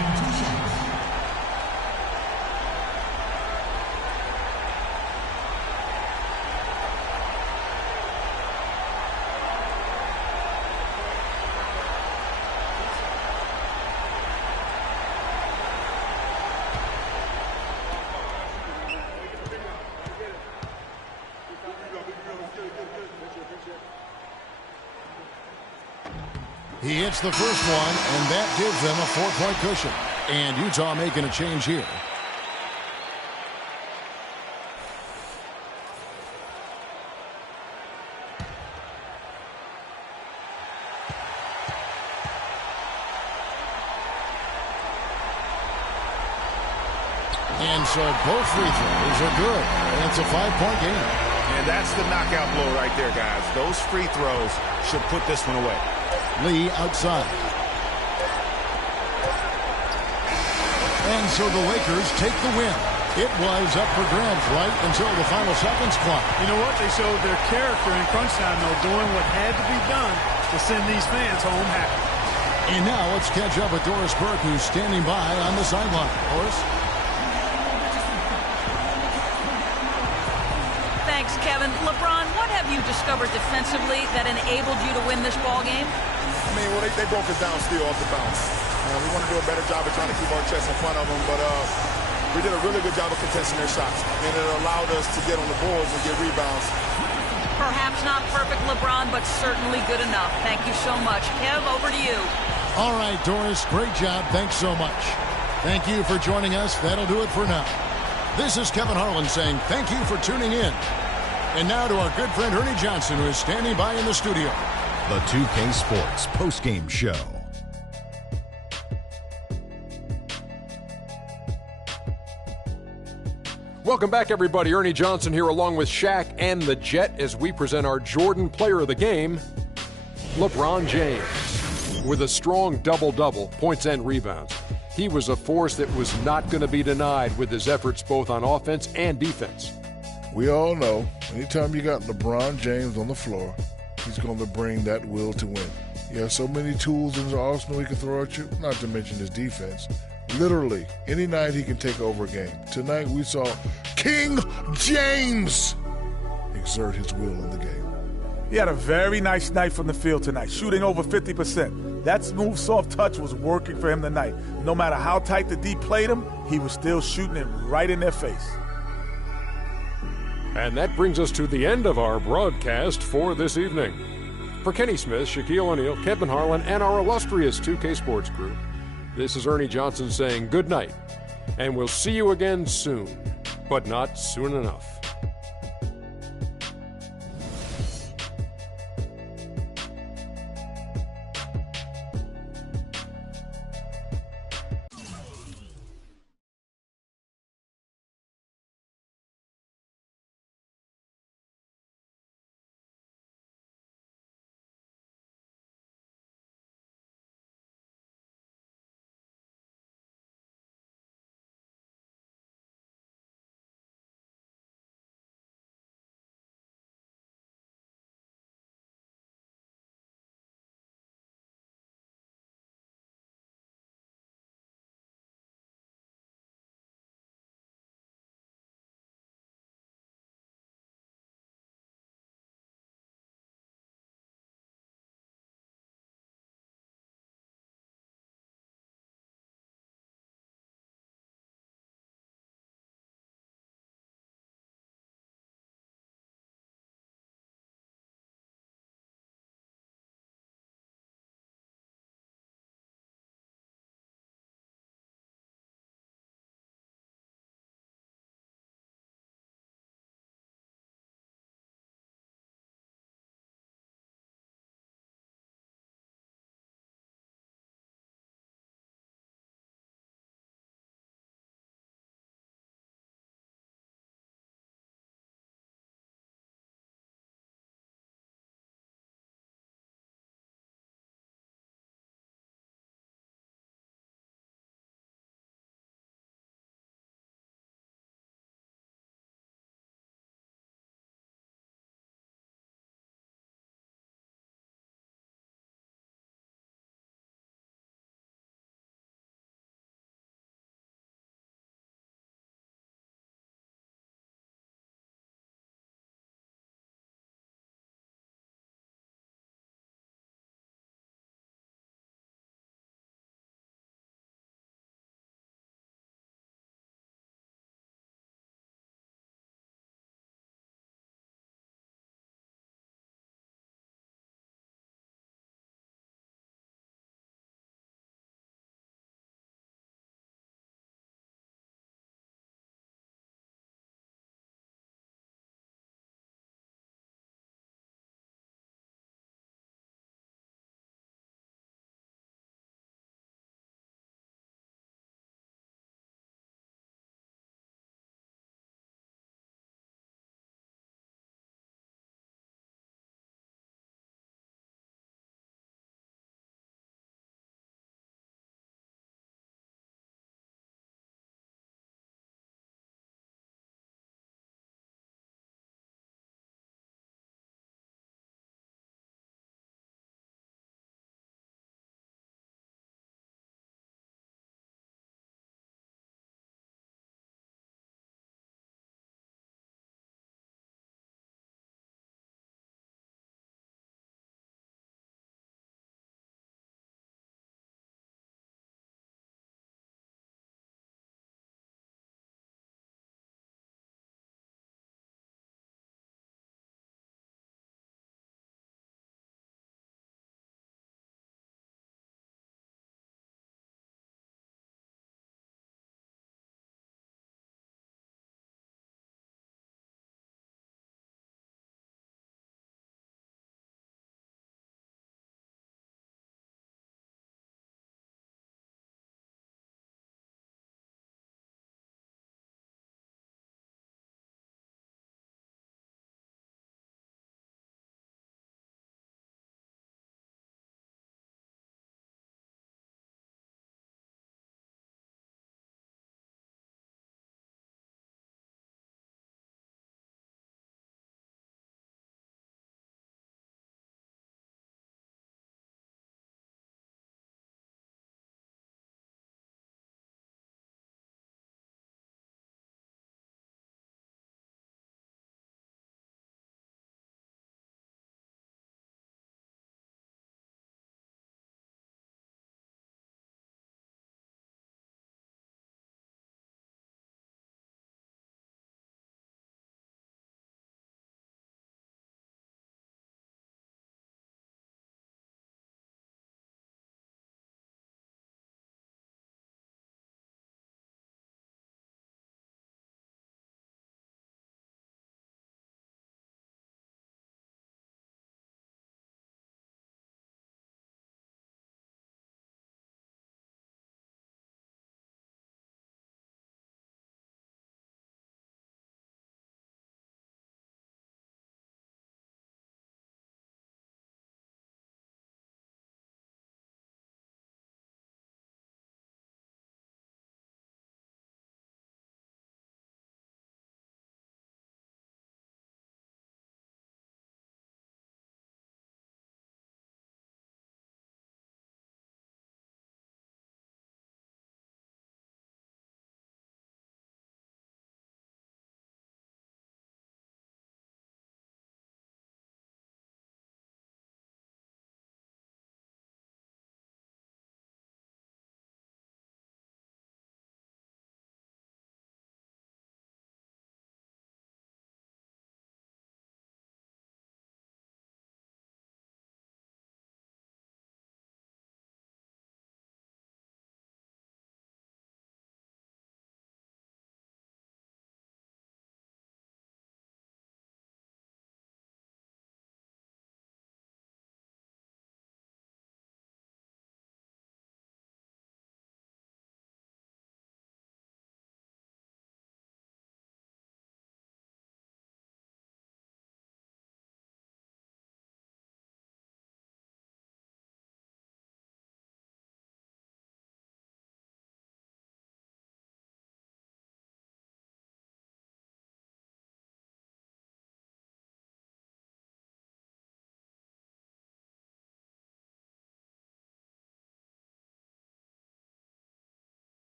He hits the first one, and that gives them a 4-point cushion. And Utah making a change here. And so both free throws are good. And it's a 5-point game. And that's the knockout blow right there, guys. Those free throws should put this one away. Lee outside. And so the Lakers take the win. It was up for grabs right until the final seconds clock. You know what? They showed their character in crunch time, though, doing what had to be done to send these fans home happy. And now let's catch up with Doris Burke, who's standing by on the sideline. Doris? Thanks, Kevin. LeBron, what have you discovered defensively that enabled you to win this ball game? I mean, well, they broke us down still off the bounce. We want to do a better job of trying to keep our chest in front of them, but we did a really good job of contesting their shots, and it allowed us to get on the boards and get rebounds. Perhaps not perfect, LeBron, but certainly good enough. Thank you so much. Kev, over to you. All right, Doris, great job. Thanks so much. Thank you for joining us. That'll do it for now. This is Kevin Harlan saying thank you for tuning in. And now to our good friend Ernie Johnson, who is standing by in the studio. The 2K Sports postgame show. Welcome back, everybody. Ernie Johnson here along with Shaq and the Jet as we present our Jordan Player of the Game, LeBron James. With a strong double-double, points and rebounds. He was a force that was not going to be denied with his efforts both on offense and defense. We all know anytime you got LeBron James on the floor, he's going to bring that will to win. He has so many tools in his arsenal he can throw at you, not to mention his defense. Literally, any night he can take over a game. Tonight we saw King James exert his will in the game. He had a very nice night from the field tonight, shooting over 50%. That smooth, soft touch was working for him tonight. No matter how tight the D played him, he was still shooting it right in their face. And that brings us to the end of our broadcast for this evening. For Kenny Smith, Shaquille O'Neal, Kevin Harlan, and our illustrious 2K Sports crew, this is Ernie Johnson saying good night, and we'll see you again soon, but not soon enough.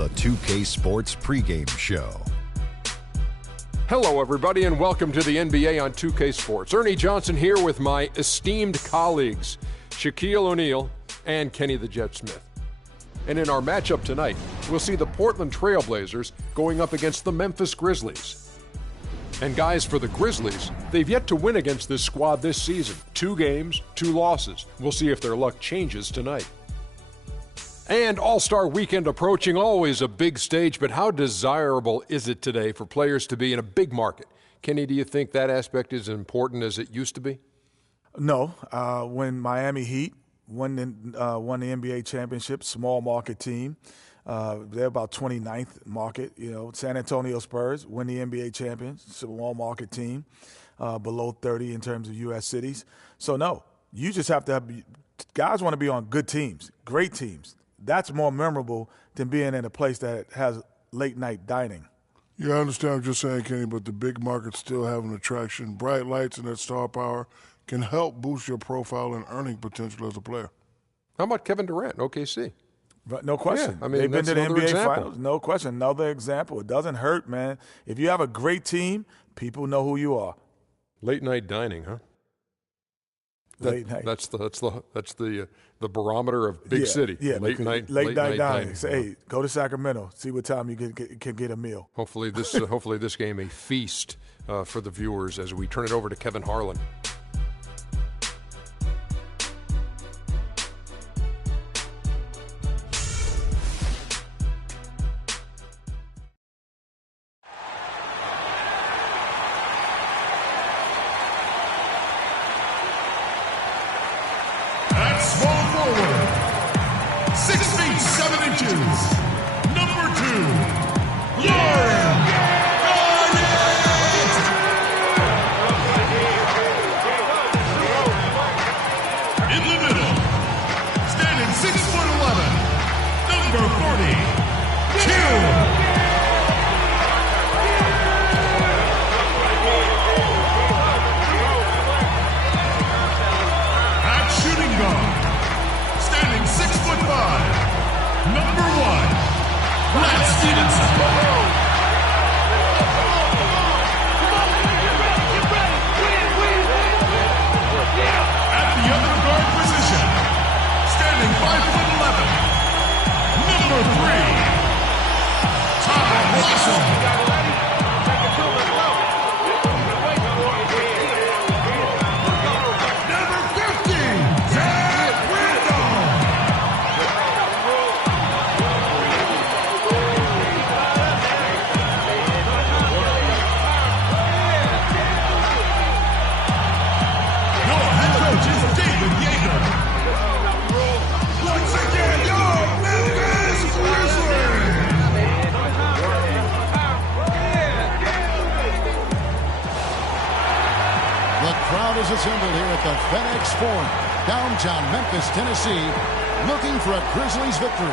the 2K Sports pregame show. Hello, everybody, and welcome to the NBA on 2K Sports. Ernie Johnson here with my esteemed colleagues, Shaquille O'Neal and Kenny the Jet Smith. And in our matchup tonight, we'll see the Portland Trail Blazers going up against the Memphis Grizzlies. And guys, for the Grizzlies, they've yet to win against this squad this season. 2 games, 2 losses. We'll see if their luck changes tonight. And All-Star Weekend approaching, always a big stage, but how desirable is it today for players to be in a big market? Kenny, do you think that aspect is as important as it used to be? No. When Miami Heat won the NBA championship, small market team, they're about 29th market. You know, San Antonio Spurs win the NBA champions, small market team, below 30 in terms of U.S. cities. So, no, you just have to have – guys want to be on good teams, great teams. That's more memorable than being in a place that has late-night dining. Yeah, I understand what you're saying, Kenny, but the big markets still have an attraction. Bright lights and that star power can help boost your profile and earning potential as a player. How about Kevin Durant, OKC? But no question. Yeah, I mean, they've been to the NBA example. Finals. No question. Another example. It doesn't hurt, man. If you have a great team, people know who you are. Late-night dining, huh? Late night. That's the barometer of big city. Yeah, late night dining. Say, hey, go to Sacramento. See what time you can get a meal. Hopefully this game a feast for the viewers as we turn it over to Kevin Harlan. Small forward, 6 feet 7 inches, number 2, Lauren Garnett. In the middle, standing 6'11", number 40, Q. Shooting guard, standing 6'5", number 1, Lance Stevenson. At the other guard position, standing 5'11", number 3, Todd Watson. Is assembled here at the FedEx Forum, downtown Memphis, Tennessee, looking for a Grizzlies victory.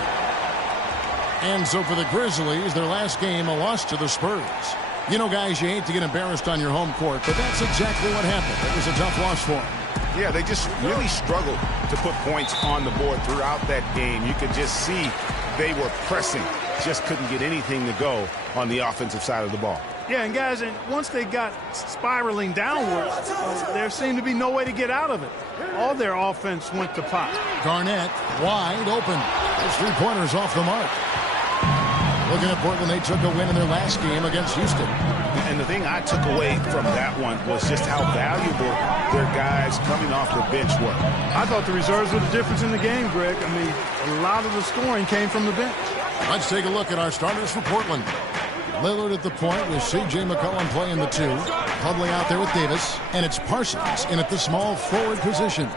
And so for the Grizzlies, their last game, a loss to the Spurs. You know, guys, you hate to get embarrassed on your home court, but that's exactly what happened. It was a tough loss for them. Yeah, they just really struggled to put points on the board throughout that game. You could just see they were pressing, just couldn't get anything to go on the offensive side of the ball. Yeah, and guys, once they got spiraling downward, there seemed to be no way to get out of it. All their offense went to pot. Garnett wide open. His 3-pointers off the mark. Looking at Portland, they took a win in their last game against Houston. And the thing I took away from that one was just how valuable their guys coming off the bench were. I thought the reserves were the difference in the game, Greg. I mean, a lot of the scoring came from the bench. Let's take a look at our starters for Portland. Lillard at the point with C.J. McCollum playing the 2. Huddling out there with Davis. And it's Parsons in at the small forward position.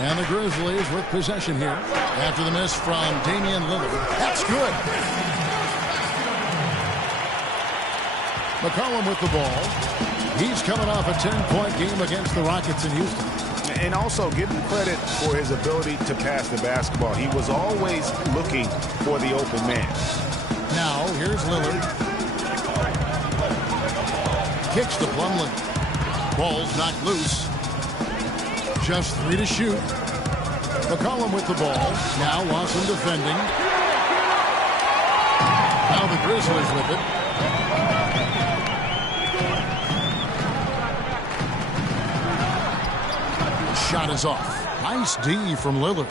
And the Grizzlies with possession here after the miss from Damian Lillard. That's good. McCollum with the ball. He's coming off a 10-point game against the Rockets in Houston. And also give him credit for his ability to pass the basketball. He was always looking for the open man. Now, here's Lillard. Kicks to Plumlee. Ball's knocked loose. Just 3 to shoot. McCollum with the ball. Now Lawson defending. Now the Grizzlies with it. Shot is off. Nice D from Lillard.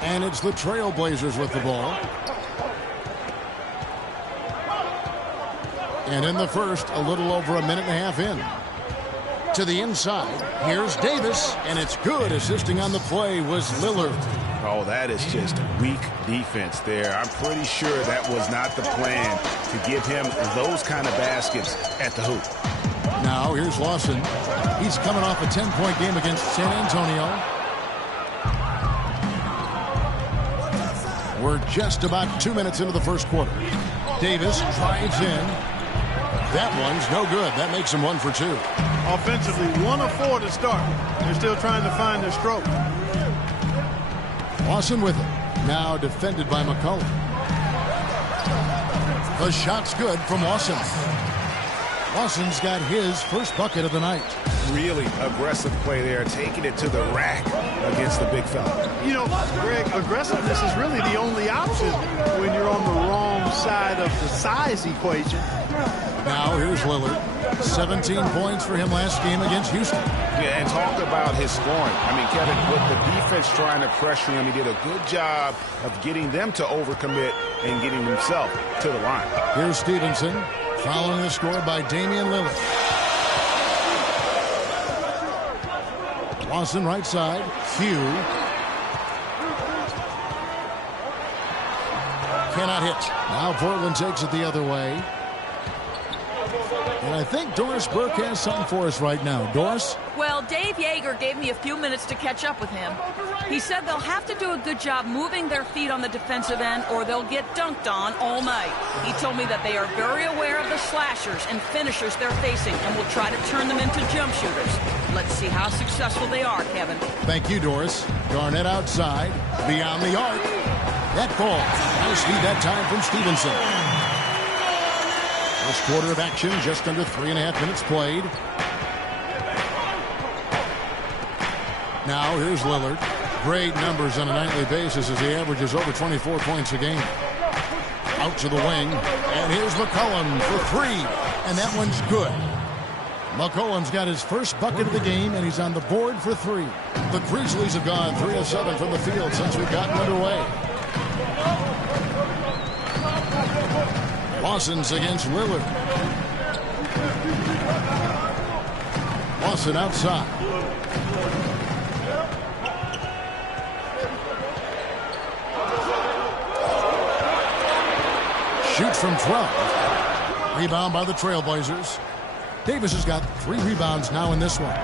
And it's the Trailblazers with the ball. And in the first, a little over a minute and a half in. To the inside, here's Davis, and it's good. Assisting on the play was Lillard. Oh, that is just weak defense there. I'm pretty sure that was not the plan to give him those kind of baskets at the hoop. Now here's Lawson. He's coming off a 10-point game against San Antonio. We're just about 2 minutes into the first quarter. Davis drives in. That one's no good. That makes him 1 for 2. Offensively, 1 of 4 to start. They're still trying to find their stroke. Lawson with it. Now defended by McCollum. The shot's good from Lawson. Lawson's got his first bucket of the night. Really aggressive play there, taking it to the rack against the big fella. You know, Greg, aggressiveness is really the only option when you're on the wrong side of the size equation. Now here's Lillard. 17 points for him last game against Houston. Yeah, and talk about his scoring. I mean, Kevin, with the defense trying to pressure him, he did a good job of getting them to overcommit and getting himself to the line. Here's Stevenson, following the score by Damian Lillard. Lawson right side. Hugh. Cannot hit. Now Portland takes it the other way. And I think Doris Burke has something for us right now. Doris? Well, Dave Yeager gave me a few minutes to catch up with him. He said they'll have to do a good job moving their feet on the defensive end or they'll get dunked on all night. He told me that they are very aware of the slashers and finishers they're facing and will try to turn them into jump shooters. Let's see how successful they are, Kevin. Thank you, Doris. Garnett outside, beyond the arc. That ball. Nice lead that time from Stevenson. First quarter of action, just under 3.5 minutes played. Now here's Lillard. Great numbers on a nightly basis as he averages over 24 points a game. Out to the wing, and here's McCollum for 3, and that one's good. McCollum's got his first bucket of the game, and he's on the board for 3. The Grizzlies have gone 3 of 7 from the field since we've gotten underway. Lawson's against Lillard. Lawson outside. Shoots from 12. Rebound by the Trailblazers. Davis has got 3 rebounds now in this one.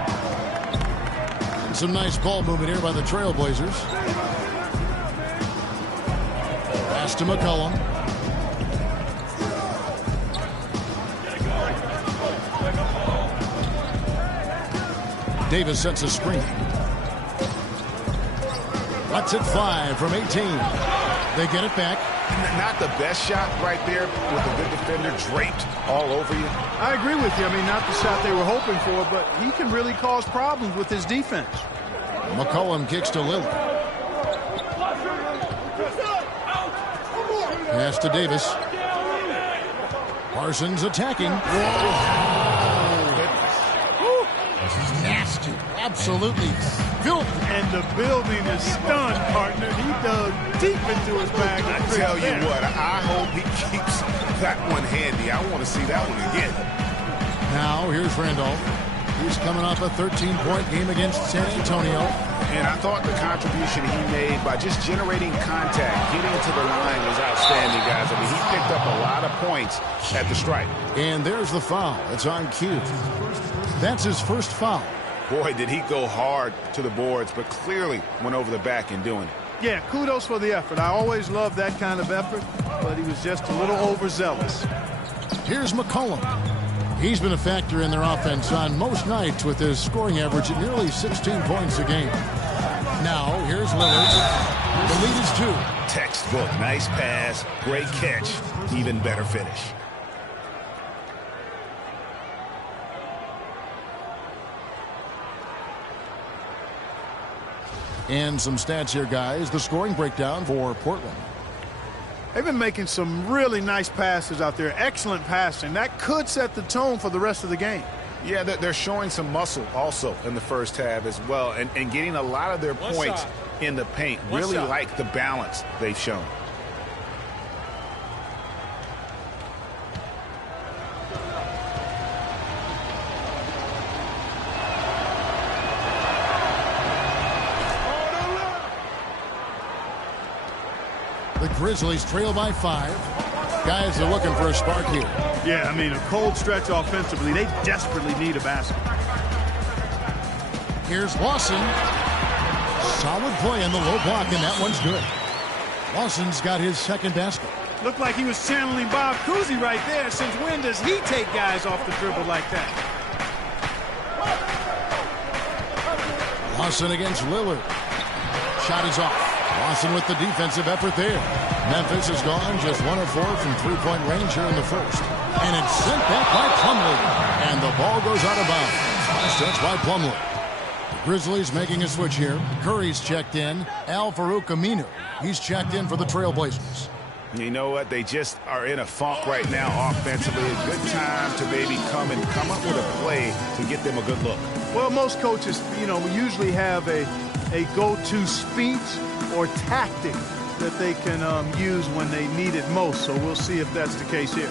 And some nice ball movement here by the Trailblazers. Pass to McCollum. Davis sets a screen. Lets it fly from 18. They get it back. Not the best shot right there with a good defender draped all over you. I agree with you. I mean, not the shot they were hoping for, but he can really cause problems with his defense. McCollum kicks to Lillard. Pass to Davis. Parsons attacking. Nasty. Absolutely filthy. And the building is stunned, partner. He dug deep into his bag. I tell you what, I hope he keeps that one handy. I want to see that one again. Now, here's Randolph. He's coming off a 13-point game against San Antonio. And I thought the contribution he made by just generating contact, getting to the line was outstanding, guys. I mean, he picked up a lot of points at the stripe. And there's the foul. It's on cue. That's his first foul. Boy, did he go hard to the boards, but clearly went over the back in doing it. Yeah, kudos for the effort. I always love that kind of effort, but he was just a little overzealous. Here's McCollum. He's been a factor in their offense on most nights with his scoring average at nearly 16 points a game. Now, here's Lillard. The lead is 2. Textbook. Nice pass. Great catch. Even better finish. And some stats here, guys. The scoring breakdown for Portland. They've been making some really nice passes out there. Excellent passing. That could set the tone for the rest of the game. Yeah, they're showing some muscle also in the first half as well, and getting a lot of their points in the paint. Really like the balance they've shown. The Grizzlies trail by 5. Guys are looking for a spark here. Yeah, I mean, a cold stretch offensively. They desperately need a basket. Here's Lawson. Solid play in the low block, and that one's good. Lawson's got his second basket. Looked like he was channeling Bob Cousy right there. Since when does he take guys off the dribble like that? Lawson against Lillard. Shot is off. Lawson with the defensive effort there. Memphis has gone just 1 of 4 from three-point range here in the first. And it's sent back by Plumlee. And the ball goes out of bounds. Last touch by Plumlee. The Grizzlies making a switch here. Curry's checked in. Al-Farouq Aminu. He's checked in for the Trailblazers. You know what? They just are in a funk right now offensively. A good time to maybe come up with a play to get them a good look. Well, most coaches, usually have a go-to speech or tactic that they can use when they need it most. So we'll see if that's the case here.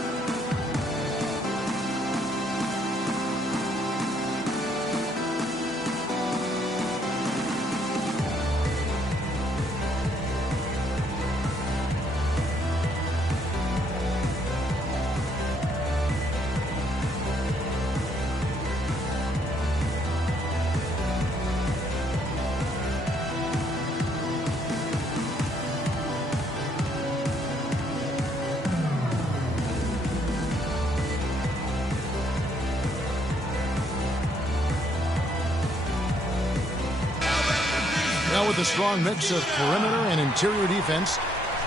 With a strong mix of perimeter and interior defense,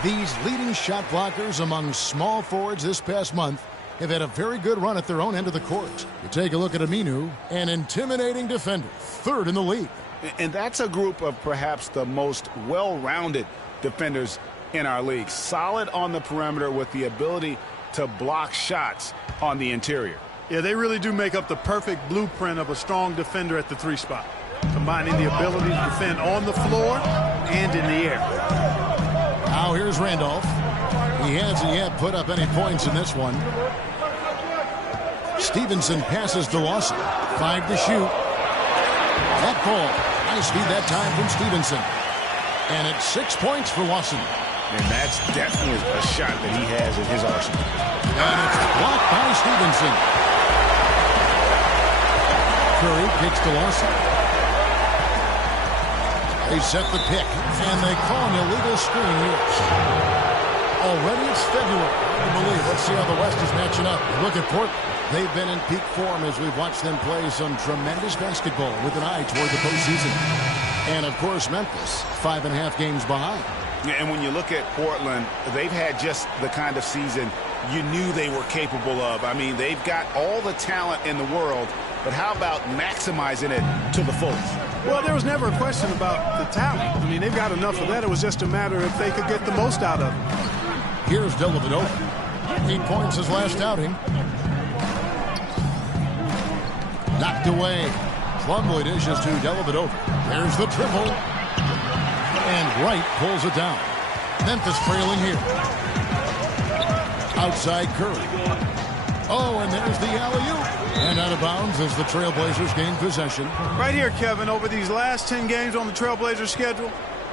these leading shot blockers among small forwards this past month have had a very good run at their own end of the court. You take a look at Aminu, an intimidating defender, 3rd in the league. And that's a group of perhaps the most well-rounded defenders in our league. Solid on the perimeter with the ability to block shots on the interior. Yeah, they really do make up the perfect blueprint of a strong defender at the 3 spot. Combining the ability to defend on the floor and in the air. Now here's Randolph. He hasn't yet put up any points in this one. Stevenson passes to Lawson. 5 to shoot. That ball. High speed that time from Stevenson. And it's 6 points for Lawson. And that's definitely a shot that he has in his arsenal. And it's blocked by Stevenson. Curry kicks to Lawson. They set the pick, and they call an illegal screen here. Already it's February. I believe. Let's see how the West is matching up. Look at Portland. They've been in peak form as we've watched them play some tremendous basketball with an eye toward the postseason. And, of course, Memphis, 5.5 games behind. Yeah, and when you look at Portland, they've had just the kind of season you knew they were capable of. I mean, they've got all the talent in the world, but how about maximizing it to the fullest? Well, there was never a question about the talent. I mean, they've got enough of that. It was just a matter if they could get the most out of it. Here's Dellavedova. 8 points his last outing. Knocked away. Plumlee dishes to Dellavedova. There's the triple. And Wright pulls it down. Memphis trailing here. Outside Curry. Oh, and there's the alley-oop. And out of bounds as the Trailblazers gain possession. Right here, Kevin, over these last 10 games on the Trailblazers schedule,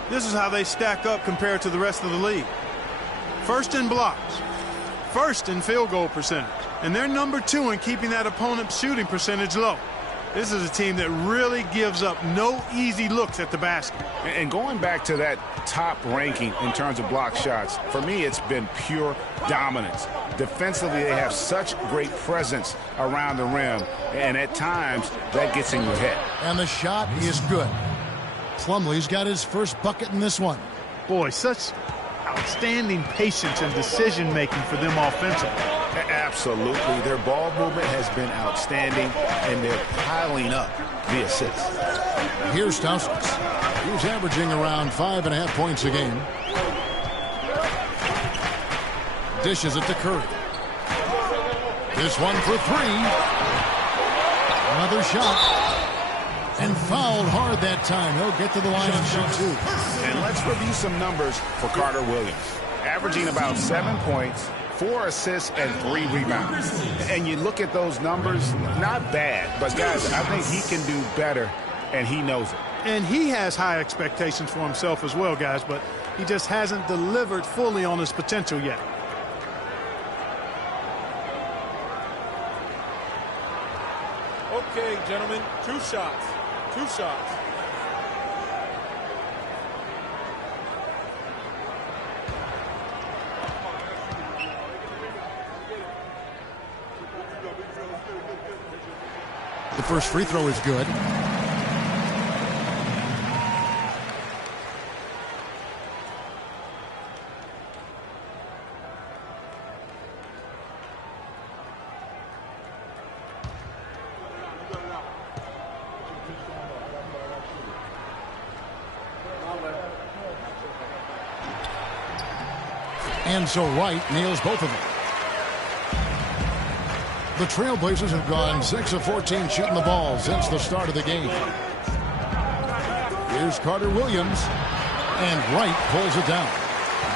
this is how they stack up compared to the rest of the league. First in blocks, first in field goal percentage, and they're number 2 in keeping that opponent's shooting percentage low. This is a team that really gives up no easy looks at the basket. And going back to that top ranking in terms of block shots, for me it's been pure dominance. Defensively, they have such great presence around the rim, and at times that gets in your head. And the shot is good. Plumlee's got his first bucket in this one. Boy, such outstanding patience and decision-making for them offensively. Absolutely. Their ball movement has been outstanding, and they're piling up the assists. Here's Stauskas. He's averaging around 5.5 points a game. Dishes it to Curry. This one for three. Another shot. And fouled hard that time. He'll get to the line and shoot two. And let's review some numbers for Carter Williams. Averaging about 7 points, 4 assists, and 3 rebounds. And you look at those numbers, not bad. But, guys, I think he can do better, and he knows it. And he has high expectations for himself as well, guys, but he just hasn't delivered fully on his potential yet. Okay, gentlemen, 2 shots. 2 shots. The first free throw is good. And so Wright nails both of them. The Trailblazers have gone 6 of 14 shooting the ball since the start of the game. Here's Carter Williams, and Wright pulls it down.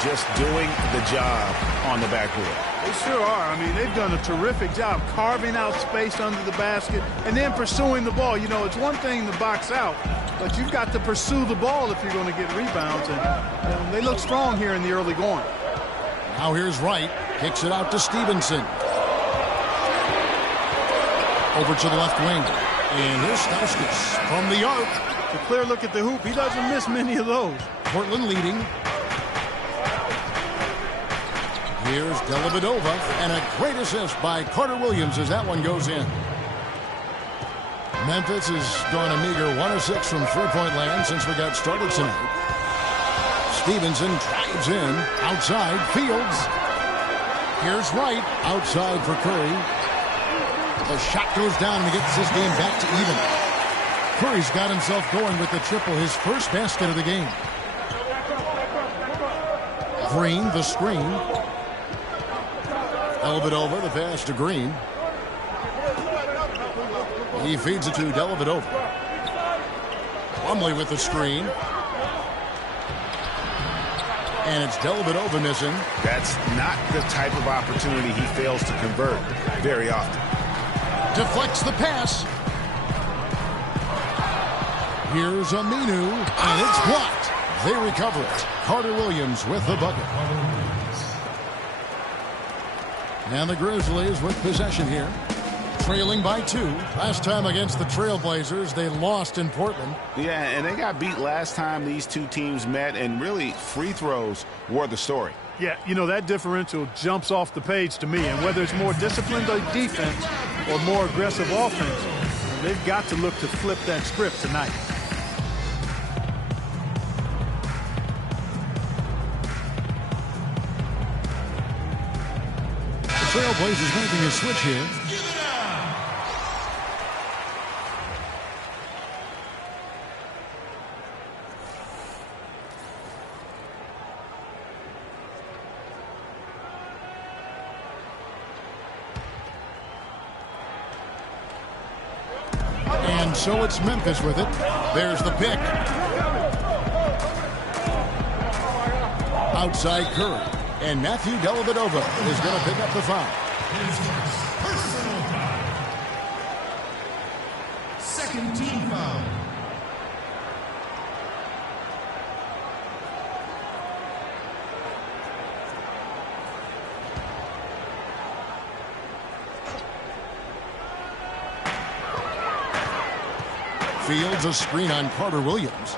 Just doing the job on the backboard. They sure are. I mean, they've done a terrific job carving out space under the basket and then pursuing the ball. You know, it's one thing to box out, but you've got to pursue the ball if you're going to get rebounds. And they look strong here in the early going. Now here's Wright. Kicks it out to Stevenson. Over to the left wing. And here's Stauskas from the arc. A clear look at the hoop. He doesn't miss many of those. Portland leading. Here's Dellavedova. And a great assist by Carter Williams as that one goes in. Memphis has gone a meager 1 of 6 from three-point land since we got started tonight. Stevenson drives in. Outside. Fields. Here's Wright. Outside for Curry. The shot goes down and he gets his game back to even. Curry's got himself going with the triple, his first basket of the game. Green, the screen. Dellavedova, the pass to Green. He feeds it to Dellavedova. Plumlee with the screen. And it's Dellavedova missing. That's not the type of opportunity he fails to convert very often. Deflects the pass. Here's Aminu, and it's blocked. They recover it. Carter Williams with the bucket. And the Grizzlies with possession here. Trailing by 2. Last time against the Trailblazers, they lost in Portland. Yeah, and they got beat last time these two teams met, and really free throws were the story. Yeah, you know, that differential jumps off the page to me. And whether it's more disciplined defense or more aggressive offense, they've got to look to flip that script tonight. The Trailblazers making a switch here. So it's Memphis with it. There's the pick. Outside Curry. And Matthew Dellavedova is going to pick up the foul. Personal foul. Second team foul. Fields a screen on Carter Williams.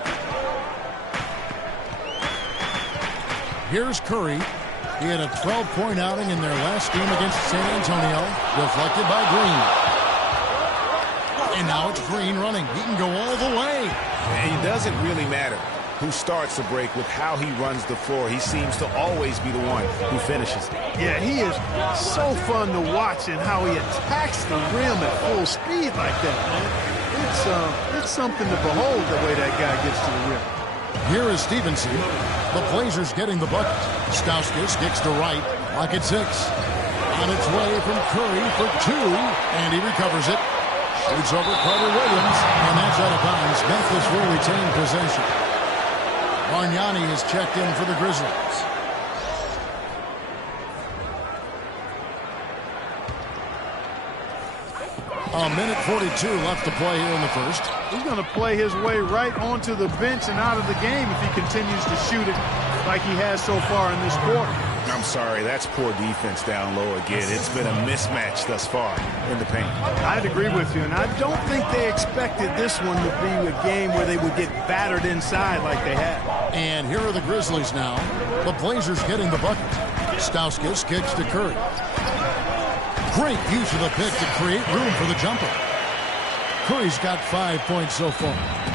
Here's Curry. He had a 12-point outing in their last game against San Antonio. Deflected by Green. And now it's Green running. He can go all the way. And it doesn't really matter who starts the break with how he runs the floor. He seems to always be the one who finishes it. Yeah, he is so fun to watch in how he attacks the rim at full speed like that, man. It's something to behold the way that guy gets to the rim. Here is Stevenson. The Blazers getting the bucket. Stauskas kicks to Wright. Clock at 6. On its way from Curry for 2, and he recovers it. Shoots over Carter Williams, and that's out of bounds. Memphis will retain possession. Bargnani is checked in for the Grizzlies. A minute 42 left to play here in the first. He's going to play his way right onto the bench and out of the game if he continues to shoot it like he has so far in this quarter. I'm sorry, that's poor defense down low again. It's been a mismatch thus far in the paint. I'd agree with you, and I don't think they expected this one to be a game where they would get battered inside like they had. And here are the Grizzlies now. The Blazers getting the bucket. Stauskas kicks to Curry. Great use of the pick to create room for the jumper. Curry's got 5 points so far.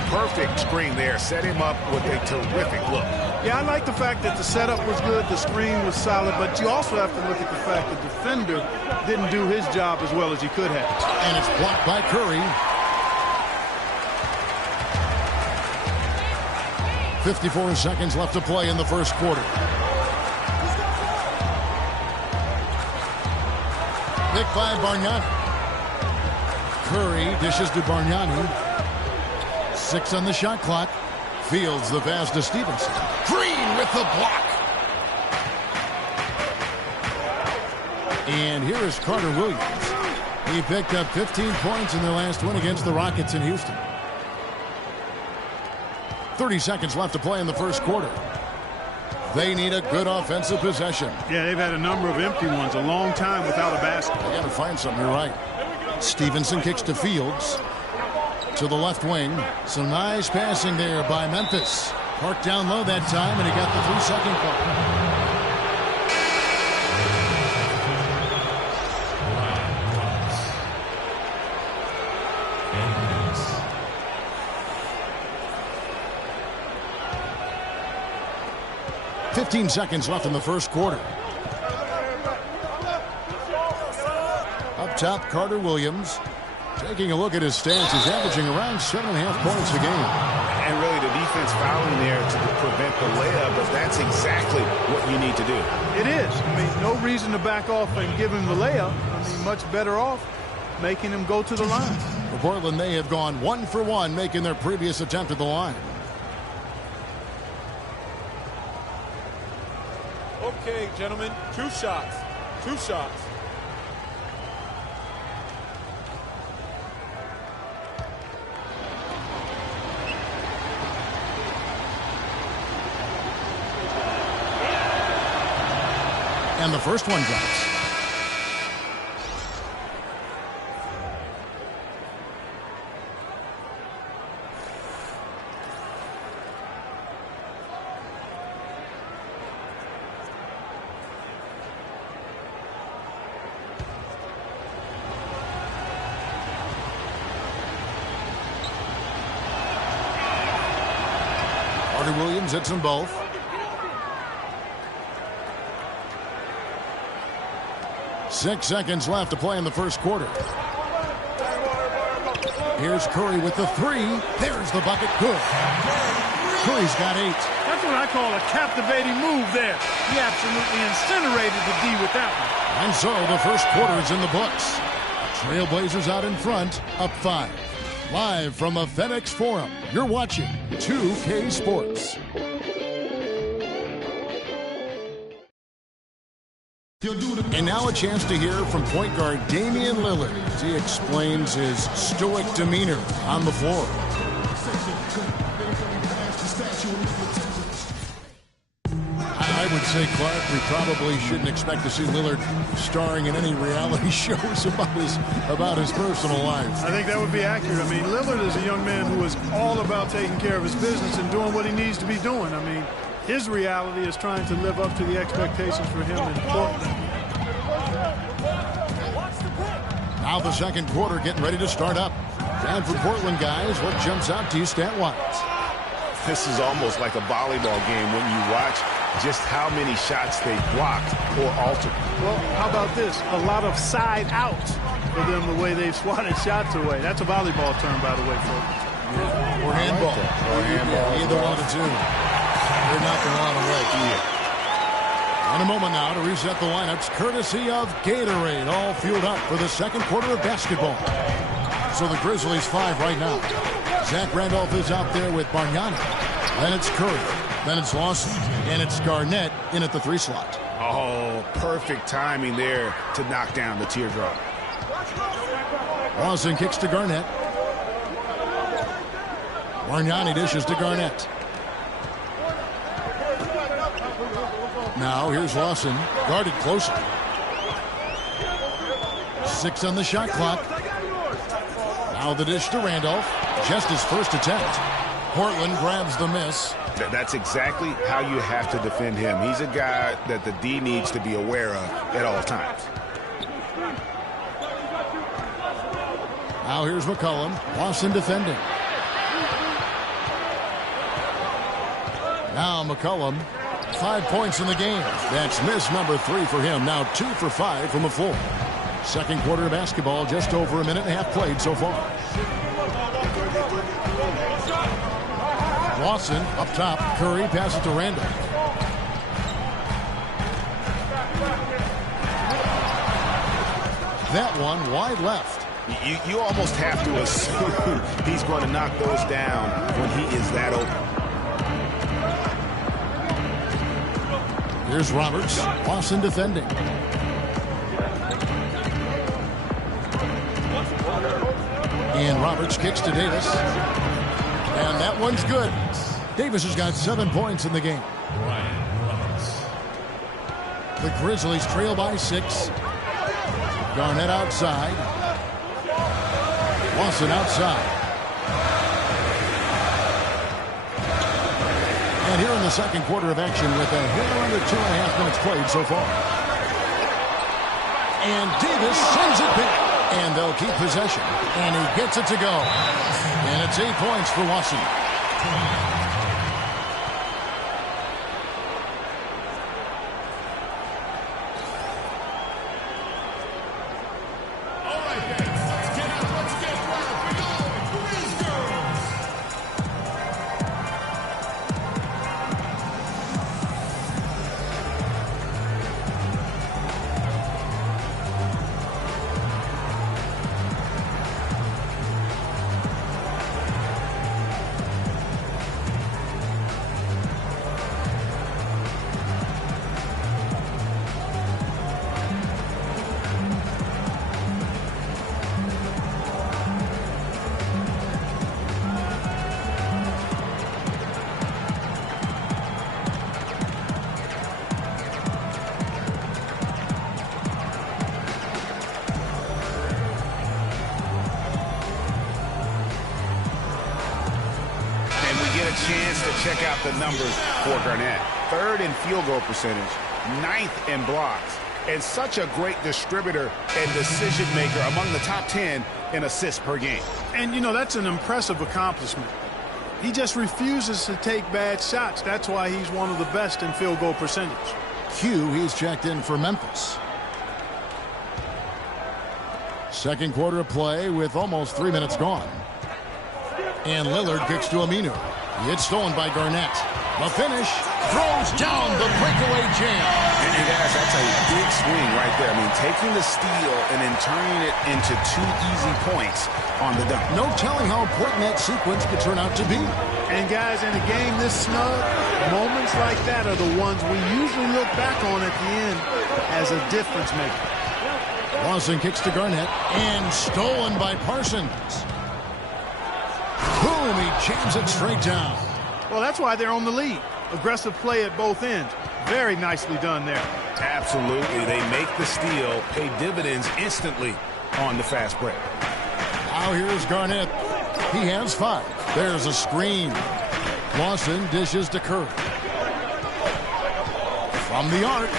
Perfect screen there. Set him up with a terrific look. Yeah, I like the fact that the setup was good, the screen was solid, but you also have to look at the fact the defender didn't do his job as well as he could have. And it's blocked by Curry. 54 seconds left to play in the first quarter. Pick by Bargnani. Curry dishes to Bargnani. 6 on the shot clock. Fields the pass to Stevenson. Green with the block. And here is Carter Williams. He picked up 15 points in their last win against the Rockets in Houston. 30 seconds left to play in the first quarter. They need a good offensive possession. Yeah, they've had a number of empty ones, a long time without a basket. They got to find something, you're right. Stevenson kicks to Fields. To the left wing. Some nice passing there by Memphis. Parked down low that time, and he got the 3-second call. 15 seconds left in the first quarter. Up top, Carter Williams. Taking a look at his stats, he's averaging around 7.5 points a game. And really the defense fouling there to prevent the layup, but that's exactly what you need to do. It is. I mean, no reason to back off and give him the layup. I mean, much better off making him go to the line. For Portland, they have gone 1 for 1, making their previous attempt at the line. Okay, gentlemen, 2 shots. 2 shots. And the first one drops. Carter Williams hits them both. Six seconds left to play in the first quarter. Here's Curry with the 3. There's the bucket. Good. Curry's got 8. That's what I call a captivating move there. He absolutely incinerated the D with that one. And so the first quarter is in the books. Trailblazers out in front, up 5. Live from the FedEx Forum, you're watching 2K Sports. And now a chance to hear from point guard Damian Lillard as he explains his stoic demeanor on the floor. I would say, Clark, we probably shouldn't expect to see Lillard starring in any reality shows about his personal life. I think that would be accurate. I mean, Lillard is a young man who is all about taking care of his business and doing what he needs to be doing. I mean, his reality is trying to live up to the expectations for him in Portland. Now the second quarter getting ready to start up. And for Portland, guys, what jumps out to you stat-wise? This is almost like a volleyball game when you watch just how many shots they blocked or altered. Well, how about this? A lot of side out for them the way they've swatted shots away. That's a volleyball term, by the way, folks. Yeah. Or handball. Or handball. Either one of the two. They're knocking a lot away. And a moment now to reset the lineups, courtesy of Gatorade, all fueled up for the second quarter of basketball. So the Grizzlies 5 right now. Zach Randolph is out there with Bargnani. Then it's Curry. Then it's Lawson. And it's Garnett in at the 3 slot. Oh, perfect timing there to knock down the teardrop. Lawson kicks to Garnett. Bargnani dishes to Garnett. Now here's Lawson, guarded closer. 6 on the shot clock. Now the dish to Randolph. Just his first attempt. Portland grabs the miss. That's exactly how you have to defend him. He's a guy that the D needs to be aware of at all times. Now here's McCollum. Lawson defending. Now McCollum, 5 points in the game. That's miss number 3 for him. Now 2 for 5 from the floor. Second quarter of basketball, just over a minute and a half played so far. Lawson up top. Curry passes to Randolph. That one wide left. You almost have to assume he's going to knock those down when he is that open. Here's Roberts. Lawson defending. And Roberts kicks to Davis. And that one's good. Davis has got 7 points in the game. The Grizzlies trail by 6. Garnett outside. Lawson outside. And here in the second quarter of action with a little under 2.5 minutes played so far. And Davis sends it back. And they'll keep possession. And he gets it to go. And it's 8 points for Washington. Chance to check out the numbers for Garnett. 3rd in field goal percentage, 9th in blocks, and such a great distributor and decision maker, among the top 10 in assists per game. And, you know, that's an impressive accomplishment. He just refuses to take bad shots. That's why he's one of the best in field goal percentage. Q, he's checked in for Memphis. Second quarter of play with almost 3 minutes gone. And Lillard kicks to Aminu. It's stolen by Garnett. The finish, throws down the breakaway jam. And guys, that's a big swing right there. I mean, taking the steal and then turning it into 2 easy points on the dunk. No telling how important that sequence could turn out to be. And guys, in a game this snug, moments like that are the ones we usually look back on at the end as a difference maker. Lawson kicks to Garnett and stolen by Parsons. Boom, he jams it straight down. Well, that's why they're on the lead. Aggressive play at both ends. Very nicely done there. Absolutely. They make the steal, pay dividends instantly on the fast break. Now here's Garnett. He has 5. There's a screen. Lawson dishes to Curry. From the arc.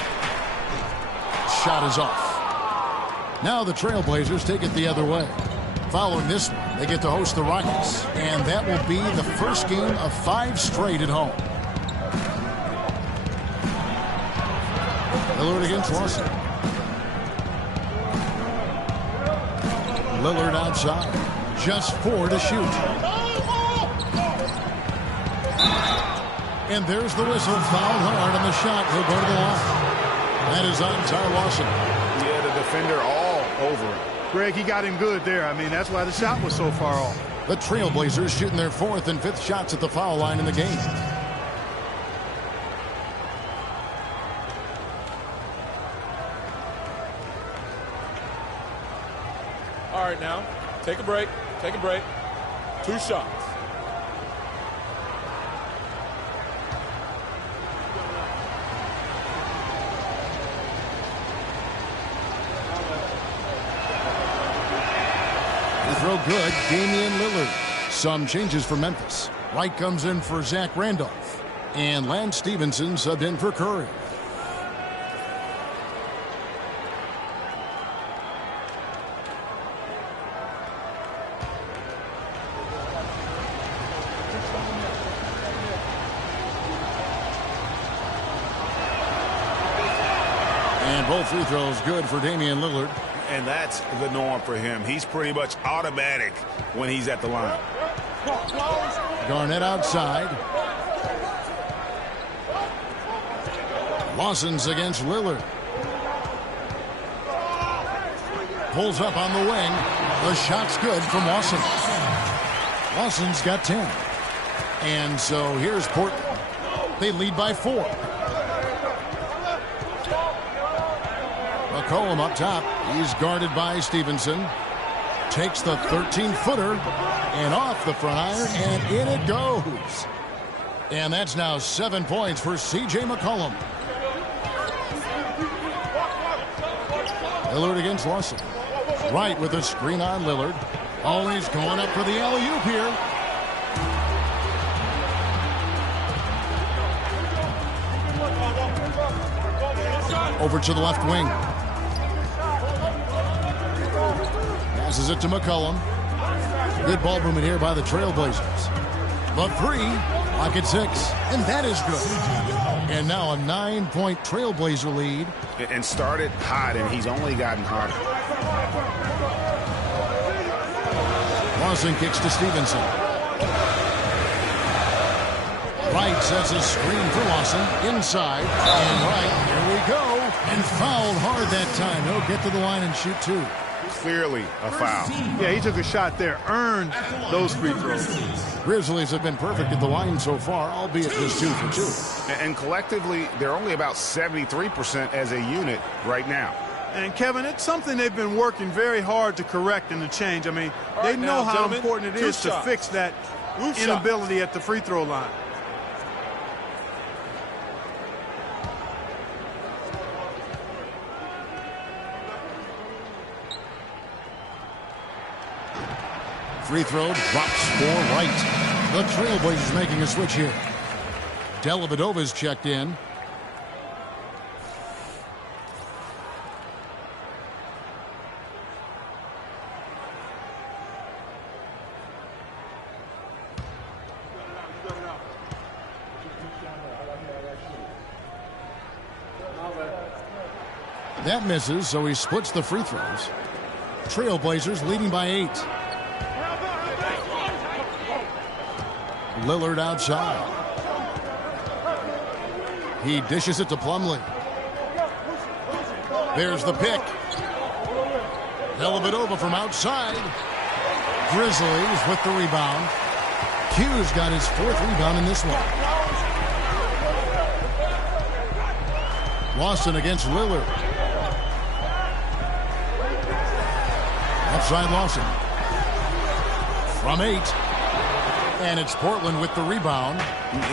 Shot is off. Now the Trailblazers take it the other way. Following this one, they get to host the Rockets. And that will be the first game of 5 straight at home. Lillard against Lawson. Lillard outside. Just 4 to shoot. And there's the whistle. Fouled hard on the shot. He'll go to the line. That is on Ty Lawson. Yeah, the defender all over him. Greg, he got him good there. I mean, that's why the shot was so far off. The Trailblazers shooting their 4th and 5th shots at the foul line in the game. All right, now, take a break. Take a break. 2 shots. Throw good, Damian Lillard. Some changes for Memphis. Wright comes in for Zach Randolph. And Lance Stevenson subbed in for Curry. And both free throws good for Damian Lillard. And that's the norm for him. He's pretty much automatic when he's at the line. Garnett outside. Lawson's against Lillard. Pulls up on the wing. The shot's good from Lawson. Lawson's got 10. And so here's Portland. They lead by 4. McCollum up top. He's guarded by Stevenson. Takes the 13-footer and off the front iron, and in it goes. And that's now 7 points for C.J. McCollum. Lillard against Lawson. Wright with a screen on Lillard. Always going up for the alley-oop here. Over to the left wing. Passes it to McCollum. Good ball movement here by the Trailblazers. The 3, pocket 6, and that is good. And now a 9-point Trailblazer lead. And started hot, and he's only gotten hotter. Lawson kicks to Stevenson. Wright sets a screen for Lawson. Inside. And Wright, here we go. And fouled hard that time. He'll get to the line and shoot 2. Clearly a foul. Yeah, he took a shot there. Earned those free throws. Grizzlies have been perfect at the line so far, albeit just 2 for 2. And collectively, they're only about 73% as a unit right now. And, Kevin, it's something they've been working very hard to correct and to change. I mean, they know how important it is to fix that inability at the free throw line. Free throw drops for Wright. The Trailblazers making a switch here. Dellavedova's checked in. That misses, so he splits the free throws. Trailblazers leading by 8. Lillard outside. He dishes it to Plumlee. There's the pick. Dellavedova from outside. Grizzlies with the rebound. Hughes got his 4th rebound in this one. Lawson against Lillard. Outside Lawson. From 8. And it's Portland with the rebound.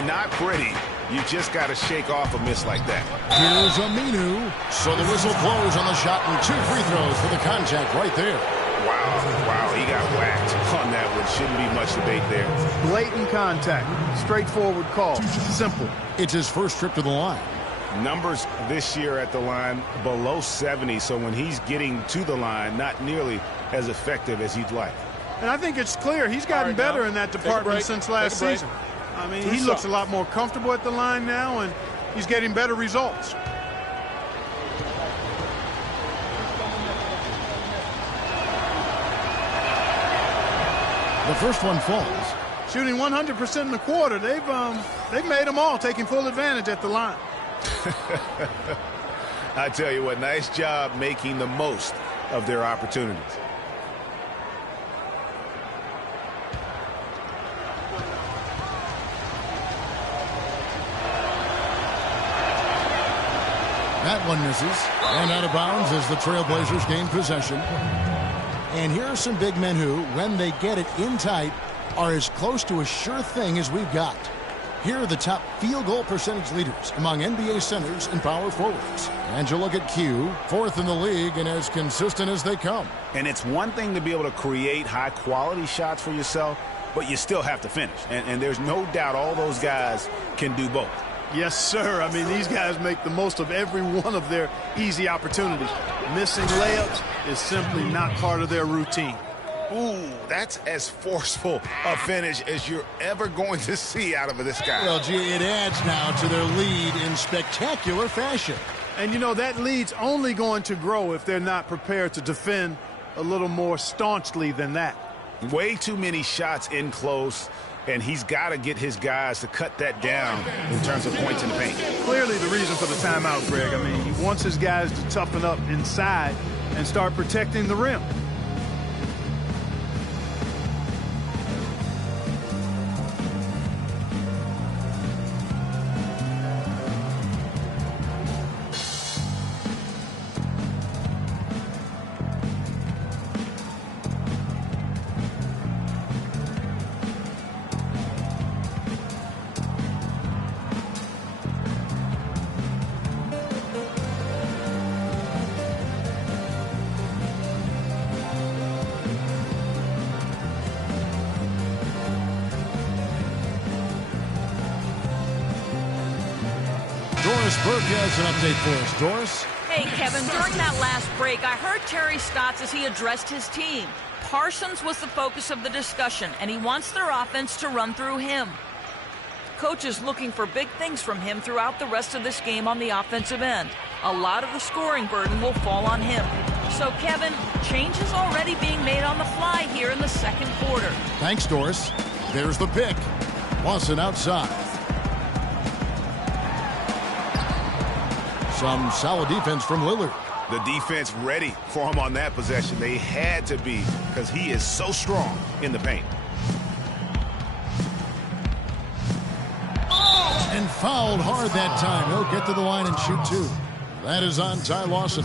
Not pretty. You just got to shake off a miss like that. Here's Aminu. So the whistle blows on the shot and 2 free throws for the contact right there. Wow, he got whacked on that one. Shouldn't be much debate there. Blatant contact. Straightforward call. Simple. It's his first trip to the line. Numbers this year at the line below 70, so when he's getting to the line, not nearly as effective as he'd like. And I think it's clear he's gotten better in that department since last season. I mean, he looks a lot more comfortable at the line now, and he's getting better results. The first one falls. Shooting 100% in the quarter. They've made them all, taking full advantage at the line. I tell you what, nice job making the most of their opportunities. That one misses. And out of bounds as the Trailblazers gain possession. And here are some big men who, when they get it in tight, are as close to a sure thing as we've got. Here are the top field goal percentage leaders among NBA centers and power forwards. And you look at Q, fourth in the league and as consistent as they come. And it's one thing to be able to create high-quality shots for yourself, but you still have to finish. And there's no doubt all those guys can do both. Yes, sir. I mean, these guys make the most of every one of their easy opportunities. Missing layups is simply not part of their routine. Ooh, that's as forceful a finish as you're ever going to see out of this guy. Well, gee, it adds now to their lead in spectacular fashion. And, you know, that lead's only going to grow if they're not prepared to defend a little more staunchly than that. Way too many shots in close, and he's got to get his guys to cut that down in terms of points in the paint. Clearly the reason for the timeout, Greg. I mean, he wants his guys to toughen up inside and start protecting the rim. Doris Burke has an update for us. Doris? Hey, Kevin, during that last break, I heard Terry Stotts as he addressed his team. Parsons was the focus of the discussion, and he wants their offense to run through him. Coach is looking for big things from him throughout the rest of this game on the offensive end. A lot of the scoring burden will fall on him. So, Kevin, change is already being made on the fly here in the second quarter. Thanks, Doris. There's the pick. Lawson outside. Some solid defense from Lillard. The defense ready for him on that possession. They had to be because he is so strong in the paint. And fouled hard that time. He'll get to the line and shoot two. That is on Ty Lawson.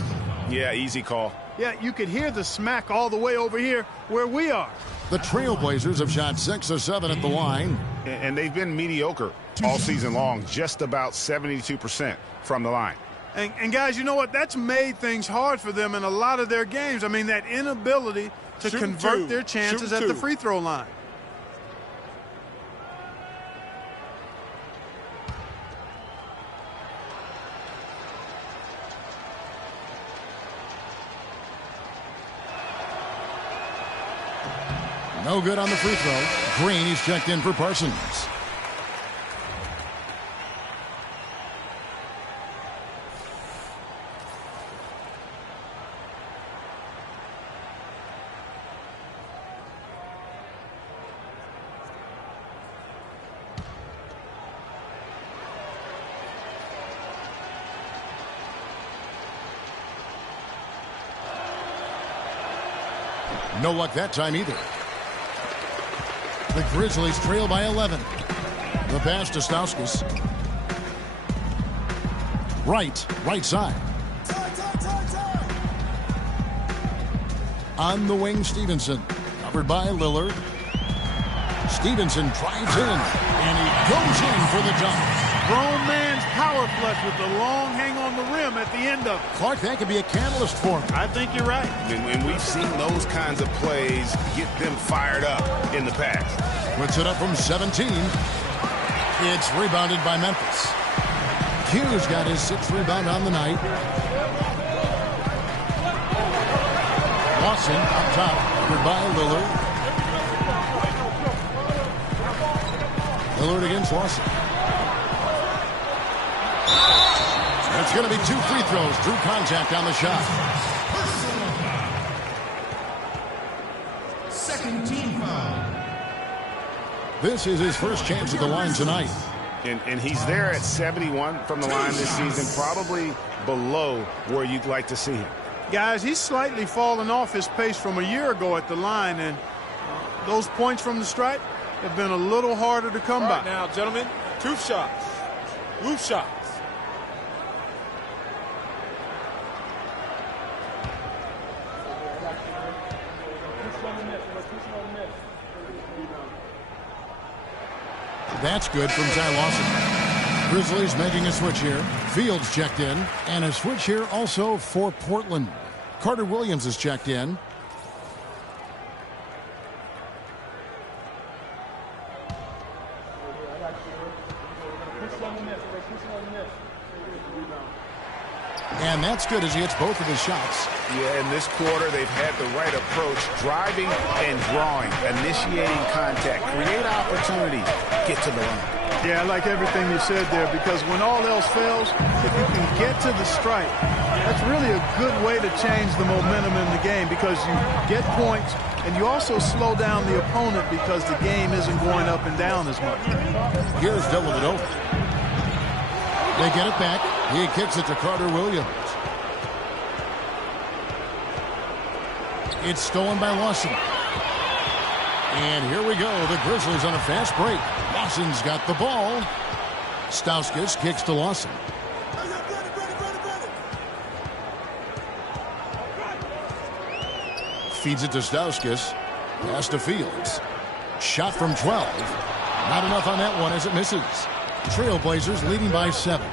Yeah, easy call. Yeah, you could hear the smack all the way over here where we are. The Trailblazers have shot 6 of 7 at the line. And they've been mediocre all season long, just about 72% from the line. And guys, you know what? That's made things hard for them in a lot of their games. I mean, that inability to convert their chances at the free throw line. No good on the free throw. Green, he's checked in for Parsons. No luck that time either. The Grizzlies trail by 11. The pass to Stauskas. Right side. On the wing, Stevenson. Covered by Lillard. Stevenson drives in, and he goes in for the dunk. Grown man's power flush with the long hang on the rim at the end of it. Clark, that could be a catalyst for him. I think you're right. And we've seen those kinds of plays get them fired up in the past. Puts it up from 17. It's rebounded by Memphis. Q's got his 6th rebound on the night. Lawson up top, covered by Lillard. Lillard against Lawson. It's going to be 2 free throws. Drew contact on the shot. Second team foul. This is his first chance at the line tonight. And he's there at 71 from the line this season, probably below where you'd like to see him. Guys, he's slightly fallen off his pace from a year ago at the line, and those points from the stripe have been a little harder to come by. Now, gentlemen, 2 shots. 2 shots. That's good from Ty Lawson. Grizzlies making a switch here. Fields checked in. And a switch here also for Portland. Carter Williams is checked in. And that's good as he hits both of his shots. Yeah, in this quarter, they've had the right approach, driving and drawing, initiating contact, create opportunity, get to the line. Yeah, I like everything you said there, because when all else fails, if you can get to the stripe, that's really a good way to change the momentum in the game, because you get points and you also slow down the opponent because the game isn't going up and down as much. Here's Dellavedova. They get it back. He kicks it to Carter Williams. It's stolen by Lawson. And here we go. The Grizzlies on a fast break. Lawson's got the ball. Stauskas kicks to Lawson. Feeds it to Stauskas. Pass to Fields. Shot from 12. Not enough on that one as it misses. Trailblazers leading by 7.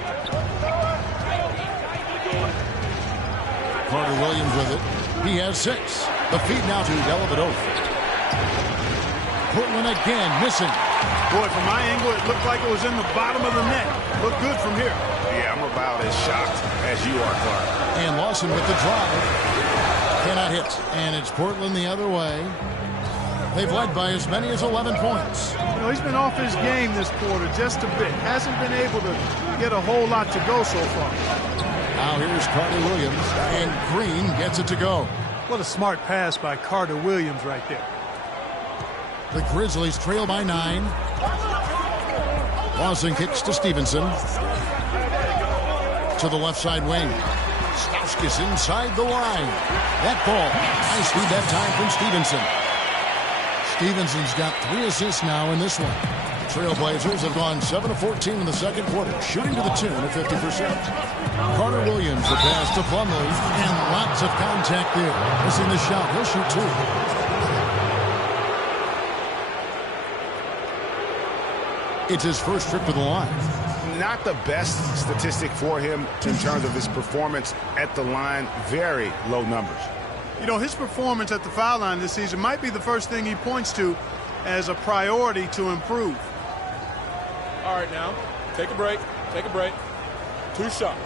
Carter Williams with it. He has 6. The feed now to Dellavedova. Portland again missing. Boy, from my angle, it looked like it was in the bottom of the net. Looked good from here. Yeah, I'm about as shocked as you are, Clark. And Lawson with the drive. Cannot hit. And it's Portland the other way. They've led by as many as 11 points. You know, he's been off his game this quarter just a bit. Hasn't been able to get a whole lot to go so far. Now here's Carter Williams, and Green gets it to go. What a smart pass by Carter Williams right there. The Grizzlies trail by 9. Lawson kicks to Stevenson. To the left side wing. Stauskas inside the line. That ball. Nice lead that time from Stevenson. Stevenson's got 3 assists now in this one. The Trailblazers have gone 7 of 14 in the second quarter, shooting to the tune of 50%. Carter Williams, the pass to Plumlee, and lots of contact there. Missing the shot. He'll shoot 2. It's his first trip to the line. Not the best statistic for him in terms of his performance at the line. Very low numbers. You know, his performance at the foul line this season might be the first thing he points to as a priority to improve. All right, now, take a break. Take a break. 2 shots.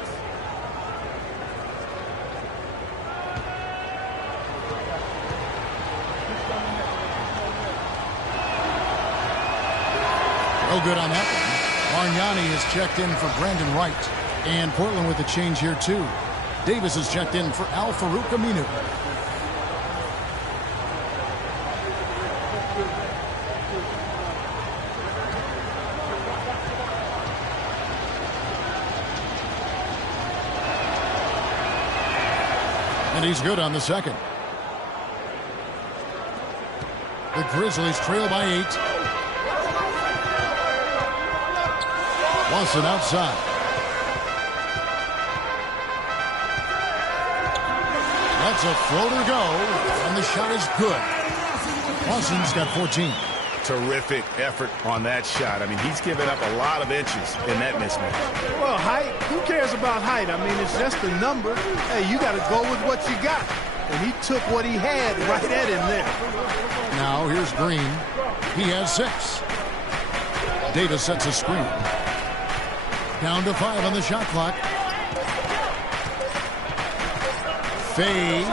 No good on that one. Bargnani is checked in for Brandon Wright. And Portland with a change here, too. Davis is checked in for Al-Farouq Aminu. And he's good on the second. The Grizzlies trail by 8. Lawson outside. That's a floater go, and the shot is good. Lawson's got 14. Terrific effort on that shot. I mean, he's given up a lot of inches in that mismatch. Well, height, who cares about height? I mean, it's just a number. Hey, you got to go with what you got. And he took what he had right at him there. Now here's Green. He has 6. Davis sets a screen. Down to 5 on the shot clock. Fades.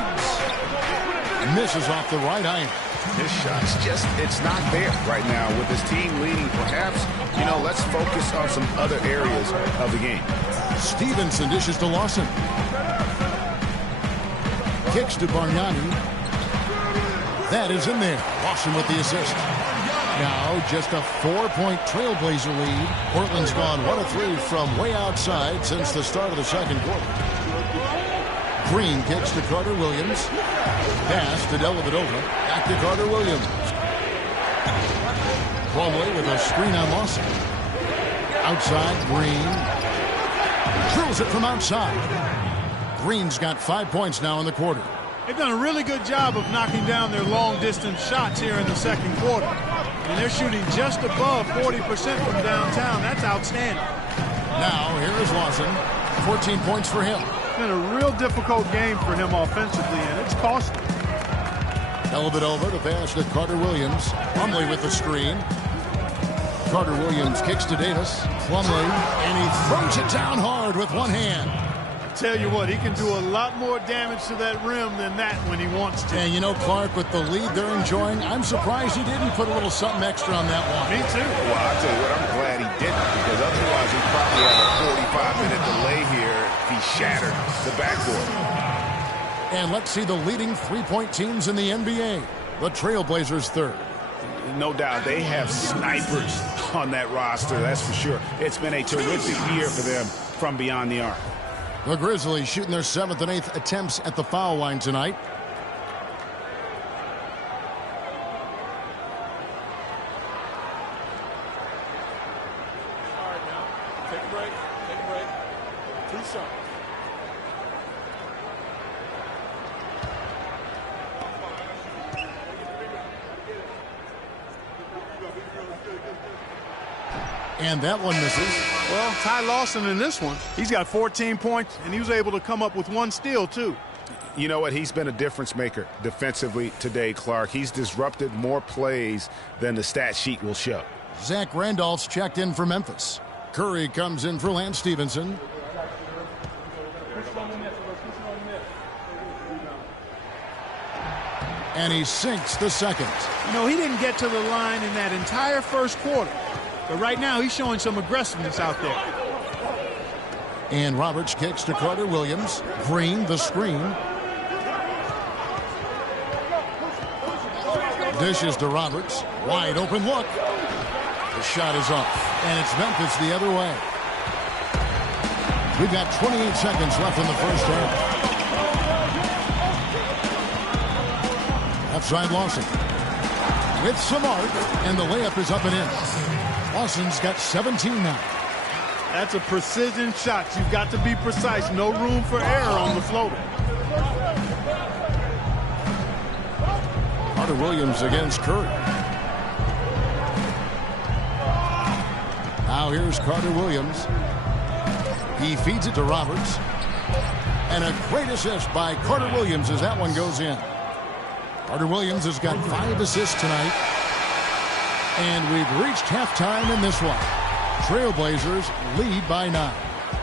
Misses off the right iron. His shot's just, it's not there right now with his team leading. Perhaps, you know, let's focus on some other areas of the game. Stevenson dishes to Lawson. Kicks to Bargnani. That is in there. Lawson with the assist. Now just a 4-point Trailblazer lead. Portland's gone 1 of 3 from way outside since the start of the second quarter. Green kicks to Carter Williams. Pass to Dellavedova. Back to Carter Williams. Plumlee with a screen on Lawson. Outside, Green. Drills it from outside. Green's got 5 points now in the quarter. They've done a really good job of knocking down their long-distance shots here in the second quarter. And they're shooting just above 40% from downtown. That's outstanding. Now, here is Lawson. 14 points for him. It's been a real difficult game for him offensively, and it's costly. Dellavedova to pass to Carter Williams. Plumlee with the screen. Carter Williams kicks to Davis. Plumlee, and he throws it down hard with one hand. Tell you what, he can do a lot more damage to that rim than that when he wants to. And you know, Clark, with the lead they're enjoying, I'm surprised he didn't put a little something extra on that one. Me too. Well, I'll tell you what, I'm glad he didn't, because otherwise he probably had a 45-minute delay here if he shattered the backboard. And let's see the leading three-point teams in the NBA. The Trailblazers third. No doubt, they have snipers on that roster, that's for sure. It's been a terrific year for them from beyond the arc. The Grizzlies shooting their 7th and 8th attempts at the foul line tonight. All right, now. Take a break. Take a break. 2 shots. And that one misses. Well, Ty Lawson in this one, he's got 14 points, and he was able to come up with 1 steal, too. You know what? He's been a difference maker defensively today, Clark. He's disrupted more plays than the stat sheet will show. Zach Randolph's checked in for Memphis. Curry comes in for Lance Stevenson. And he sinks the second. You know, he didn't get to the line in that entire first quarter. But right now, he's showing some aggressiveness out there. And Roberts kicks to Carter Williams. Green, the screen. Dishes to Roberts. Wide open look. The shot is off. And it's Memphis the other way. We've got 28 seconds left in the first half. Outside Lawson. With some arc. And the layup is up and in. Lawson's got 17 now. That's a precision shot. You've got to be precise. No room for error on the floater. Carter Williams against Curry. Now here's Carter Williams. He feeds it to Roberts. And a great assist by Carter Williams as that one goes in. Carter Williams has got 5 assists tonight. And we've reached halftime in this one. Trailblazers lead by 9.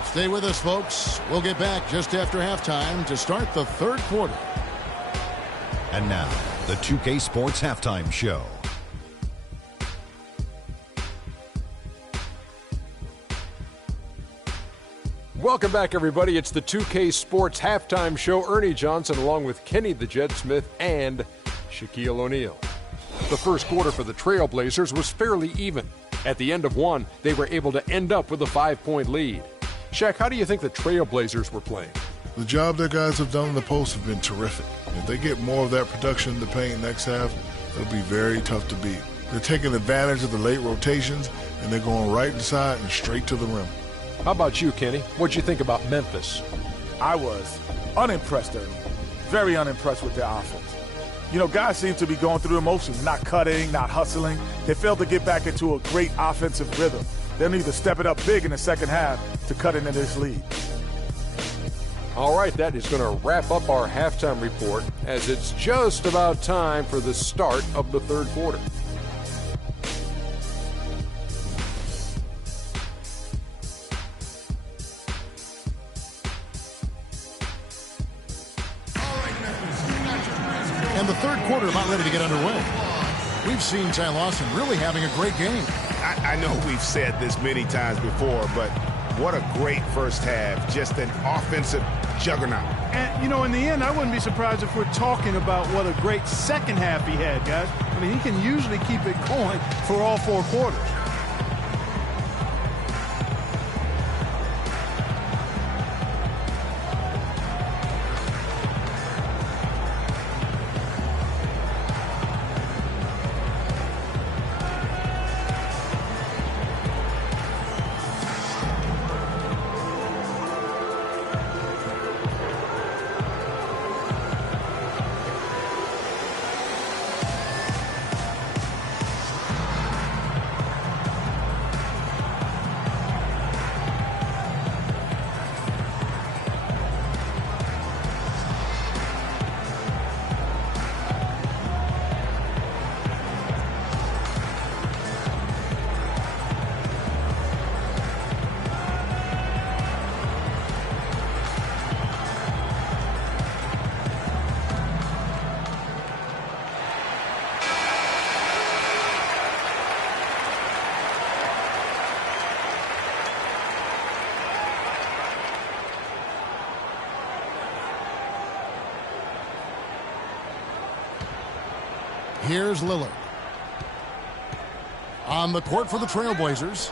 Stay with us, folks. We'll get back just after halftime to start the third quarter. And now, the 2K Sports Halftime Show. Welcome back, everybody. It's the 2K Sports Halftime Show. Ernie Johnson along with Kenny the Jet Smith and Shaquille O'Neal. The first quarter for the Trailblazers was fairly even. At the end of one, they were able to end up with a 5-point lead. Shaq, how do you think the Trailblazers were playing? The job their guys have done in the post have been terrific. If they get more of that production in the paint next half, it'll be very tough to beat. They're taking advantage of the late rotations, and they're going right inside and straight to the rim. How about you, Kenny? What'd you think about Memphis? I was unimpressed, Ernie. Very unimpressed with their offense. You know, guys seem to be going through emotions, not cutting, not hustling. They failed to get back into a great offensive rhythm. They'll need to step it up big in the second half to cut into this lead. All right, that is going to wrap up our halftime report as it's just about time for the start of the third quarter. And the third quarter about ready to get underway. We've seen Ty Lawson really having a great game. I know we've said this many times before, but what a great first half. Just an offensive juggernaut. And, you know, in the end, I wouldn't be surprised if we're talking about what a great second half he had, guys. I mean, he can usually keep it going for all 4 quarters. Here's Lillard. On the court for the Trailblazers.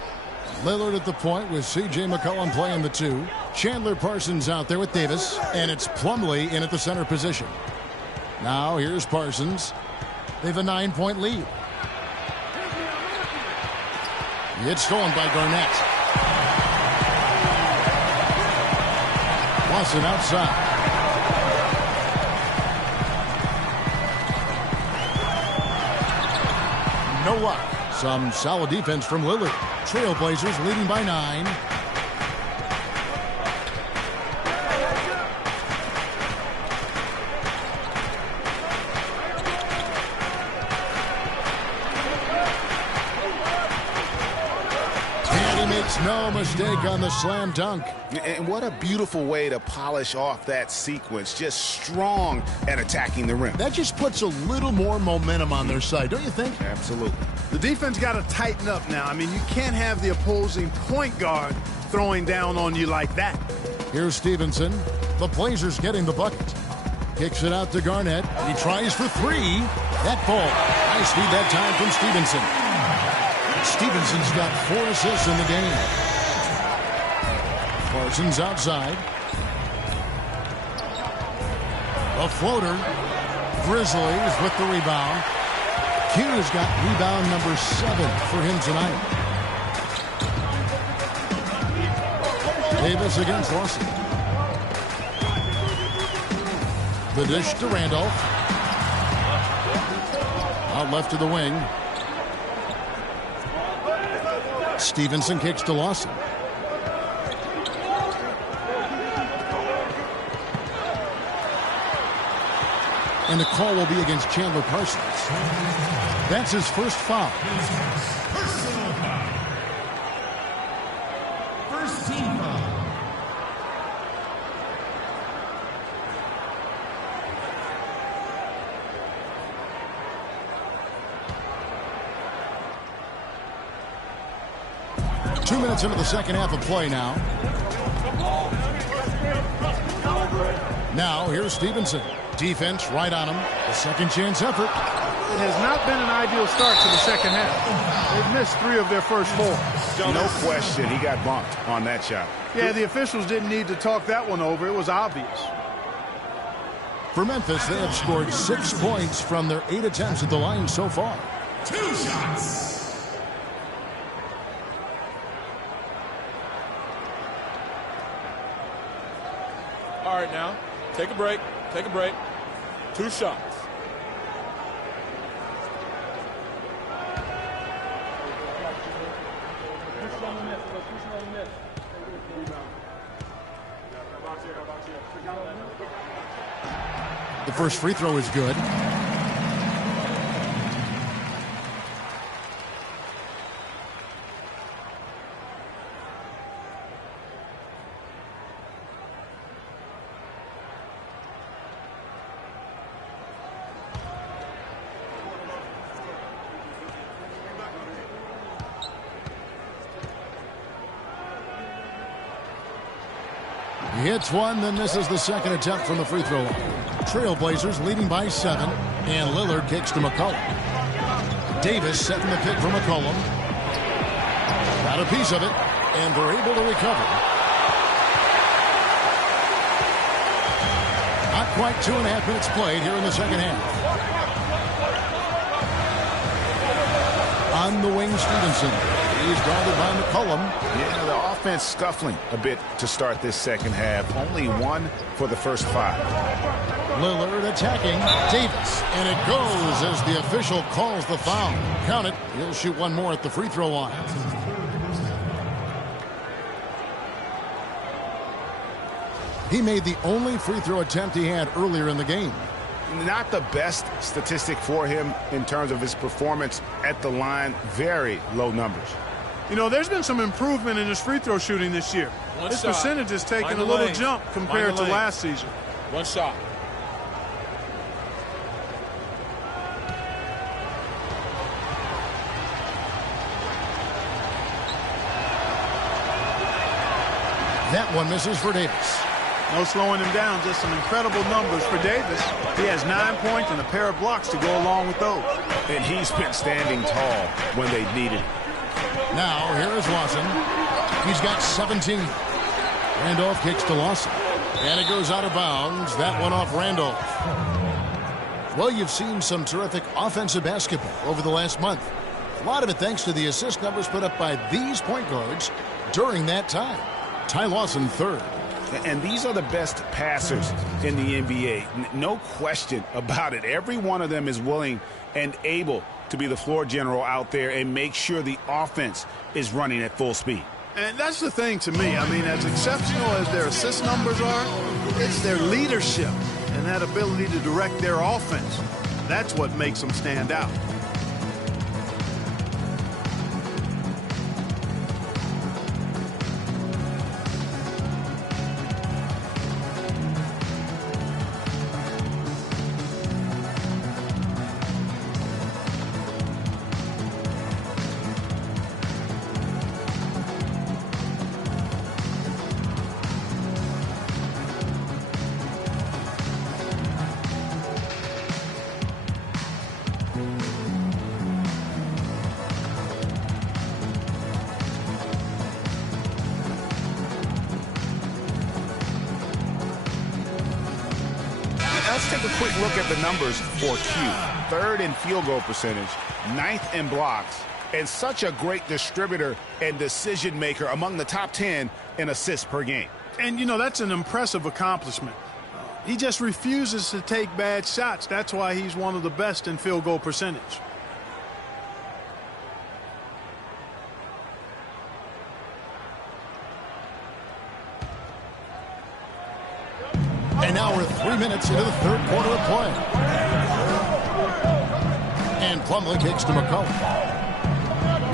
Lillard at the point with C.J. McCollum playing the 2. Chandler Parsons out there with Davis. And it's Plumlee in at the center position. Now here's Parsons. They have a 9-point lead. It's stolen by Garnett. Lawson outside. No luck. Some solid defense from Lillard. Trailblazers leading by 9. And he makes no mistake on the slam dunk. And what a beautiful way to polish off that sequence. Just strong at attacking the rim. That just puts a little more momentum on their side, don't you think? Absolutely. The defense got to tighten up now. I mean, you can't have the opposing point guard throwing down on you like that. Here's Stevenson. The Blazers getting the bucket. Kicks it out to Garnett. He tries for 3. That ball. High speed that time from Stevenson. Stevenson's got 4 assists in the game. Parsons outside. A floater. Grizzlies with the rebound. Q's got rebound number 7 for him tonight. Davis against Lawson. The dish to Randolph. Out left to the wing. Stevenson kicks to Lawson. And the call will be against Chandler Parsons. That's his first foul. Personal foul. First team foul. Two minutes into the second half of play now. Now here's Stevenson. Defense right on him. A second chance effort. It has not been an ideal start to the second half. They've missed 3 of their first 4. No question, he got bumped on that shot. Yeah, the officials didn't need to talk that one over. It was obvious. For Memphis, they have scored 6 points from their 8 attempts at the line so far. 2 shots. All right, now, take a break. Take a break. 2 shots. The first free throw is good. He hits one, then misses the second attempt from the free throw line. Trailblazers leading by 7, and Lillard kicks to McCollum. Davis setting the pick for McCollum. Got a piece of it, and they're able to recover. Not quite 2.5 minutes played here in the second half. On the wing, Stevenson. He's guarded by McCollum. Yeah, the offense scuffling a bit to start this second half. Only 1 for the first 5. Lillard attacking Davis, and it goes as the official calls the foul. Count it. He'll shoot one more at the free throw line. He made the only free throw attempt he had earlier in the game. Not the best statistic for him in terms of his performance at the line. Very low numbers. You know, there's been some improvement in his free throw shooting this year. His percentage has taken a little jump compared to last season. One shot. That one misses for Davis. No slowing him down, just some incredible numbers for Davis. He has 9 points and a pair of blocks to go along with those. And he's been standing tall when they needed it. Now, here is Lawson. He's got 17. Randolph kicks to Lawson. And it goes out of bounds. That one off Randolph. Well, you've seen some terrific offensive basketball over the last month. A lot of it thanks to the assist numbers put up by these point guards during that time. Ty Lawson, 3rd. And these are the best passers in the NBA. No question about it. Every one of them is willing and able to be the floor general out there and make sure the offense is running at full speed. And that's the thing to me. I mean, as exceptional as their assist numbers are, it's their leadership and that ability to direct their offense. That's what makes them stand out. Let's take a quick look at the numbers for Q. 3rd in field goal percentage, 9th in blocks, and such a great distributor and decision maker among the top 10 in assists per game. And, you know, that's an impressive accomplishment. He just refuses to take bad shots. That's why he's one of the best in field goal percentage. And now we're 3 minutes into the 3rd quarter of play. And Plumlee kicks to McCollum.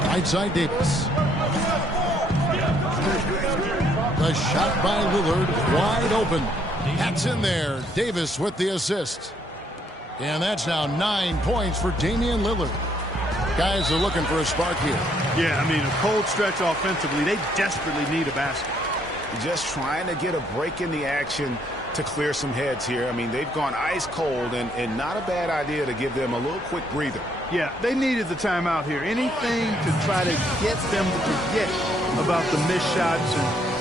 Right side Davis. The shot by Lillard, wide open. That's in there. Davis with the assist. And that's now 9 points for Damian Lillard. Guys are looking for a spark here. Yeah, I mean, a cold stretch offensively. They desperately need a basket. Just trying to get a break in the action to clear some heads here. I mean, they've gone ice cold, and not a bad idea to give them a little quick breather. Yeah, they needed the timeout here. Anything to try to get them to forget about the missed shots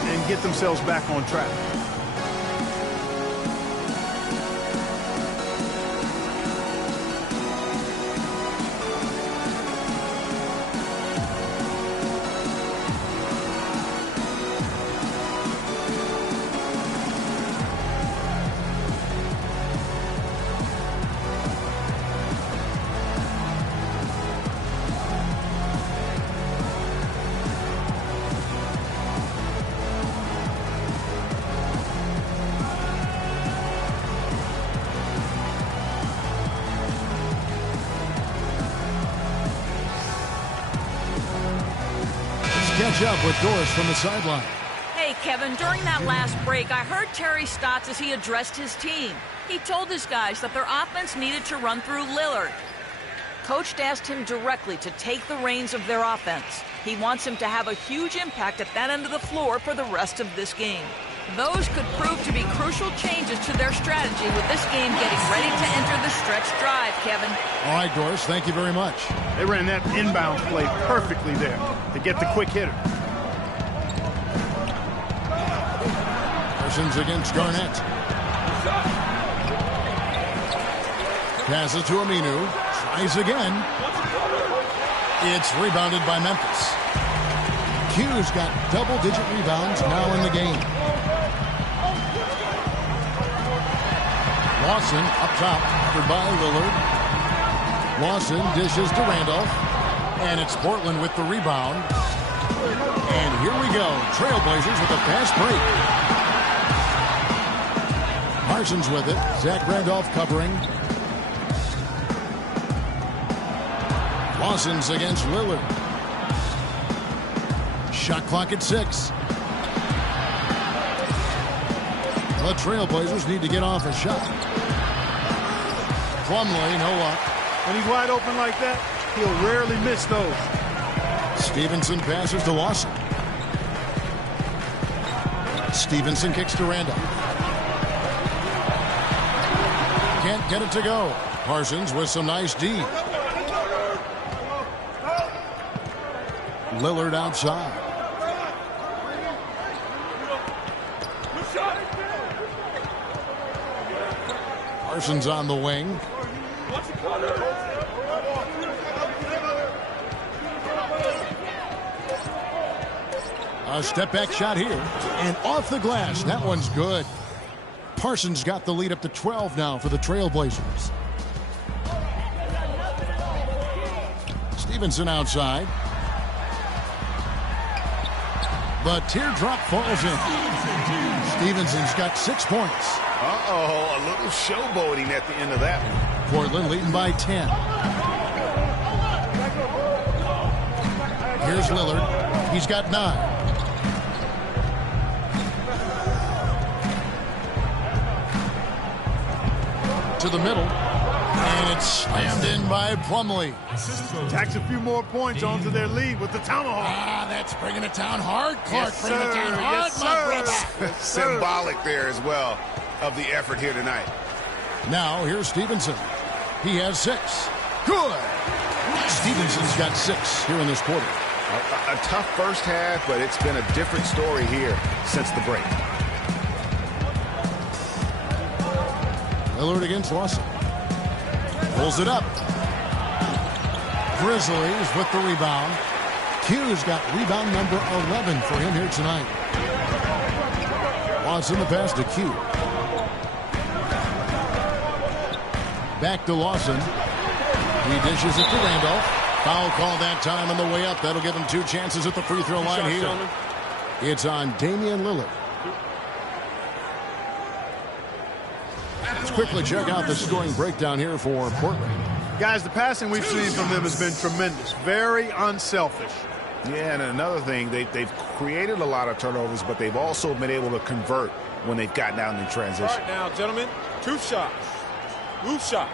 and get themselves back on track. Catch up with Doris from the sideline. Hey, Kevin, during that last break, I heard Terry Stotts as he addressed his team. He told his guys that their offense needed to run through Lillard. Coach asked him directly to take the reins of their offense. He wants him to have a huge impact at that end of the floor for the rest of this game. Those could prove to be crucial changes to their strategy with this game getting ready to enter the stretch drive, Kevin. All right, Doris, thank you very much. They ran that inbound play perfectly there to get the quick hitter. Parsons against Garnett. Passes to Aminu. Tries again. It's rebounded by Memphis. Q's got double-digit rebounds now in the game. Lawson up top, covered by Lillard. Lawson dishes to Randolph. And it's Portland with the rebound. And here we go. Trailblazers with a fast break. Parsons with it. Zach Randolph covering. Lawson's against Lillard. Shot clock at 6. The Trailblazers need to get off a shot. Plumlee, no luck. When he's wide open like that, he'll rarely miss those. Stevenson passes to Lawson. Stevenson kicks to Randolph. Can't get it to go. Parsons with some nice D. Lillard outside. Parsons on the wing. A step back shot here. And off the glass. That one's good. Parsons got the lead up to 12 now for the Trailblazers. Stevenson outside. The teardrop falls in. Stevenson's got 6 points. Uh-oh, a little showboating at the end of that one. Portland leading by 10. Here's Lillard. He's got 9. To the middle. And it's slammed in by Plumlee. Tacks a few more points onto their lead with the tomahawk. Ah, that's bringing it down hard, Clark. Yes, Bringing it down hard, yes, my brother. Yes, Symbolic there as well of the effort here tonight. Now, here's Stevenson. He has 6. Good. Stevenson's got 6 here in this quarter. A tough first half, but it's been a different story here since the break. Lillard against Lawson. Pulls it up. Grizzlies with the rebound. Q's got rebound number 11 for him here tonight. Lawson the pass to Q. Back to Lawson. He dishes it to Randolph. Foul call that time on the way up. That'll give him 2 chances at the free throw line here. It's on Damian Lillard. Let's quickly check out the scoring breakdown here for Portland. Guys, the passing we've seen from them has been tremendous. Very unselfish. Yeah, and another thing, they've created a lot of turnovers, but they've also been able to convert when they've gotten down in transition. All right now, gentlemen, 2 shots. Roof shots.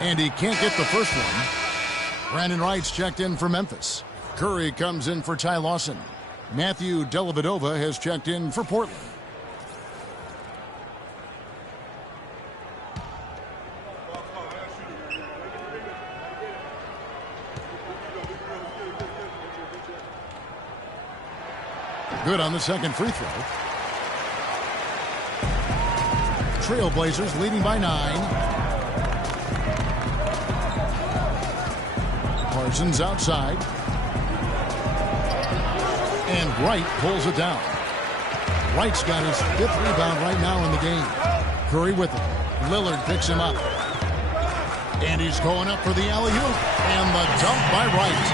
And he can't get the first one. Brandon Wright's checked in for Memphis. Curry comes in for Ty Lawson. Matthew Dellavedova has checked in for Portland. Good on the second free throw. Trailblazers leading by 9. Parsons outside. And Wright pulls it down. Wright's got his 5th rebound right now in the game. Curry with it. Lillard picks him up. And he's going up for the alley-oop. And the dunk by Wright.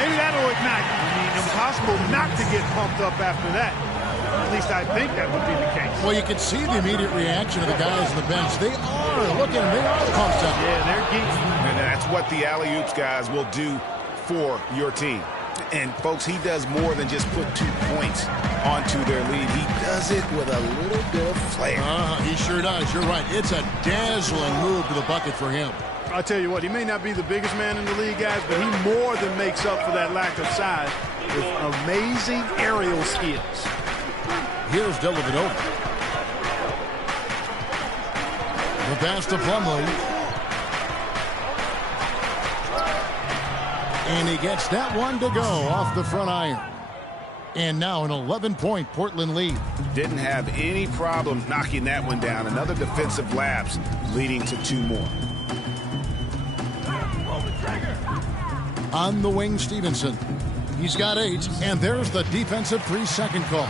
Maybe that'll ignite. I mean, impossible not to get pumped up after that. At least I think that would be the case. Well, you can see the immediate reaction of the guys on the bench. They are, look at them, they are pumped up. Yeah, they're geeky. And that's what the alley-oops guys will do for your team. And, folks, he does more than just put 2 points onto their lead. He does it with a little bit of flair. He sure does. You're right. It's a dazzling move to the bucket for him. I'll tell you what, he may not be the biggest man in the league, guys, but he more than makes up for that lack of size with amazing aerial skills. Here's Dellavedova. The pass to Plumlee. And he gets that one to go off the front iron. And now an 11-point Portland lead. Didn't have any problem knocking that one down. Another defensive lapse leading to 2 more. On the wing, Stevenson. He's got 8, and there's the defensive 3-second call.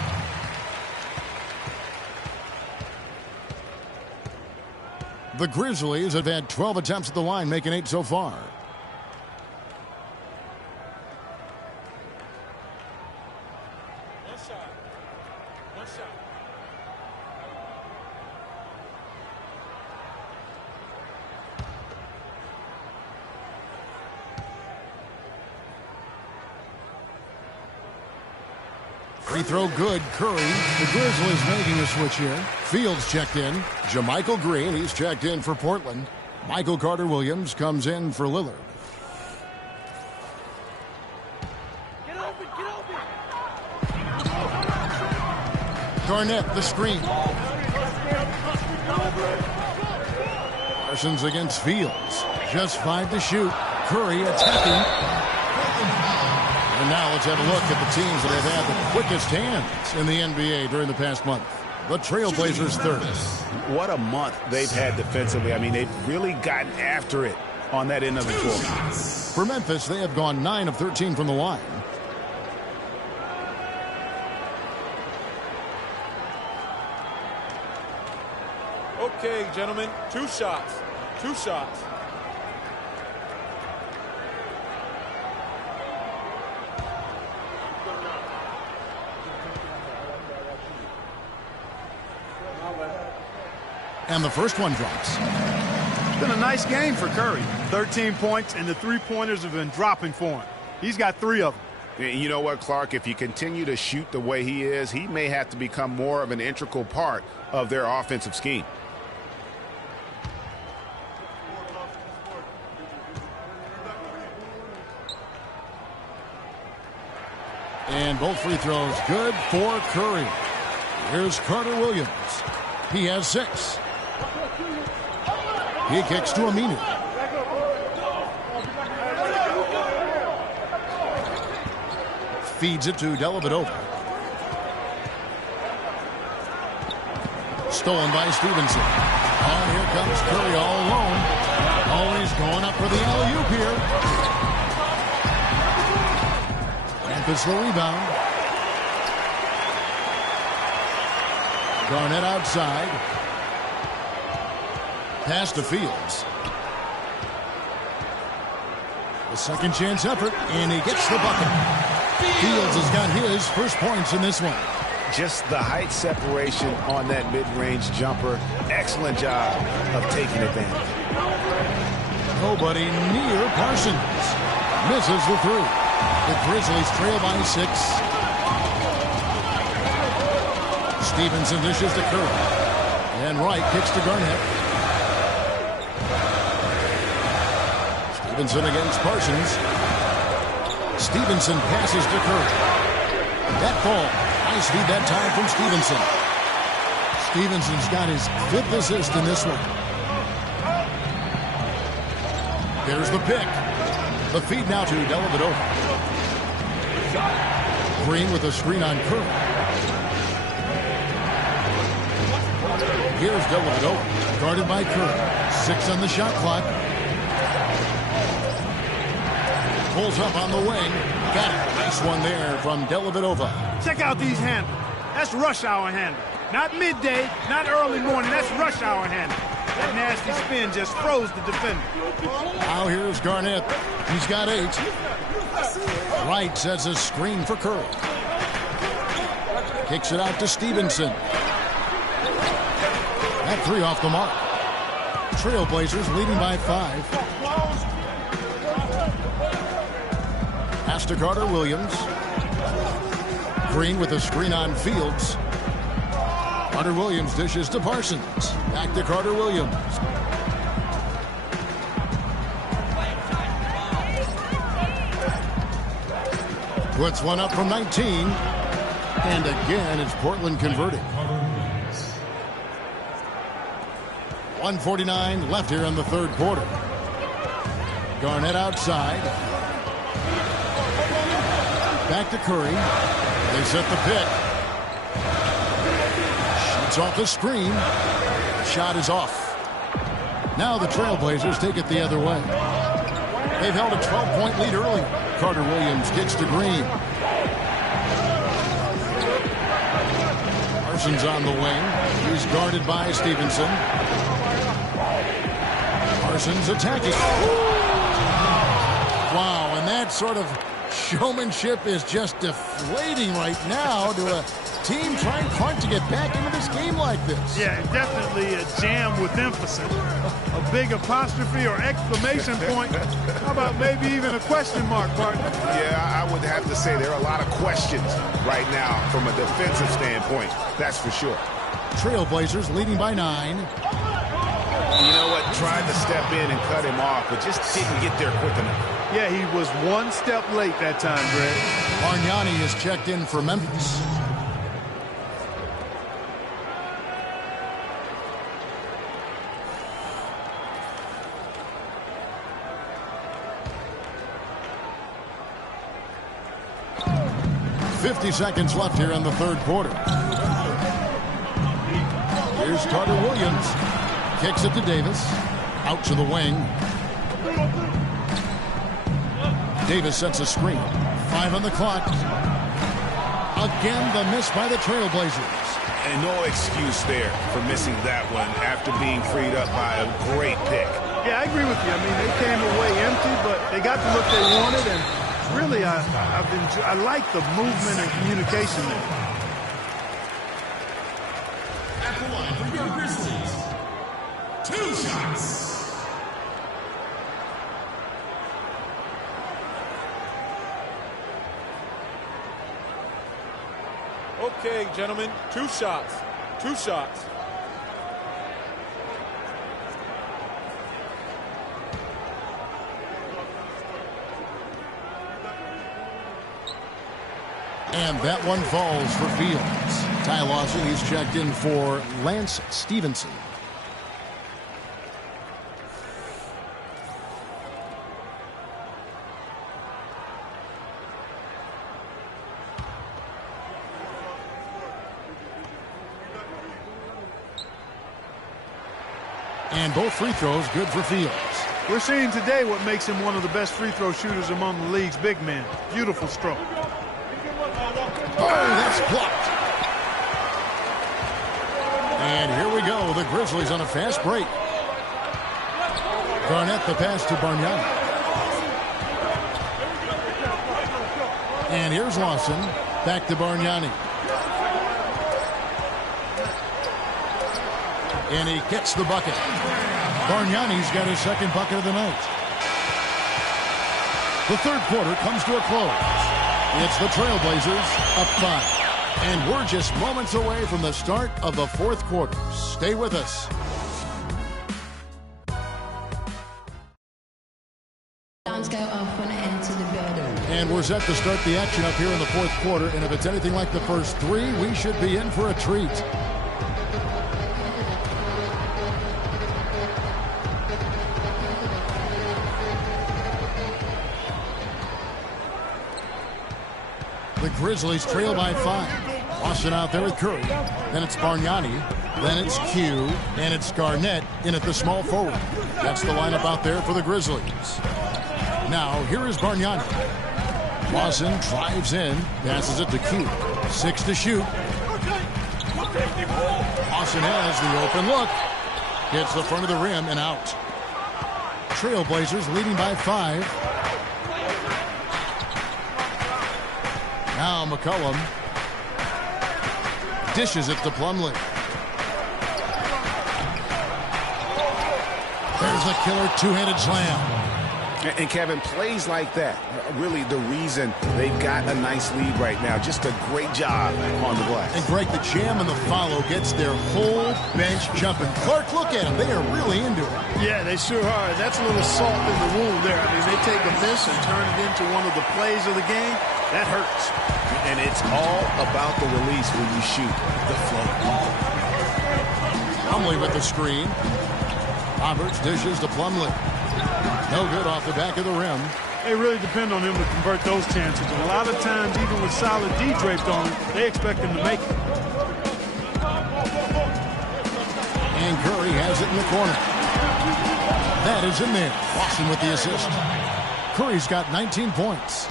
The Grizzlies have had 12 attempts at the line, making 8 so far. One shot. Free throw good. Curry. The Grizzlies making a switch here. Fields checked in. JaMychal Green, he's checked in for Portland. Michael Carter-Williams comes in for Lillard. Get open. Garnett, the screen. Parsons against Fields. Just 5 to shoot. Curry attacking. And now let's have a look at the teams that have had the quickest hands in the NBA during the past month. The Trailblazers third. What a month they've had defensively. I mean, they've really gotten after it on that end of the floor. For Memphis, they have gone 9 of 13 from the line. Okay, gentlemen, 2 shots. 2 shots. And the first one drops. It's been a nice game for Curry. 13 points, and the 3-pointers have been dropping for him. He's got 3 of them. You know what, Clark? If you continue to shoot the way he is, he may have to become more of an integral part of their offensive scheme. And both free throws good for Curry. Here's Carter-Williams. He has 6. He kicks to Aminu. Feeds it to Dellavedova. Stolen by Stevenson. Oh, here comes Curry all alone. Oh, he's going up for the alley-oop here. Memphis the rebound. Garnett outside. Pass to Fields. A second chance effort, and he gets the bucket. Fields has got his first points in this one. Just the height separation on that mid-range jumper. Excellent job of taking advantage. Nobody near Parsons. Misses the 3. The Grizzlies trail by 6. Stevenson dishes to Curry. And Wright kicks to Garnett. Stevenson against Parsons. Stevenson passes to Curry. That ball. Nice feed that time from Stevenson. Stevenson's got his 5th assist in this one. There's the pick. The feed now to Dellavedova. Green with a screen on Curry. Here's Dellavedova, guarded by Curry. 6 on the shot clock. Pulls up on the wing. Got it. Nice one there from Dellavedova. Check out these handles. That's rush hour handle. Not midday, not early morning. That's rush hour handle. That nasty spin just froze the defender. Now here's Garnett. He's got 8. Wright sets a screen for Curry. Kicks it out to Stevenson. That 3 off the mark. Trailblazers leading by 5. Pass to Carter-Williams. Green with a screen on Fields. Carter Williams dishes to Parsons. Back to Carter Williams. Puts one up from 19. And again, it's Portland converting. 1:49 left here in the third quarter. Garnett outside. Back to Curry. They set the pick. Shoots off the screen. Shot is off. Now the Trailblazers take it the other way. They've held a 12-point lead early. Carter Williams gets to Green. Parsons on the wing. He's guarded by Stevenson. Parsons attacking. Wow, and that sort of showmanship is just deflating right now to a team trying hard to get back into this game like this. Yeah, definitely a jam with emphasis. A big apostrophe or exclamation point. How about maybe even a question mark, partner? Yeah, I would have to say there are a lot of questions right now from a defensive standpoint. That's for sure. Trailblazers leading by 9. You know what? Tried to step in and cut him off, but just didn't get there quick enough. Yeah, he was one step late that time, Greg. Bargnani is checked in for Memphis. Seconds left here in the third quarter. Here's Carter Williams. Kicks it to Davis. Out to the wing. Davis sets a screen. 5 on the clock. Again, the miss by the Trailblazers. And no excuse there for missing that one after being freed up by a great pick. Yeah, I agree with you. I mean, they came away empty, but they got the look they wanted, and really, I like the movement and communication there. At the line for your Grizzlies, 2 shots. Okay, gentlemen, 2 shots. 2 shots. And that one falls for Fields. Ty Lawson, he's checked in for Lance Stevenson. And both free throws good for Fields. We're seeing today what makes him one of the best free throw shooters among the league's big men. Beautiful stroke. Oh, that's blocked. And here we go. The Grizzlies on a fast break. Garnett the pass to Bargnani. And here's Lawson. Back to Bargnani. And he gets the bucket. Bargnani's got his second bucket of the night. The third quarter comes to a close. It's the Trailblazers up 5. And we're just moments away from the start of the fourth quarter. Stay with us. Sounds go off when I enter the building. And we're set to start the action up here in the fourth quarter. And if it's anything like the first 3, we should be in for a treat. The Grizzlies trail by 5. Lawson out there with Curry. Then it's Bargnani. Then it's Q. And it's Garnett in at the small forward. That's the lineup out there for the Grizzlies. Now, here is Bargnani. Lawson drives in. Passes it to Q. 6 to shoot. Lawson has the open look. Hits the front of the rim and out. Trailblazers leading by 5. Now McCollum dishes it to Plumlee. There's the killer two-handed slam. And Kevin, plays like that, really the reason they've got a nice lead right now. Just a great job on the glass. And Greg, the jam and the follow gets their whole bench jumping. Clark, look at them. They are really into it. Yeah, they sure are. That's a little salt in the wound there. I mean, they take a miss and turn it into one of the plays of the game. That hurts. And it's all about the release when you shoot the float. Plumlee with the screen. Roberts dishes to Plumlee. No good off the back of the rim. They really depend on him to convert those chances. And a lot of times, even with solid D draped on him, they expect him to make it. And Curry has it in the corner. That is in there. Boston with the assist. Curry's got 19 points.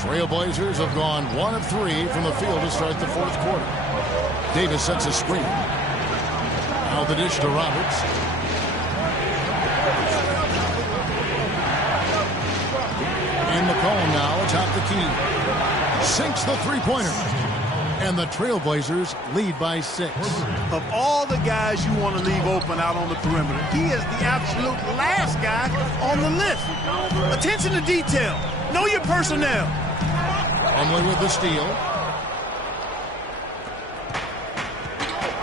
Trailblazers have gone 1 of 3 from the field to start the fourth quarter. Davis sets a screen. Now the dish to Roberts. And McCollum now atop the key. Sinks the three-pointer. And the Trailblazers lead by 6. Of all the guys you want to leave open out on the perimeter, he is the absolute last guy on the list. Attention to detail. Know your personnel. Plumlee with the steal.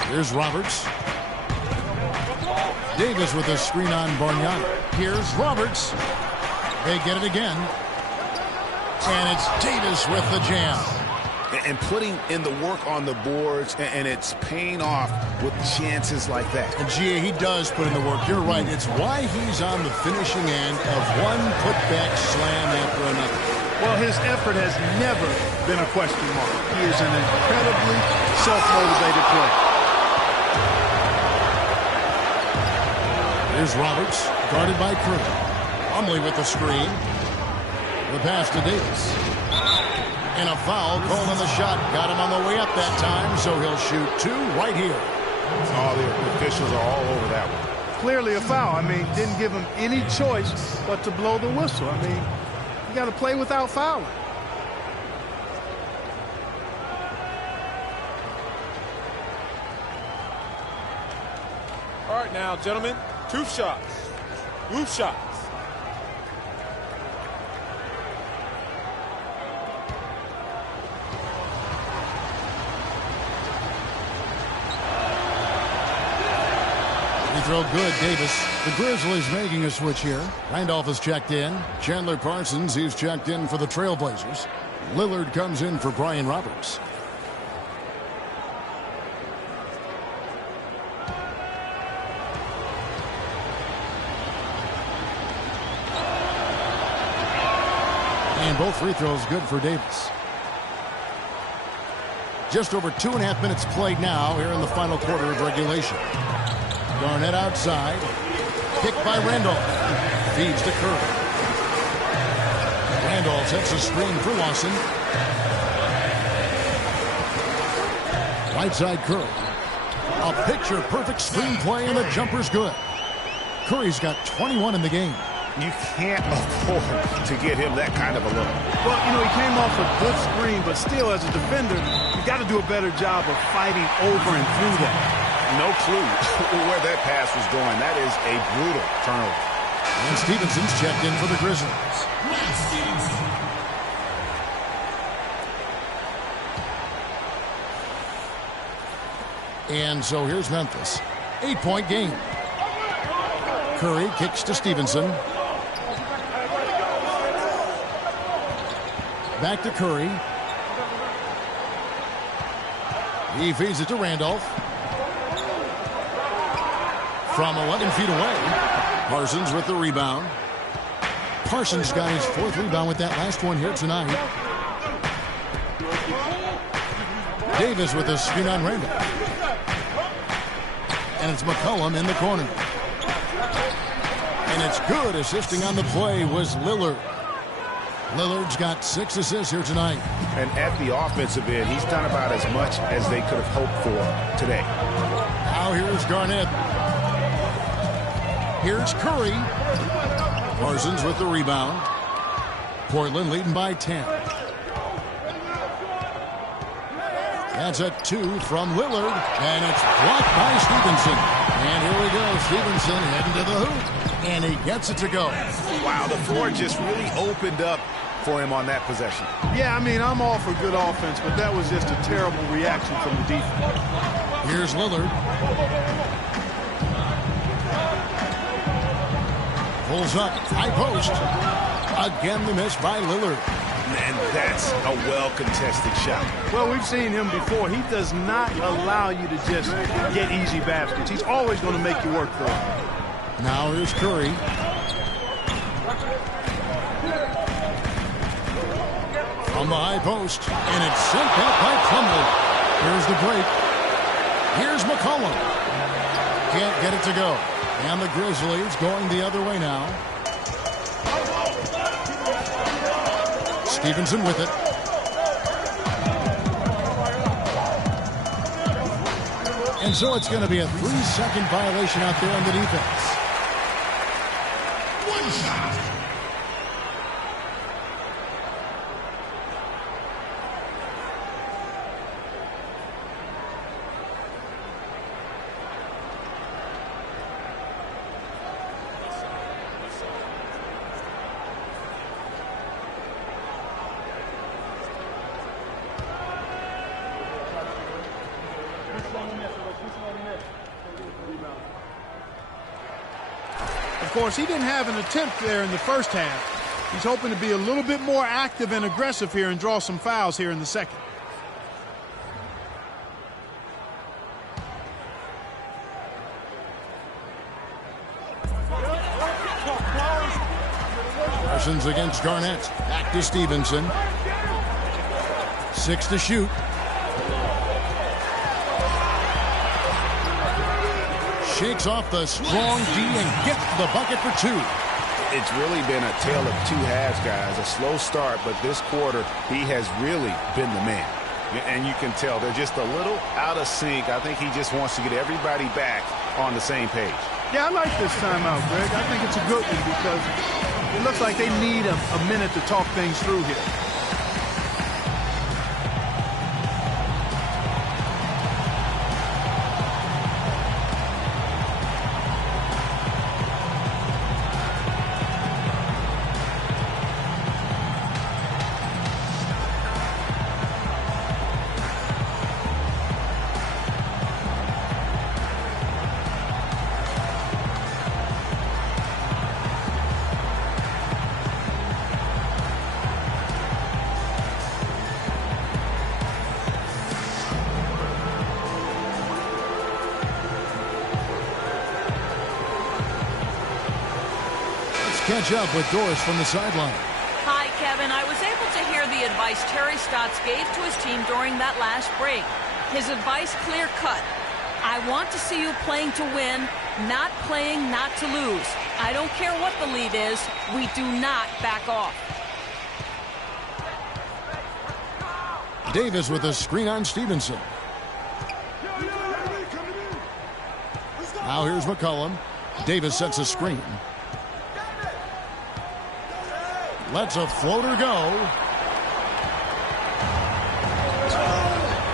Here's Roberts. Davis with a screen on Bargnani. Here's Roberts. They get it again. And it's Davis with the jam. And putting in the work on the boards, and it's paying off with chances like that. And G.A., he does put in the work. You're right. It's why he's on the finishing end of one putback slam after another. Well, his effort has never been a question mark. He is an incredibly self-motivated player. Here's Roberts, guarded by Curry. Plumlee with the screen. The pass to Davis. And a foul called on the shot. Got him on the way up that time, so he'll shoot 2 right here. Oh, the officials are all over that one. Clearly a foul. I mean, didn't give him any choice but to blow the whistle. I mean, you got to play without fouling. All right now, gentlemen, 2 shots. Roof shots. Throw good, Davis. The Grizzlies making a switch here. Randolph is checked in. Chandler Parsons, he's checked in for the Trailblazers. Lillard comes in for Brian Roberts. And both free throws good for Davis. Just over 2.5 minutes played now here in the final quarter of regulation. Garnett outside. Picked by Randolph. Feeds to Curry. Randolph sets a screen for Lawson. Right side Curry. A picture-perfect screen play, and the jumper's good. Curry's got 21 in the game. You can't afford to get him that kind of a look. Well, you know, he came off a good screen, but still, as a defender, you got to do a better job of fighting over and through that. No clue where that pass was going. That is a brutal turnover. And Stevenson's checked in for the Grizzlies. And so here's Memphis. 8-point game. Curry kicks to Stevenson. Back to Curry. He feeds it to Randolph. From 11 feet away. Parsons with the rebound. Parsons got his 4th rebound with that last one here tonight. Davis with a screen on Randolph. And it's McCollum in the corner. And it's good. Assisting on the play was Lillard. Lillard's got 6 assists here tonight. And at the offensive end, he's done about as much as they could have hoped for today. Now here's Garnett. Here's Curry. Parsons with the rebound. Portland leading by 10. That's a 2 from Lillard. And it's blocked by Stevenson. And here we go. Stevenson heading to the hoop. And he gets it to go. Wow, the floor just really opened up for him on that possession. Yeah, I mean, I'm all for good offense, but that was just a terrible reaction from the defense. Here's Lillard. Pulls up, high post. Again, the miss by Lillard. And that's a well-contested shot. Well, we've seen him before. He does not allow you to just get easy baskets. He's always going to make you work for it. Now here's Curry. From the high post, and it's sent back by Plumlee. Here's the break. Here's McCollum. Can't get it to go. And the Grizzlies going the other way now. Stevenson with it. And so it's going to be a 3-second violation out there on the defense. One shot. Of course, he didn't have an attempt there in the first half. He's hoping to be a little bit more active and aggressive here and draw some fouls here in the second. Parsons against Garnett. Back to Stevenson. 6 to shoot. Shakes off the strong D and gets the bucket for 2. It's really been a tale of two halves, guys. A slow start, but this quarter, he has really been the man. And you can tell they're just a little out of sync. I think he just wants to get everybody back on the same page. Yeah, I like this timeout, Greg. I think it's a good one because it looks like they need a minute to talk things through here. Catch up with Doris from the sideline. Hi, Kevin. I was able to hear the advice Terry Stotts gave to his team during that last break. His advice clear-cut. I want to see you playing to win, not playing not to lose. I don't care what the lead is. We do not back off. Davis with a screen on Stevenson. Now here's McCollum. Davis sets a screen. Lets a floater go.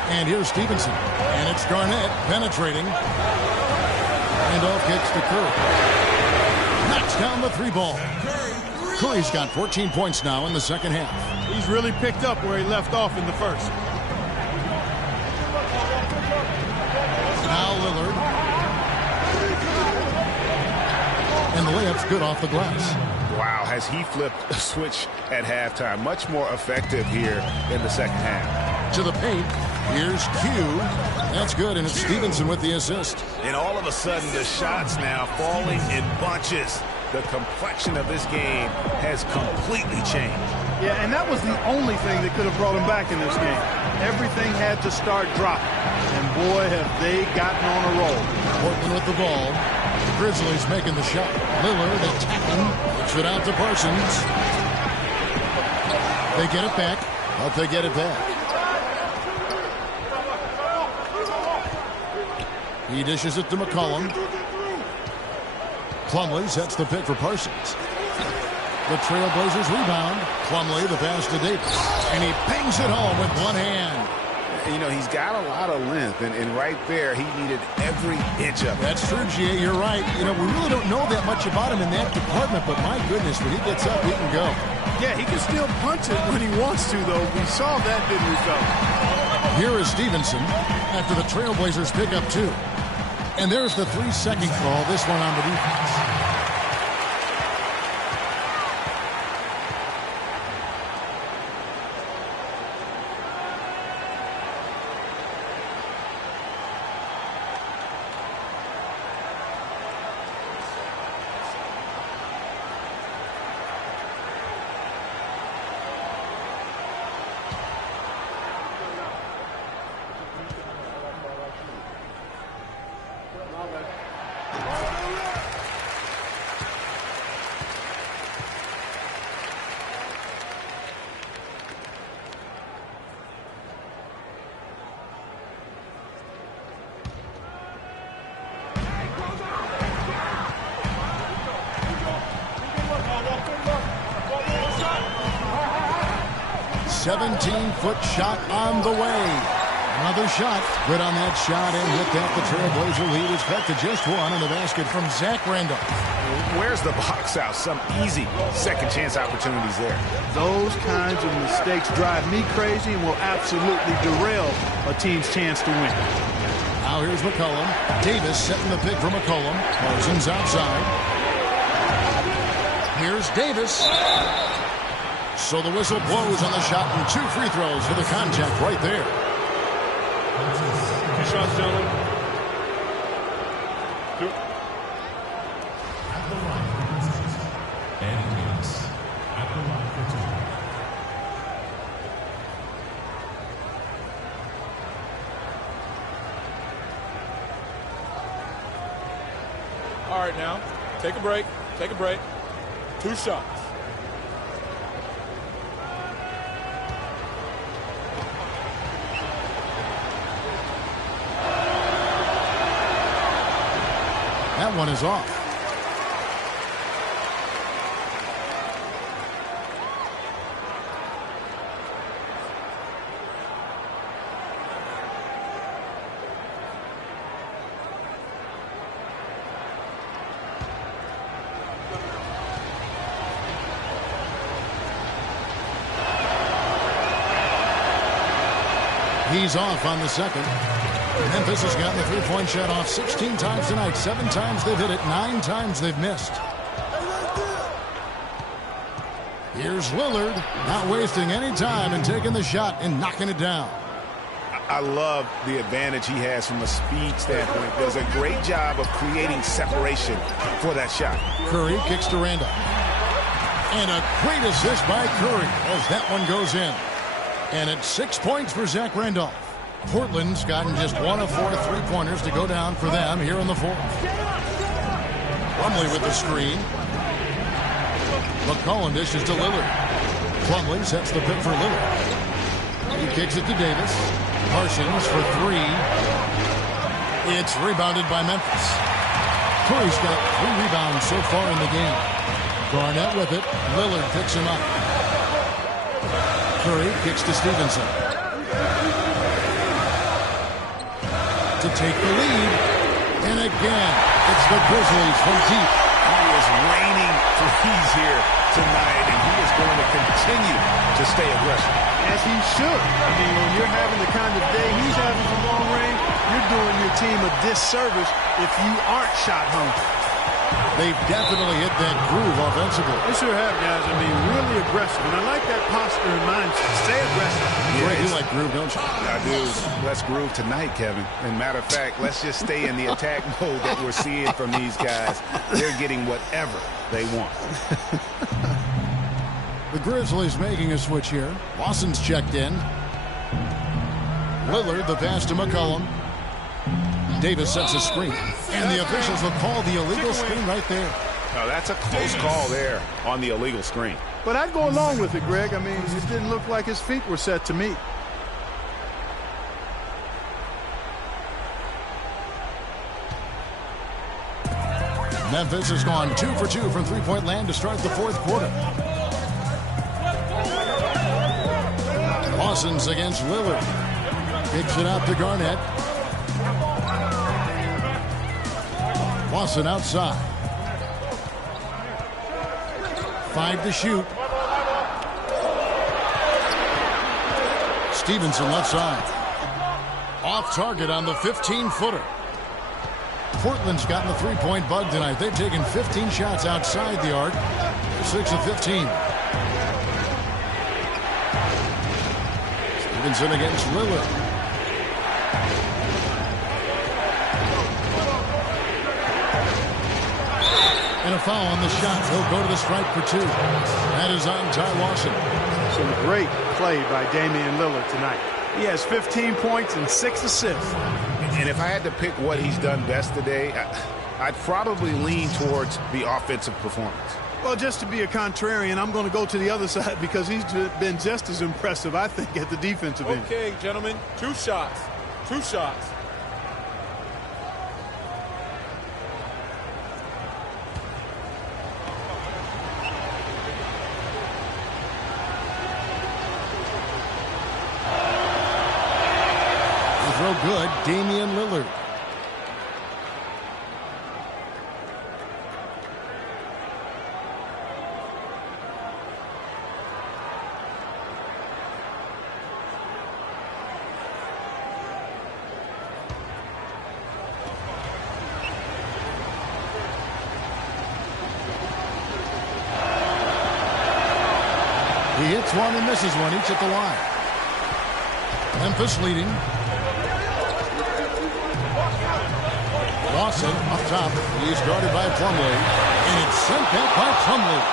And here's Stevenson. And it's Garnett penetrating. Handoff kicks to Curry. Knocks down the 3-ball. Curry's got 14 points now in the second half. He's really picked up where he left off in the first. Now Lillard. And the layup's good off the glass. Wow, has he flipped a switch at halftime. Much more effective here in the second half. To the paint. Here's Q. That's good, and it's Stevenson with the assist. And all of a sudden, the shots now falling in bunches. The complexion of this game has completely changed. Yeah, and that was the only thing that could have brought him back in this game. Everything had to start dropping. And boy, have they gotten on a roll. Portland with the ball. The Grizzlies making the shot. Lillard attacking. Puts it out to Parsons. They get it back. But they get it back. He dishes it to McCollum. Plumlee sets the pick for Parsons. The Trailblazers rebound. Plumlee the pass to Davis. And he bangs it home with one hand. You know, he's got a lot of length, and right there, he needed every inch of it. That's true, G.A. You're right. You know, we really don't know that much about him in that department, but my goodness, when he gets up, he can go. Yeah, he can still punch it when he wants to, though. We saw that, didn't we, fellas? Here is Stevenson after the Trailblazers pick up 2. And there's the 3-second call, this one on the defense. A 17-foot shot on the way. Another shot. Good on that shot, and with that, the Trailblazer lead is cut to just 1 on the basket from Zach Randolph. Where's the box out? Some easy second-chance opportunities there. Those kinds of mistakes drive me crazy and will absolutely derail a team's chance to win. Now here's McCollum. Davis setting the pick for McCollum. Parsons outside. Here's Davis. So the whistle blows on the shot, and 2 free throws for the contact right there. 2 shots, gentlemen. 2. At the line, and Davis. At the line for 2. All right, now, take a break. Take a break. 2 shots. That one is off. He's off on the second. Memphis has gotten the three-point shot off 16 times tonight. 7 times they've hit it, 9 times they've missed. Here's Lillard, not wasting any time and taking the shot and knocking it down. I love the advantage he has from a speed standpoint. Does a great job of creating separation for that shot. Curry kicks to Randolph. And a great assist by Curry as that one goes in. And it's 6 points for Zach Randolph. Portland's gotten just 1 of 4 three-pointers to go down for them here in the fourth. Plumlee with the screen. McCollum dishes to Lillard. Plumlee sets the pick for Lillard. He kicks it to Davis. Parsons for 3. It's rebounded by Memphis. Curry's got 3 rebounds so far in the game. Garnett with it. Lillard picks him up. Curry kicks to Stevenson. To take the lead. And again, it's the Grizzlies from deep. He is raining threes here tonight, and he is going to continue to stay aggressive. As he should. I mean, when you're having the kind of day he's having from long range, you're doing your team a disservice if you aren't shot hungry. They've definitely hit that groove offensively. They sure have, guys. I mean, really aggressive. And I like that posture and mindset. Stay aggressive. Yeah, you like groove, don't you? I do. Let's groove tonight, Kevin. And matter of fact, let's just stay in the attack mode that we're seeing from these guys. They're getting whatever they want. The Grizzlies making a switch here. Lawson's checked in. Lillard, the pass to McCollum. Davis sets a screen. And the officials will call the illegal screen right there. Now, that's a close call there on the illegal screen. But I'd go along with it, Greg. I mean, it didn't look like his feet were set to me. Memphis has gone 2 for 2 from three-point land to start the fourth quarter. Parsons against Lillard. Kicks it out to Garnett. Lawson outside. 5 to shoot. Stevenson left side. Off target on the 15-footer. Portland's gotten the three-point bug tonight. They've taken 15 shots outside the arc. They're 6 of 15. Stevenson against Lillard. And a foul on the shot. He'll go to the stripe for 2. That is on Ty Lawson. Some great play by Damian Lillard tonight. He has 15 points and 6 assists. And if I had to pick what he's done best today, I'd probably lean towards the offensive performance. Well, just to be a contrarian, I'm going to go to the other side because he's been just as impressive, I think, at the defensive end. Okay, gentlemen, 2 shots. 2 shots. Throw good, Damian Lillard. He hits one and misses one, each at the line. Memphis leading. Lawson up top. He's guarded by Plumlee. And it's sent back by Plumlee.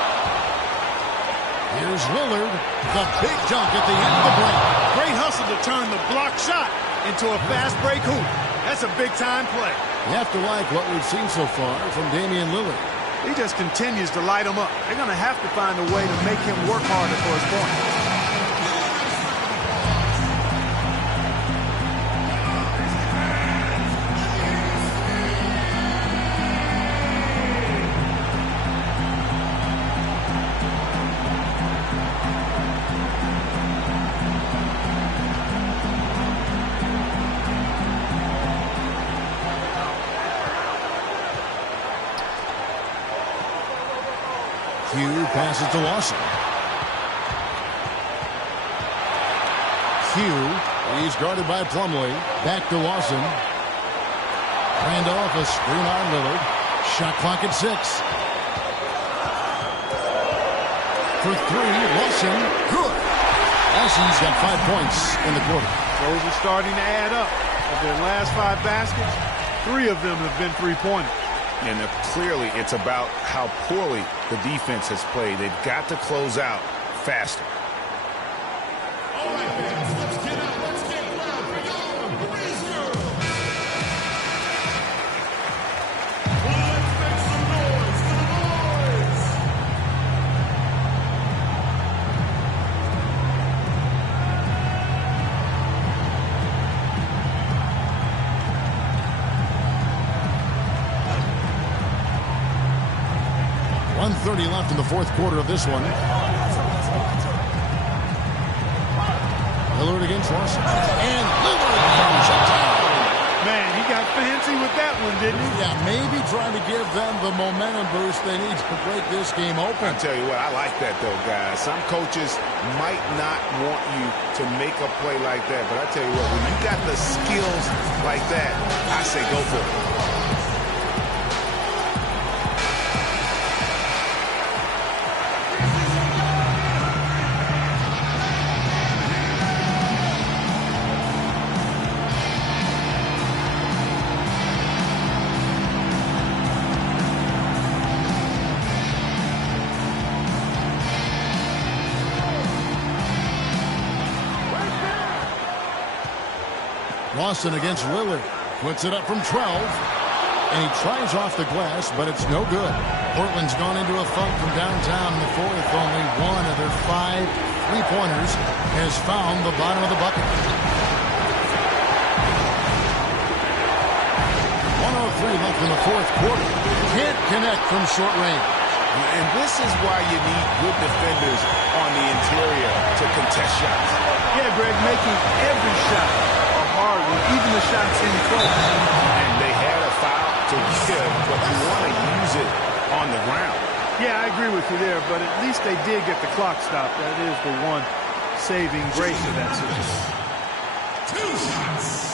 Here's Lillard. The big dunk at the end of the break. Great hustle to turn the block shot into a fast break hoop. That's a big-time play. You have to like what we've seen so far from Damian Lillard. He just continues to light them up. They're going to have to find a way to make him work harder for his point. Passes to Lawson. Hugh, he's guarded by Plumlee. Back to Lawson. Randolph, a screen on Lillard. Shot clock at 6. For 3, Lawson. Good. Lawson's got 5 points in the quarter. Those are starting to add up. Of their last 5 baskets, 3 of them have been three-pointers. And clearly it's about how poorly the defense has played. They've got to close out faster. All right, fans, let's get out. Let's get loud for your Grizzlies. Let's make some noise for the boys. .130 left in the fourth quarter of this one. Lillard against Lawson. And Lillard comes it down. Man, he got fancy with that one, didn't he? Yeah, maybe trying to give them the momentum boost they need to break this game open. I'll tell you what, I like that, though, guys. Some coaches might not want you to make a play like that, but I tell you what, when you got the skills like that, I say go for it. Lawson against Lillard. Puts it up from 12. And he tries off the glass, but it's no good. Portland's gone into a funk from downtown in the fourth. Only one of their 5 three-pointers has found the bottom of the bucket. 1:03 left in the fourth quarter. Can't connect from short range. And this is why you need good defenders on the interior to contest shots. Yeah, Greg, making every shot a with even the shots in close. And they had a foul to give, but you want to use it on the ground. Yeah, I agree with you there, but at least they did get the clock stopped. That is the one saving grace of that situation. 2 shots.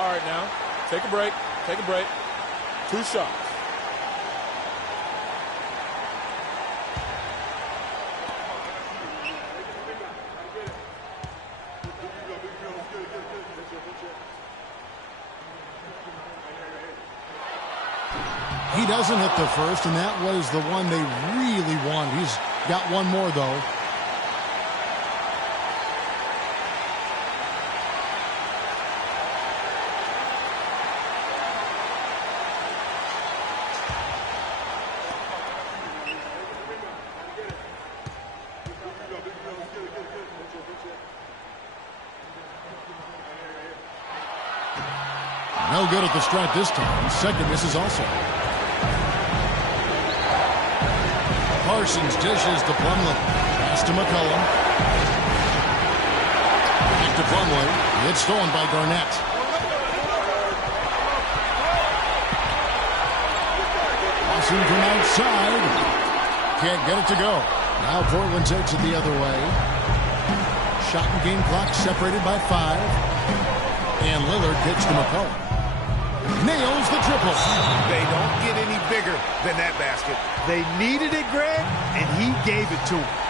All right, now, take a break. Take a break. 2 shots. He doesn't hit the first, and that was the one they really wanted. He's got one more, though. No good at the strike this time. Second misses also. Parsons dishes to Plumlee. Pass to McCollum. Back to Plumlee. It's stolen by Garnett. Passing from outside. Can't get it to go. Now Portland takes it the other way. Shot and game clock separated by 5. And Lillard gets to McCollum. Nails the triple. They don't get any bigger than that basket. They needed it, Greg, and he gave it to him.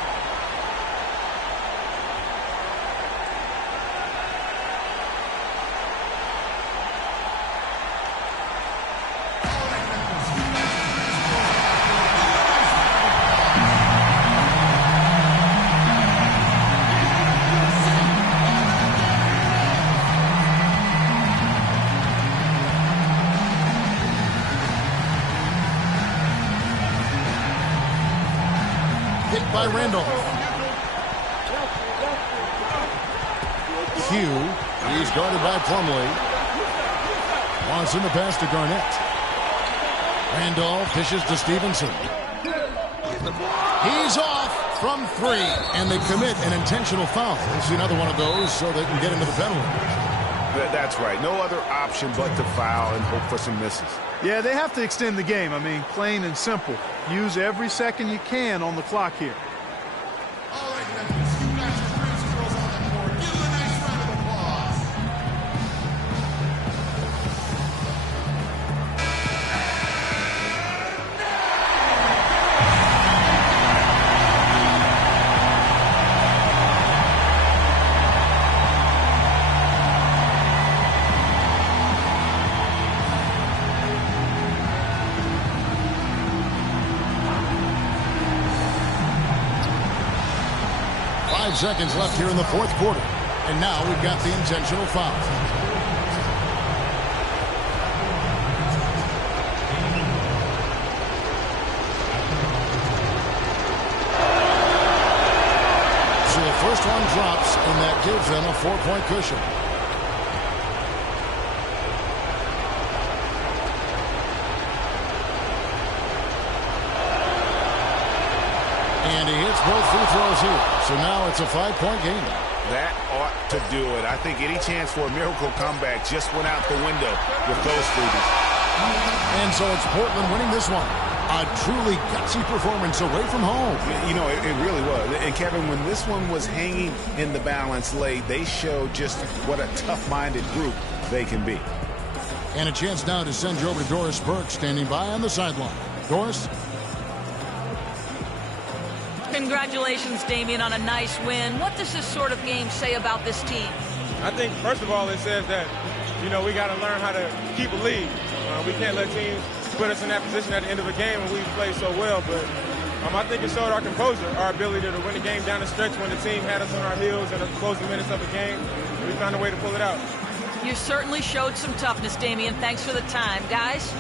By Randolph. Q. He's guarded by Plumlee. Wants in the pass to Garnett. Randolph dishes to Stevenson. He's off from 3, and they commit an intentional foul. It's another one of those so they can get into the penalty. That's right. No other option but to foul and hope for some misses. Yeah, they have to extend the game. I mean, plain and simple. Use every second you can on the clock here. All right, Memphis, you got your Prince girls on the court. Give them a nice round of applause. 5 seconds left here in the 4th quarter. And now we've got the intentional foul. So the first one drops, and that gives them a 4-point cushion. And he hits both free throws here. So now it's a 5-point game. That ought to do it. I think any chance for a miracle comeback just went out the window with those freebies. And so it's Portland winning this one. A truly gutsy performance away from home. You know, it really was. And Kevin, when this one was hanging in the balance late, they showed just what a tough-minded group they can be. And a chance now to send you over to Doris Burke, standing by on the sideline. Doris? Congratulations, Damian, on a nice win. What does this sort of game say about this team? I think, first of all, it says that, you know, we got to learn how to keep a lead. We can't let teams put us in that position at the end of a game when we play so well. But I think it showed our composure, our ability to win the game down the stretch when the team had us on our heels in the closing minutes of the game. We found a way to pull it out. You certainly showed some toughness, Damian. Thanks for the time. Guys?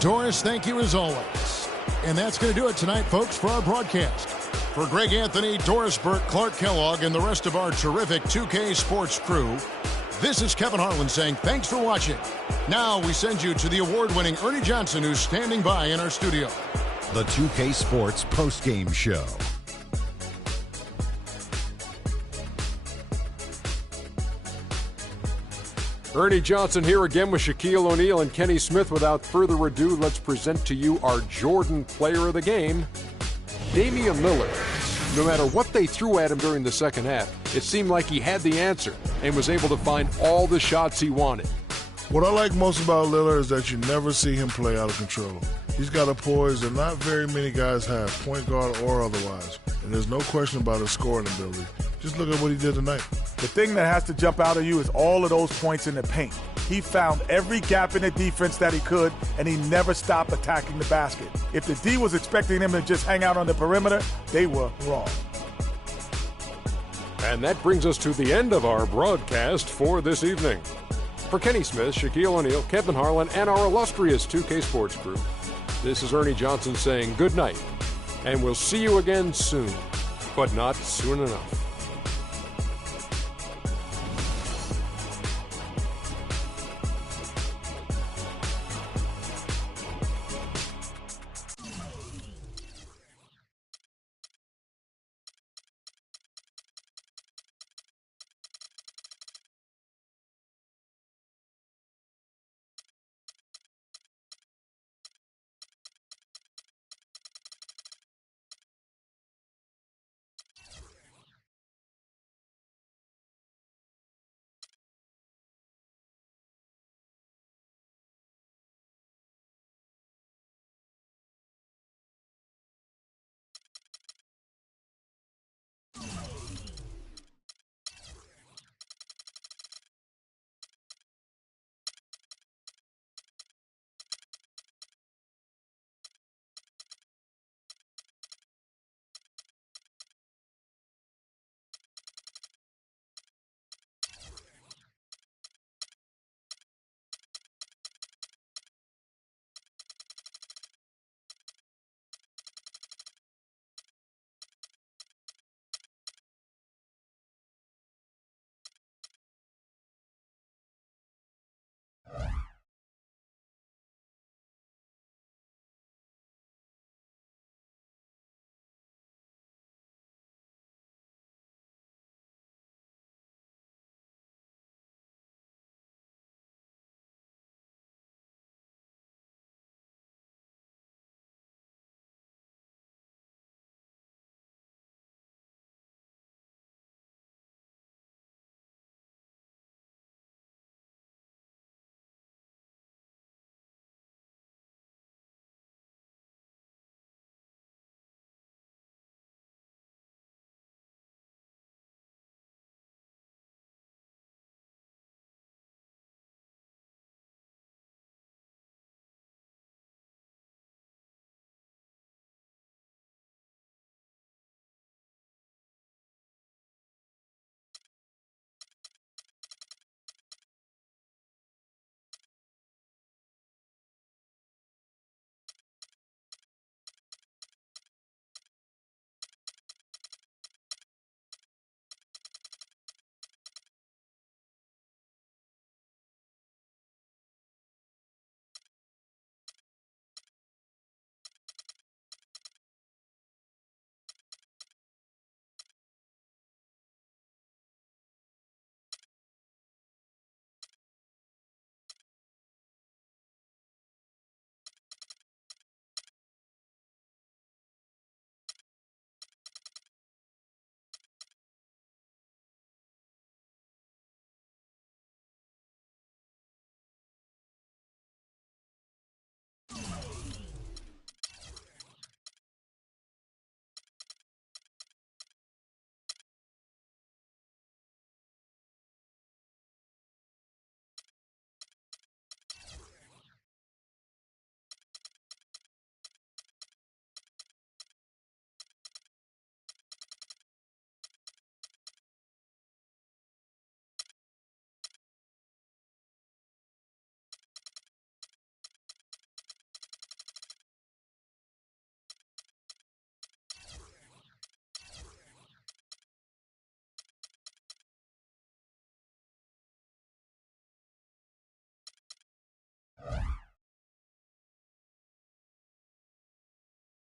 Doris, thank you as always. And that's going to do it tonight, folks, for our broadcast. For Greg Anthony, Doris Burke, Clark Kellogg, and the rest of our terrific 2K Sports crew, this is Kevin Harlan saying thanks for watching. Now we send you to the award-winning Ernie Johnson, who's standing by in our studio. the 2K Sports postgame show. Ernie Johnson here again with Shaquille O'Neal and Kenny Smith. Without further ado, let's present to you our Jordan player of the game, Damian Lillard. No matter what they threw at him during the second half, it seemed like he had the answer and was able to find all the shots he wanted. What I like most about Lillard is that you never see him play out of control. He's got a poise that not very many guys have, point guard or otherwise. And there's no question about his scoring ability. Just look at what he did tonight. The thing that has to jump out at you is all of those points in the paint. He found every gap in the defense that he could, and he never stopped attacking the basket. If the D was expecting him to just hang out on the perimeter, they were wrong. And that brings us to the end of our broadcast for this evening. For Kenny Smith, Shaquille O'Neal, Kevin Harlan, and our illustrious 2K Sports crew, this is Ernie Johnson saying good night, and we'll see you again soon, but not soon enough.